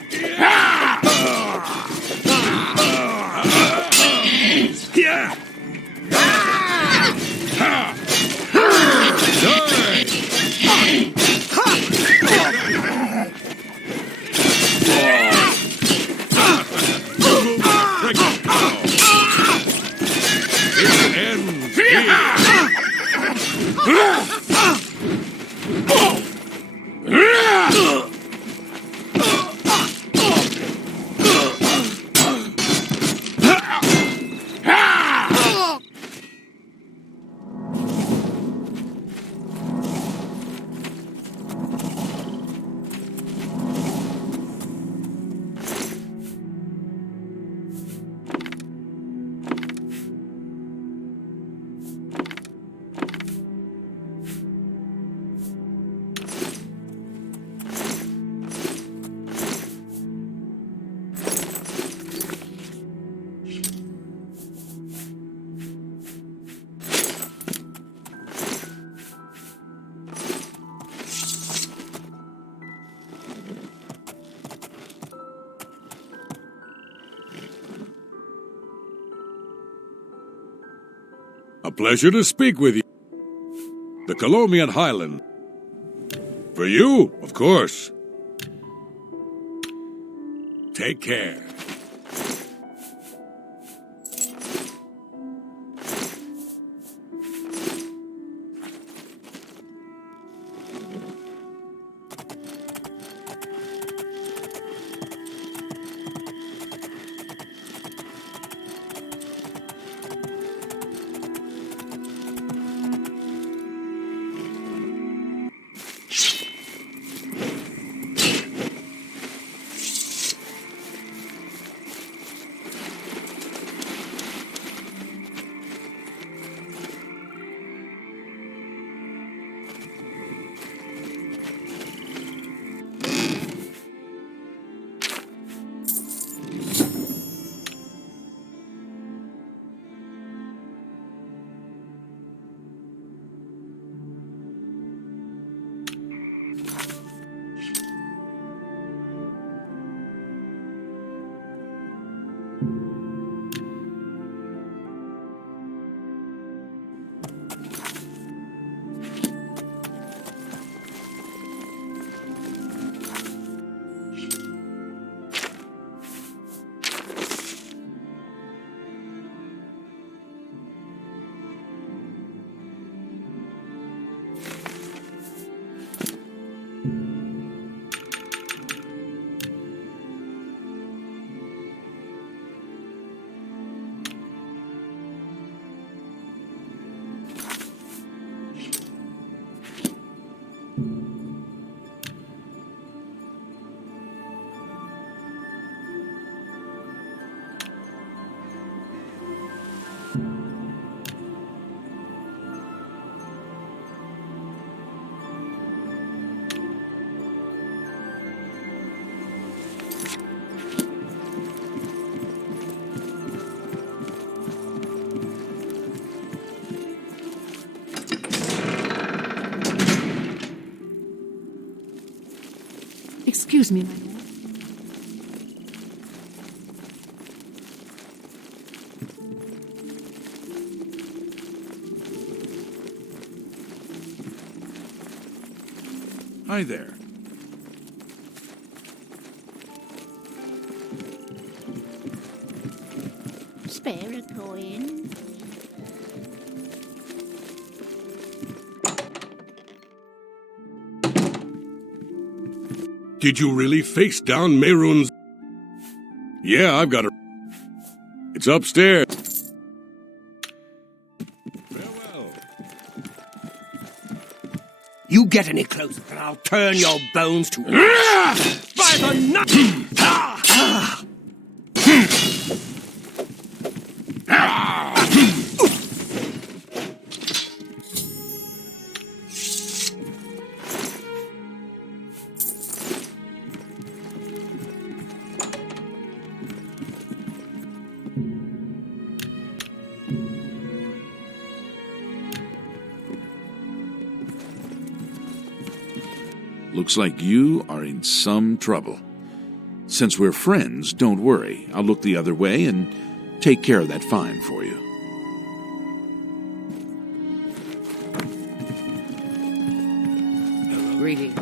A pleasure to speak with you. The Colomian Highland. For you, of course. Take care. Excuse me, my lord. Hi there. Spare a coin. Did you really face down Mehrunes? Yeah, I've got it. It's upstairs. Farewell. You get any closer and I'll turn your bones to ash. By the nut! Looks like you are in some trouble. Since we're friends, don't worry. I'll look the other way and take care of that fine for you. Greetings.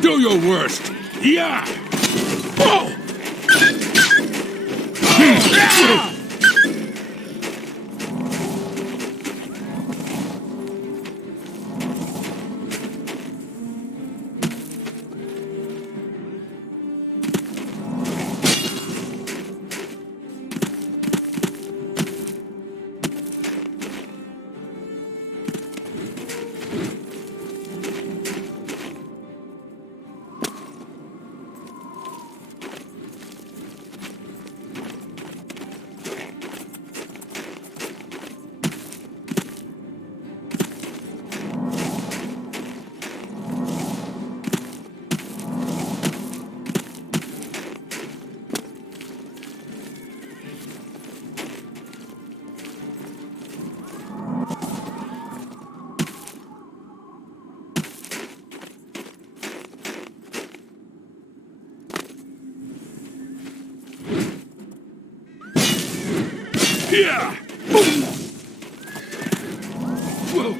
Do your worst. Yeah. Oh. Yeah! Whoa!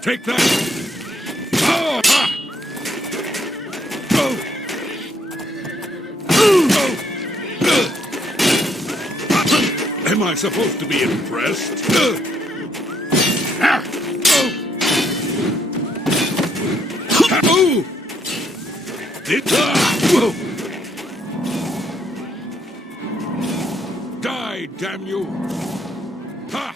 Take that! Oh! Ha! Oh! Oh! Am I supposed to be impressed? Ah! Oh! Oh! Whoa! Die, damn you! Ha!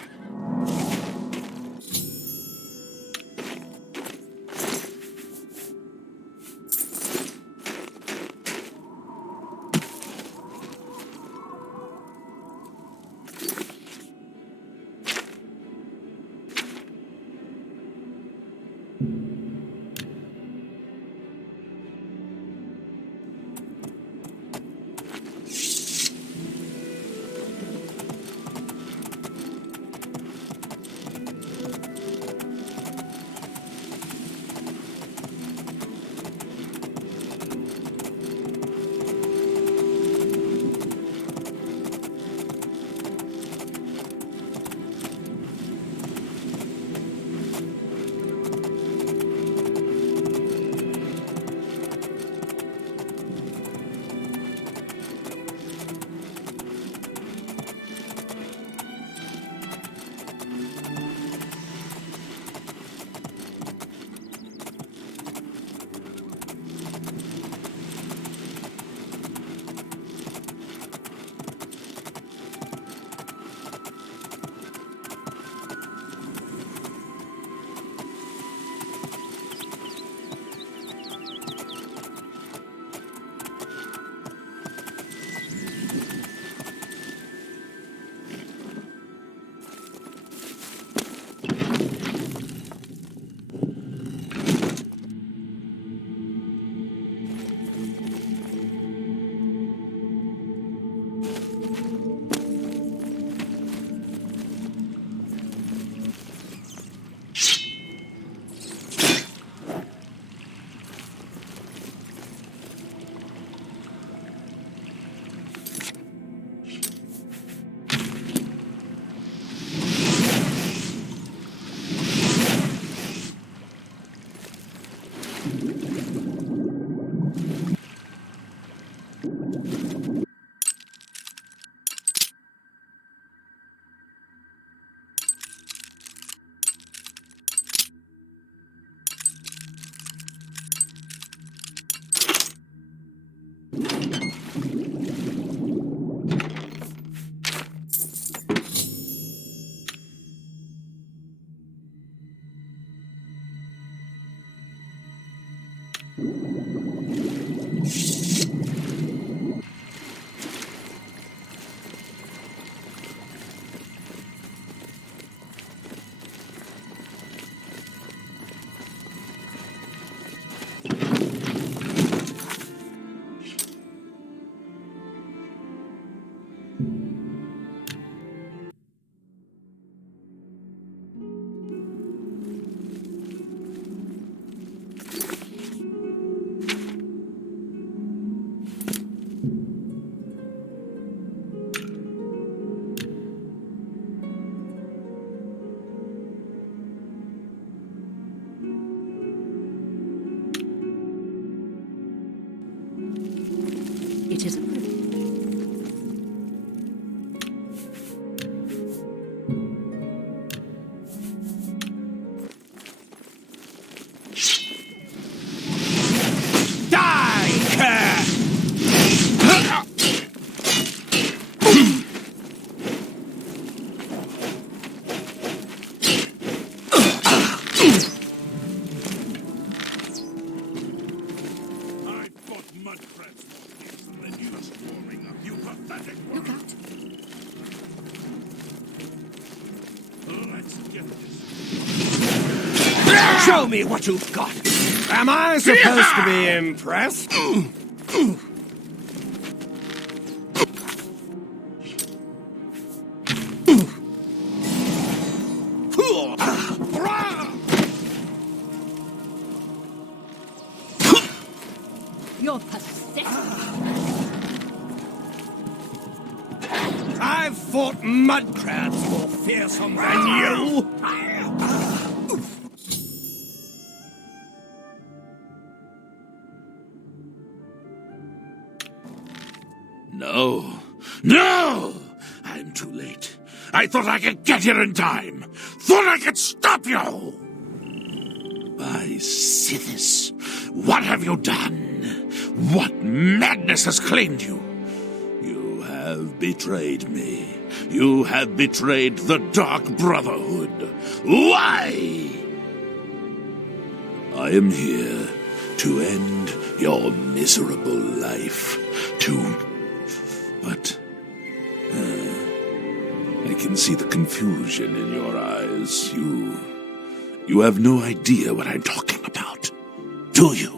It is a privilege. Show me what you've got. Am I supposed to be impressed? You're pathetic. I've fought mud crabs more fearsome than you. No! No! I'm too late. I thought I could get here in time. Thought I could stop you! By Sithis, what have you done? What madness has claimed you? You have betrayed me. You have betrayed the Dark Brotherhood. Why? I am here to end your miserable life. But I can see the confusion in your eyes. You have no idea what I'm talking about, do you?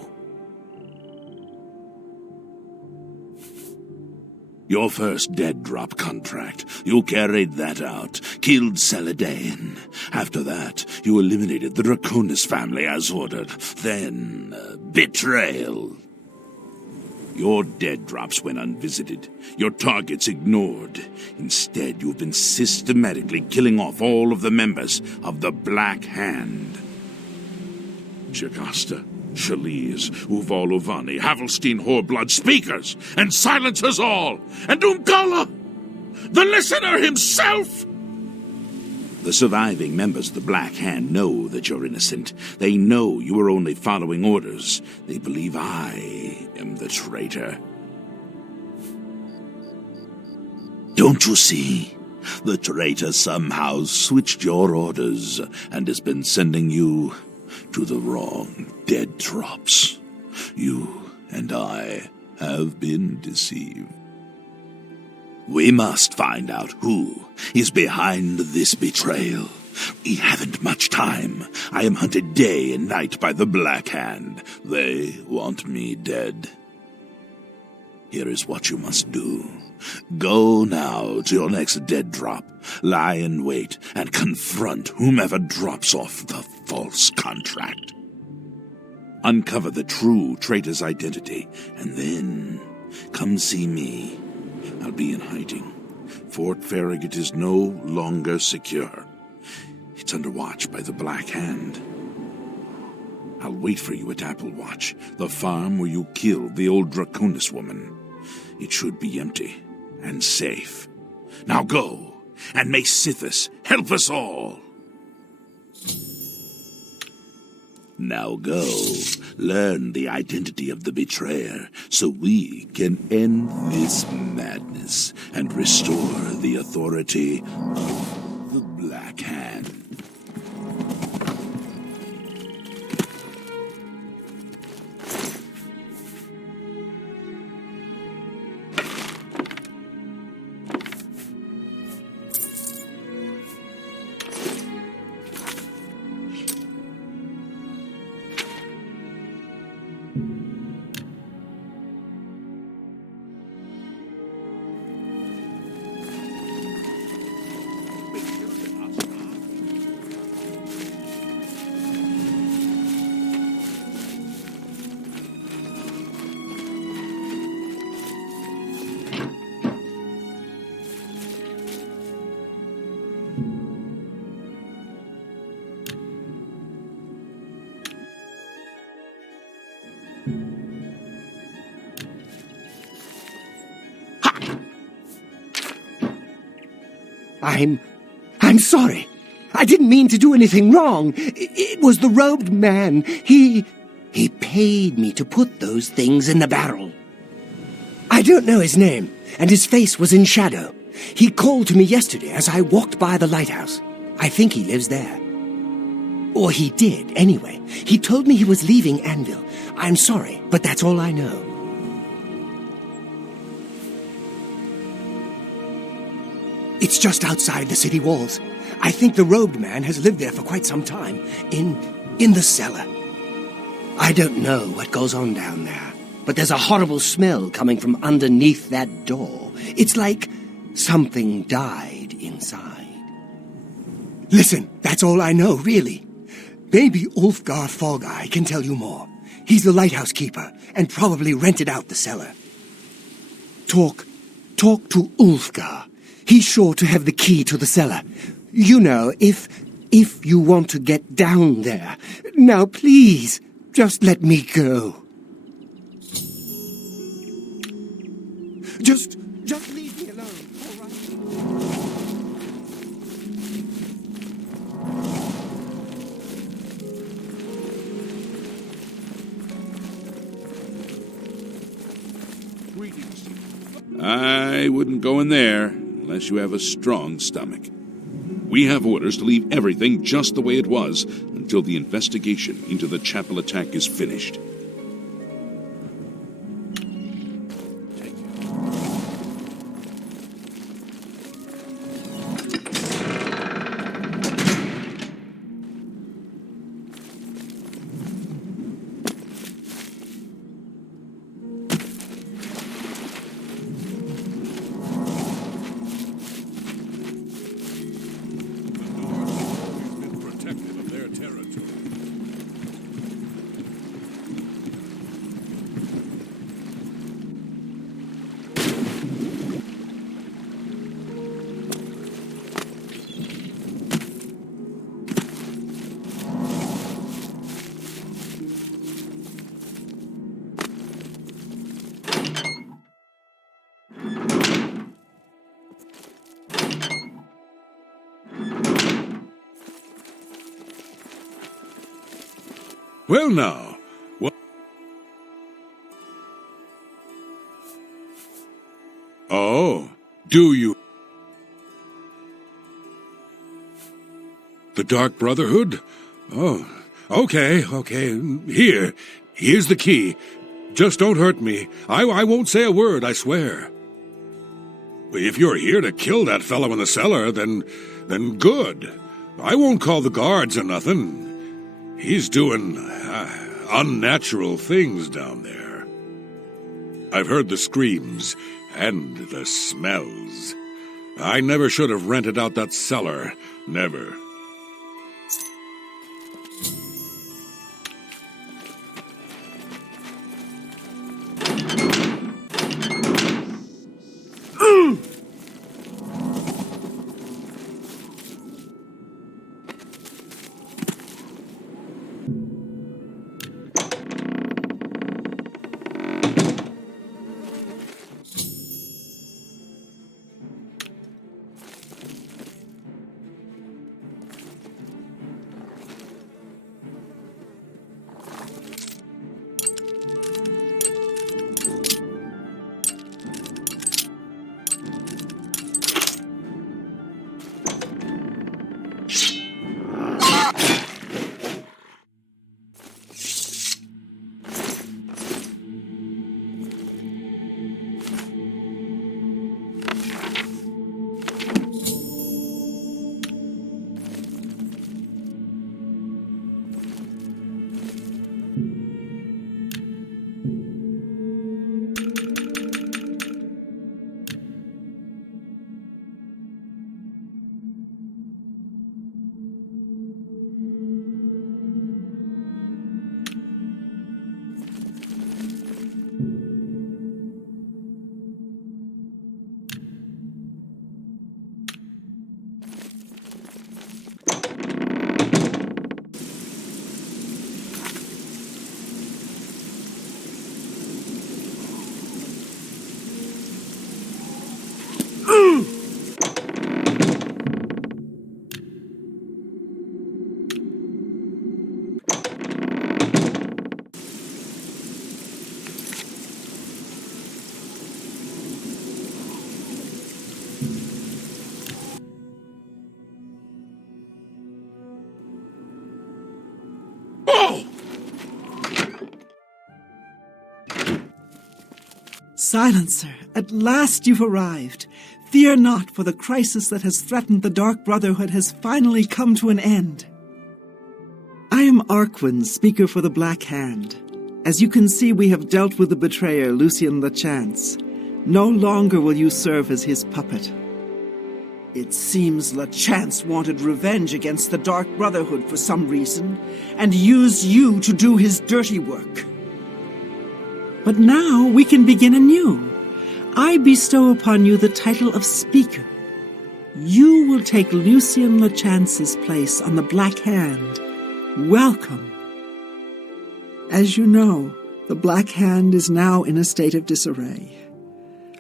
Your first dead drop contract, you carried that out, killed Saladin. After that, you eliminated the Draconis family as ordered. Then, betrayal. Your dead drops went unvisited, your targets ignored. Instead, you've been systematically killing off all of the members of the Black Hand. Jagasta, Shaliz, Uval Uvani, Havelstein, Horblood, speakers, and silencers all! And Umgala, the listener himself! The surviving members of the Black Hand know that you're innocent. They know you are only following orders. They believe I am the traitor. Don't you see? The traitor somehow switched your orders and has been sending you to the wrong dead drops. You and I have been deceived. We must find out who is behind this betrayal. We haven't much time. I am hunted day and night by the Black Hand. They want me dead. Here is what you must do. Go now to your next dead drop. Lie in wait and confront whomever drops off the false contract. Uncover the true traitor's identity, and then come see me. I'll be in hiding. Fort Farragut is no longer secure. It's under watch by the Black Hand. I'll wait for you at Applewatch, the farm where you killed the old Draconis woman. It should be empty and safe. Now go, and may Sithis help us all. Now go, learn the identity of the betrayer, so we can end this madness and restore the authority of the Black Hand. I'm sorry. I didn't mean to do anything wrong. It was the robed man. He paid me to put those things in the barrel. I don't know his name, and his face was in shadow. He called to me yesterday as I walked by the lighthouse. I think he lives there. Or he did, anyway. He told me he was leaving Anvil. I'm sorry, but that's all I know. It's just outside the city walls. I think the robed man has lived there for quite some time. In the cellar. I don't know what goes on down there, but there's a horrible smell coming from underneath that door. It's like something died inside. Listen, that's all I know, really. Maybe Ulfgar Fogeye can tell you more. He's the lighthouse keeper, and probably rented out the cellar. Talk to Ulfgar. He's sure to have the key to the cellar. You know, if you want to get down there. Now, please, just let me go. Just leave me alone, all right? I wouldn't go in there unless you have a strong stomach. We have orders to leave everything just the way it was until the investigation into the chapel attack is finished. Well, now. What? Oh, do you? The Dark Brotherhood? Oh, okay. Here's the key. Just don't hurt me. I won't say a word, I swear. If you're here to kill that fellow in the cellar, then good. I won't call the guards or nothing. He's doing unnatural things down there. I've heard the screams and the smells. I never should have rented out that cellar. Never. Silencer, at last you've arrived. Fear not, for the crisis that has threatened the Dark Brotherhood has finally come to an end. I am Arquin, speaker for the Black Hand. As you can see, we have dealt with the betrayer, Lucian the Chance. No longer will you serve as his puppet. It seems LeChance wanted revenge against the Dark Brotherhood for some reason, and used you to do his dirty work. But now we can begin anew. I bestow upon you the title of Speaker. You will take Lucien Lechance's place on the Black Hand. Welcome. As you know, the Black Hand is now in a state of disarray.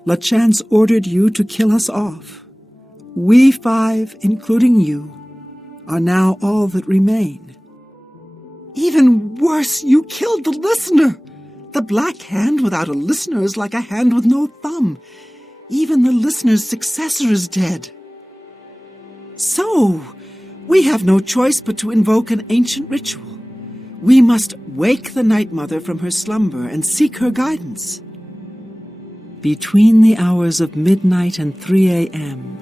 Lechance ordered you to kill us off. We 5, including you, are now all that remain. Even worse, you killed the listener. The Black Hand without a listener is like a hand with no thumb. Even the listener's successor is dead. So, we have no choice but to invoke an ancient ritual. We must wake the Night Mother from her slumber and seek her guidance. Between the hours of midnight and 3 a.m.,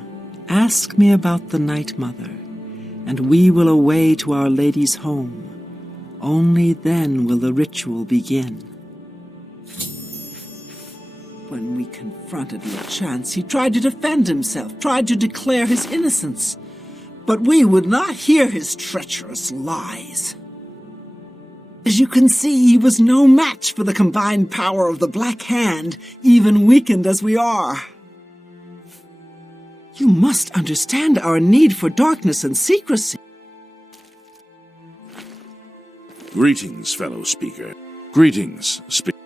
ask me about the Night Mother, and we will away to Our Lady's home. Only then will the ritual begin. When we confronted Lechance, he tried to defend himself, tried to declare his innocence. But we would not hear his treacherous lies. As you can see, he was no match for the combined power of the Black Hand, even weakened as we are. You must understand our need for darkness and secrecy. Greetings, fellow speaker. Greetings, speaker.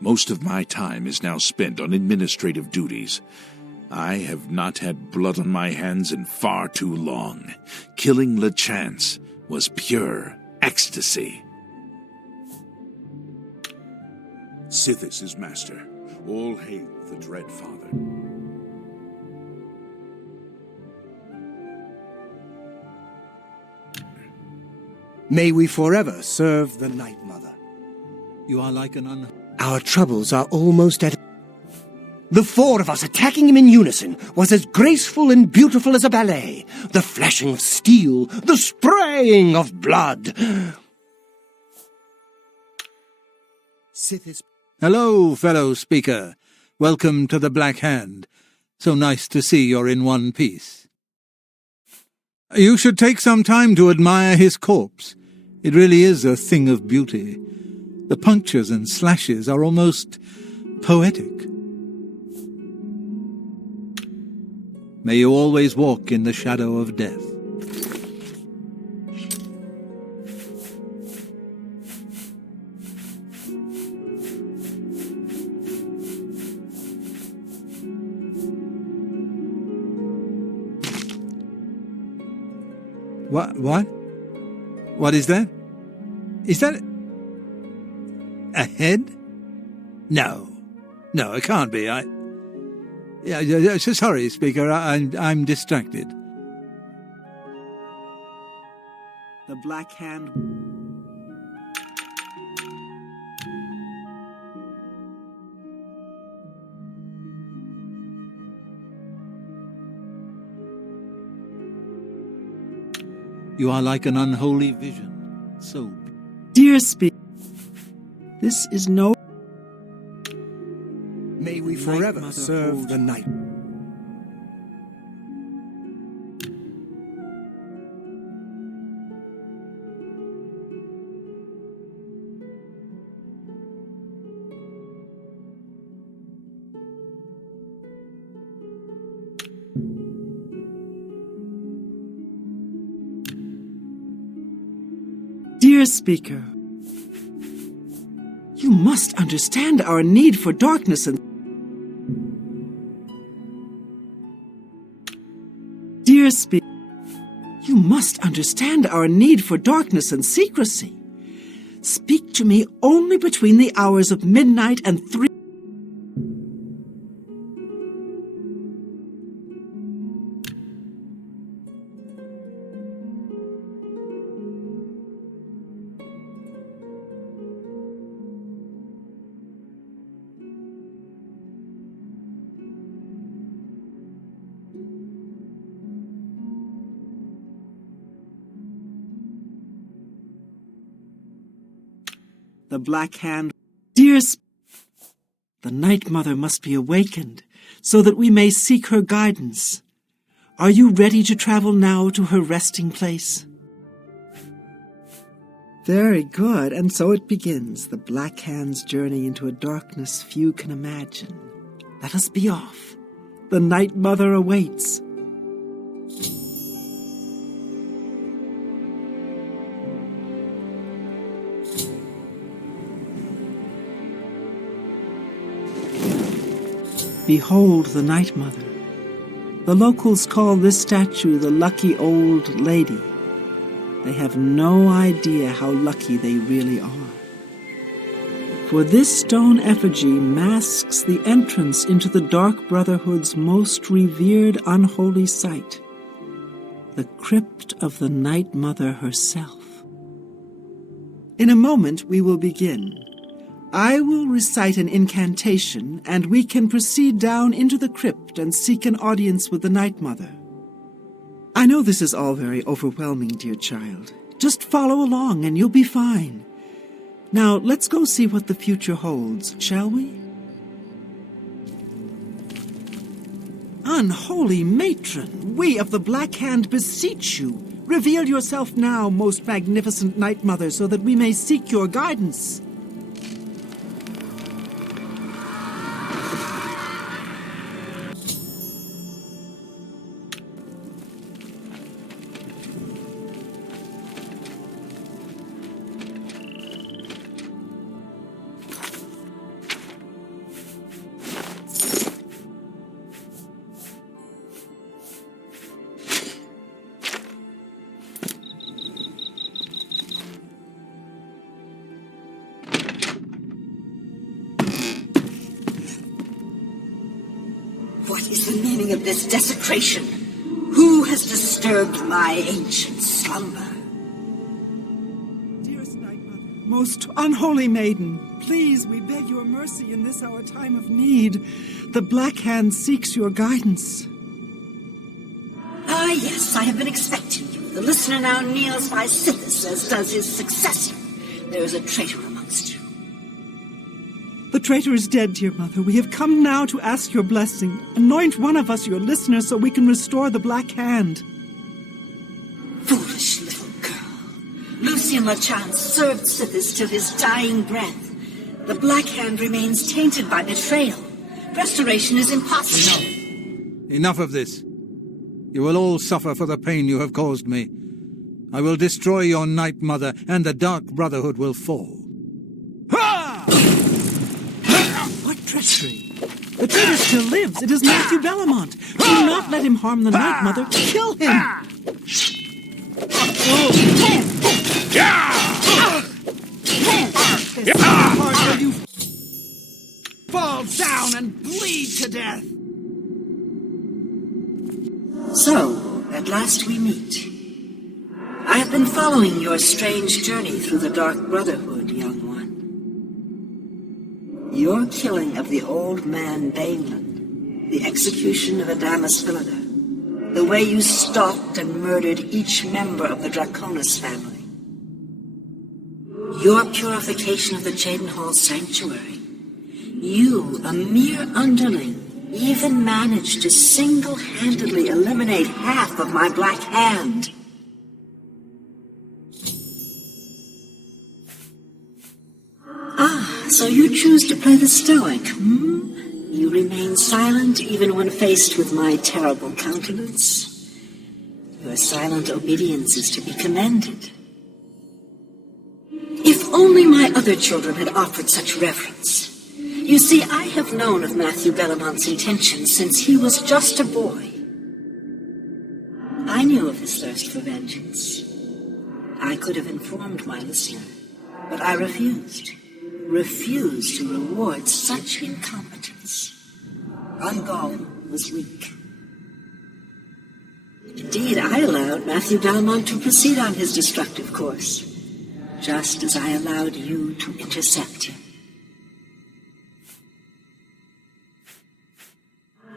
Most of my time is now spent on administrative duties. I have not had blood on my hands in far too long. Killing Lechance was pure ecstasy. Sithis is master. All hail the Dread Father. May we forever serve the Night Mother. You are like an Our troubles are almost at... The 4 of us attacking him in unison was as graceful and beautiful as a ballet. The flashing of steel, the spraying of blood. Sithis... Hello, fellow speaker. Welcome to the Black Hand. So nice to see you're in one piece. You should take some time to admire his corpse. It really is a thing of beauty. The punctures and slashes are almost poetic. May you always walk in the shadow of death. What? What is that? Is that a head? No, it can't be. Sorry, Speaker, I'm distracted. The Black Hand... You are like an unholy vision. So... Dear Speaker, this is no... May we forever serve the Night. Dear Speaker, you must understand our need for darkness and... Dear Speaker, you must understand our need for darkness and secrecy. Speak to me only between the hours of midnight and 3... The Black Hand... Dear the Night Mother must be awakened, so that we may seek her guidance. Are you ready to travel now to her resting place? Very good, and so it begins, the Black Hand's journey into a darkness few can imagine. Let us be off. The Night Mother awaits. Behold the Night Mother. The locals call this statue the Lucky Old Lady. They have no idea how lucky they really are. For this stone effigy masks the entrance into the Dark Brotherhood's most revered unholy site, the crypt of the Night Mother herself. In a moment we will begin. I will recite an incantation, and we can proceed down into the crypt and seek an audience with the Night Mother. I know this is all very overwhelming, dear child. Just follow along and you'll be fine. Now, let's go see what the future holds, shall we? Unholy matron, we of the Black Hand beseech you. Reveal yourself now, most magnificent Night Mother, so that we may seek your guidance. What is the meaning of this desecration? Who has disturbed my ancient slumber? Dearest Night Mother, most unholy maiden, please, we beg your mercy in this our time of need. The Black Hand seeks your guidance. Ah, yes, I have been expecting you. The listener now kneels by Sithis, as does his successor. There is a traitor amongst you. The traitor is dead, dear mother. We have come now to ask your blessing. Anoint one of us your listener so we can restore the Black Hand. Foolish little girl. Lucien Lachance served Sithis till his dying breath. The Black Hand remains tainted by betrayal. Restoration is impossible. Enough of this. You will all suffer for the pain you have caused me. I will destroy your Night Mother, and the Dark Brotherhood will fall. What treachery! The traitor still lives. It is Matthew Bellamont. Do not let him harm the Night Mother. Kill him! Hard you fall down and bleed to death. So, at last we meet. I have been following your strange journey through the Dark Brotherhood, young one. Your killing of the old man Bainland, the execution of Adamus Philida, the way you stalked and murdered each member of the Draconis family, your purification of the Jadenhall Sanctuary. You, a mere underling, even managed to single-handedly eliminate half of my Black Hand. Ah, so you choose to play the stoic, hmm? You remain silent even when faced with my terrible countenance. Your silent obedience is to be commended. If only my other children had offered such reverence. You see, I have known of Matthew Bellamont's intentions since he was just a boy. I knew of his thirst for vengeance. I could have informed my listener, but I refused. Refused to reward such incompetence. Ungol was weak. Indeed, I allowed Matthew Bellamont to proceed on his destructive course, just as I allowed you to intercept him.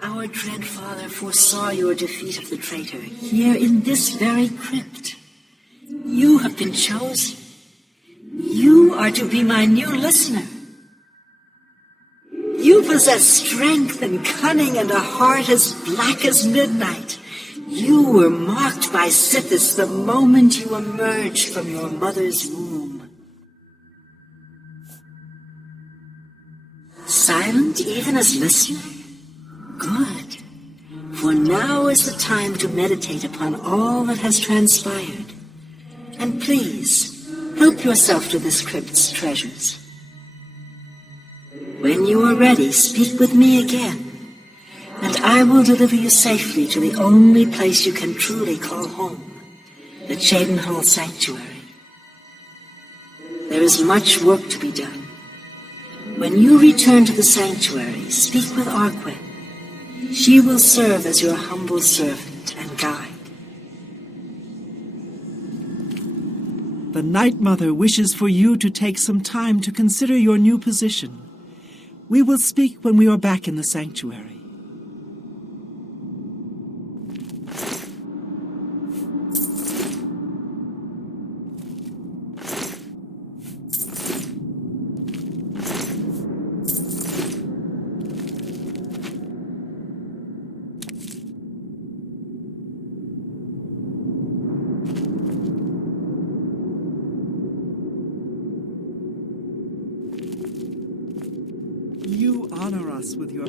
Our dread father foresaw your defeat of the traitor here in this very crypt. You have been chosen. You are to be my new listener. You possess strength and cunning and a heart as black as midnight. You were marked by Sithis the moment you emerged from your mother's womb. silent even as listener? Good. For now is the time to meditate upon all that has transpired. And please, help yourself to this crypt's treasures. When you are ready, speak with me again, and I will deliver you safely to the only place you can truly call home, the Chedenhall Sanctuary. There is much work to be done. When you return to the sanctuary, speak with Arquen. She will serve as your humble servant and guide. The Night Mother wishes for you to take some time to consider your new position. We will speak when we are back in the sanctuary. You honor us with your...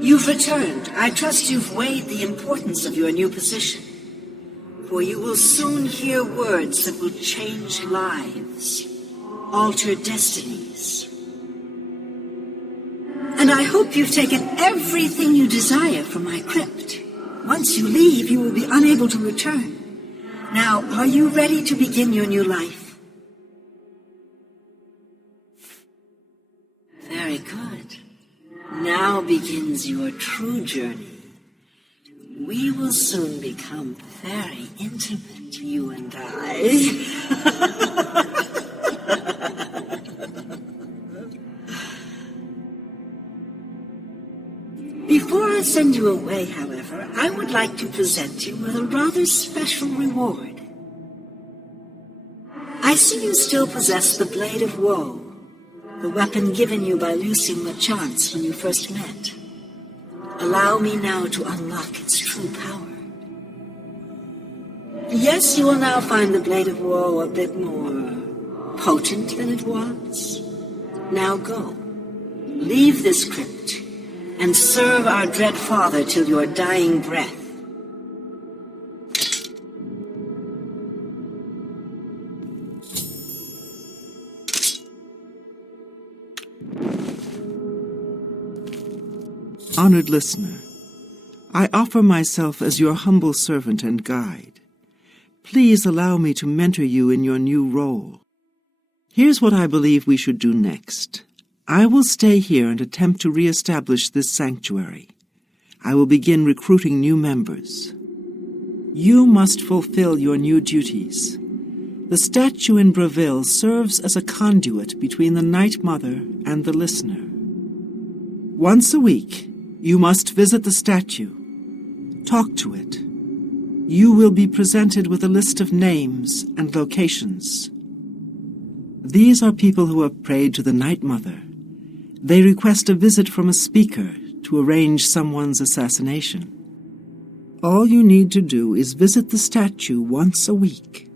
You've returned. I trust you've weighed the importance of your new position. For you will soon hear words that will change lives, alter destinies. And I hope you've taken everything you desire from my crypt. Once you leave, you will be unable to return. Now, are you ready to begin your new life? Very good. Now begins your true journey. We will soon become very intimate, you and I. Before I send you away, however, I would like to present you with a rather special reward. I see you still possess the Blade of Woe, the weapon given you by Lucien Lachance when you first met. Allow me now to unlock its true power. Yes, you will now find the Blade of Woe a bit more potent than it was. Now go. Leave this crypt and serve our dread father till your dying breath. Honored listener, I offer myself as your humble servant and guide. Please allow me to mentor you in your new role. Here's what I believe we should do next. I will stay here and attempt to re-establish this sanctuary. I will begin recruiting new members. You must fulfill your new duties. The statue in Breville serves as a conduit between the Night Mother and the listener. Once a week, you must visit the statue. Talk to it. You will be presented with a list of names and locations. These are people who have prayed to the Night Mother. They request a visit from a speaker to arrange someone's assassination. All you need to do is visit the statue once a week,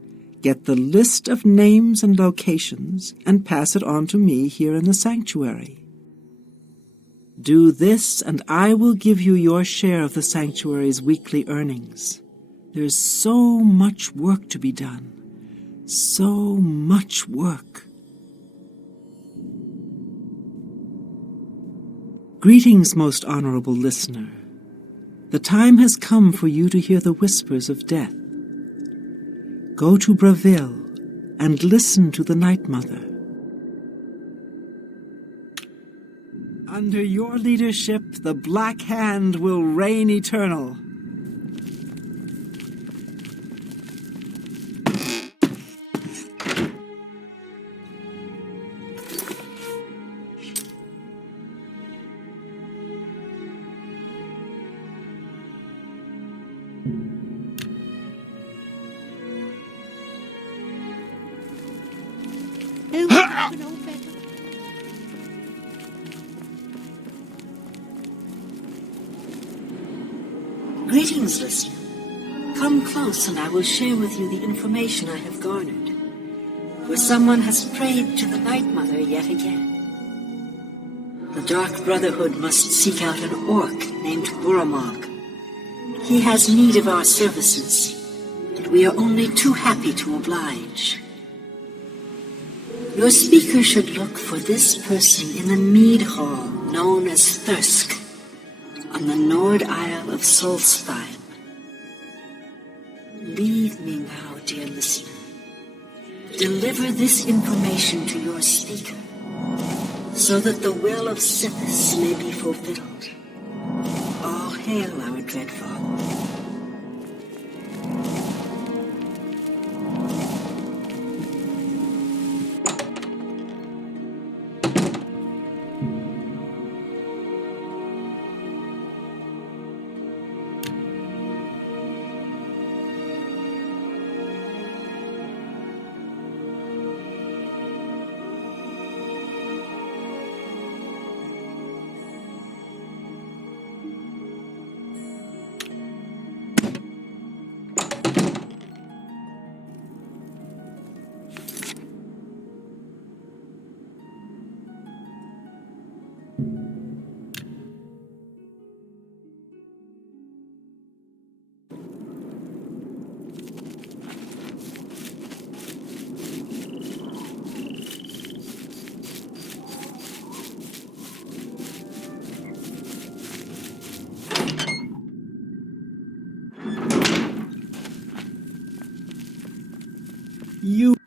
get the list of names and locations, and pass it on to me here in the sanctuary. Do this, and I will give you your share of the sanctuary's weekly earnings. There's so much work to be done. So much work. Greetings, most honorable listener. The time has come for you to hear the whispers of death. Go to Breville and listen to the Night Mother. Under your leadership, the Black Hand will reign eternal. Oh, I know better. Greetings, listener. Come close and I will share with you the information I have garnered. For someone has prayed to the Night Mother yet again. The Dark Brotherhood must seek out an orc named Buramog. He has need of our services, and we are only too happy to oblige. Your speaker should look for this person in the mead hall known as Thirsk, on the Nord Isle of Solstheim. Leave me now, dear listener. Deliver this information to your speaker, so that the will of Sithis may be fulfilled. All hail our dread father.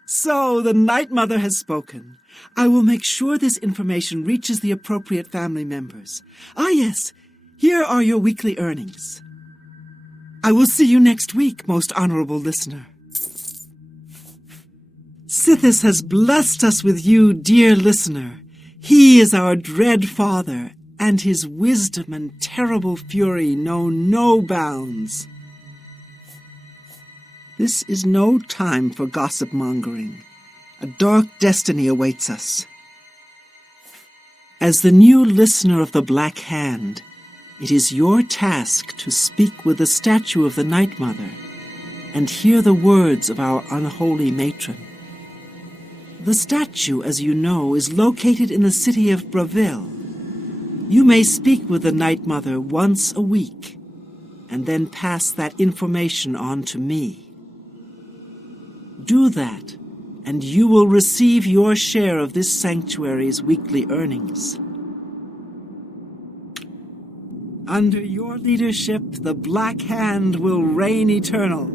So, the Night Mother has spoken. I will make sure this information reaches the appropriate family members. Ah, yes, here are your weekly earnings. I will see you next week, most honorable listener. Sithis has blessed us with you, dear listener. He is our dread father, and his wisdom and terrible fury know no bounds. This is no time for gossip-mongering. A dark destiny awaits us. As the new listener of the Black Hand, it is your task to speak with the statue of the Night Mother and hear the words of our unholy matron. The statue, as you know, is located in the city of Bravil. You may speak with the Night Mother once a week, and then pass that information on to me. Do that, and you will receive your share of this sanctuary's weekly earnings. Under your leadership, the Black Hand will reign eternal.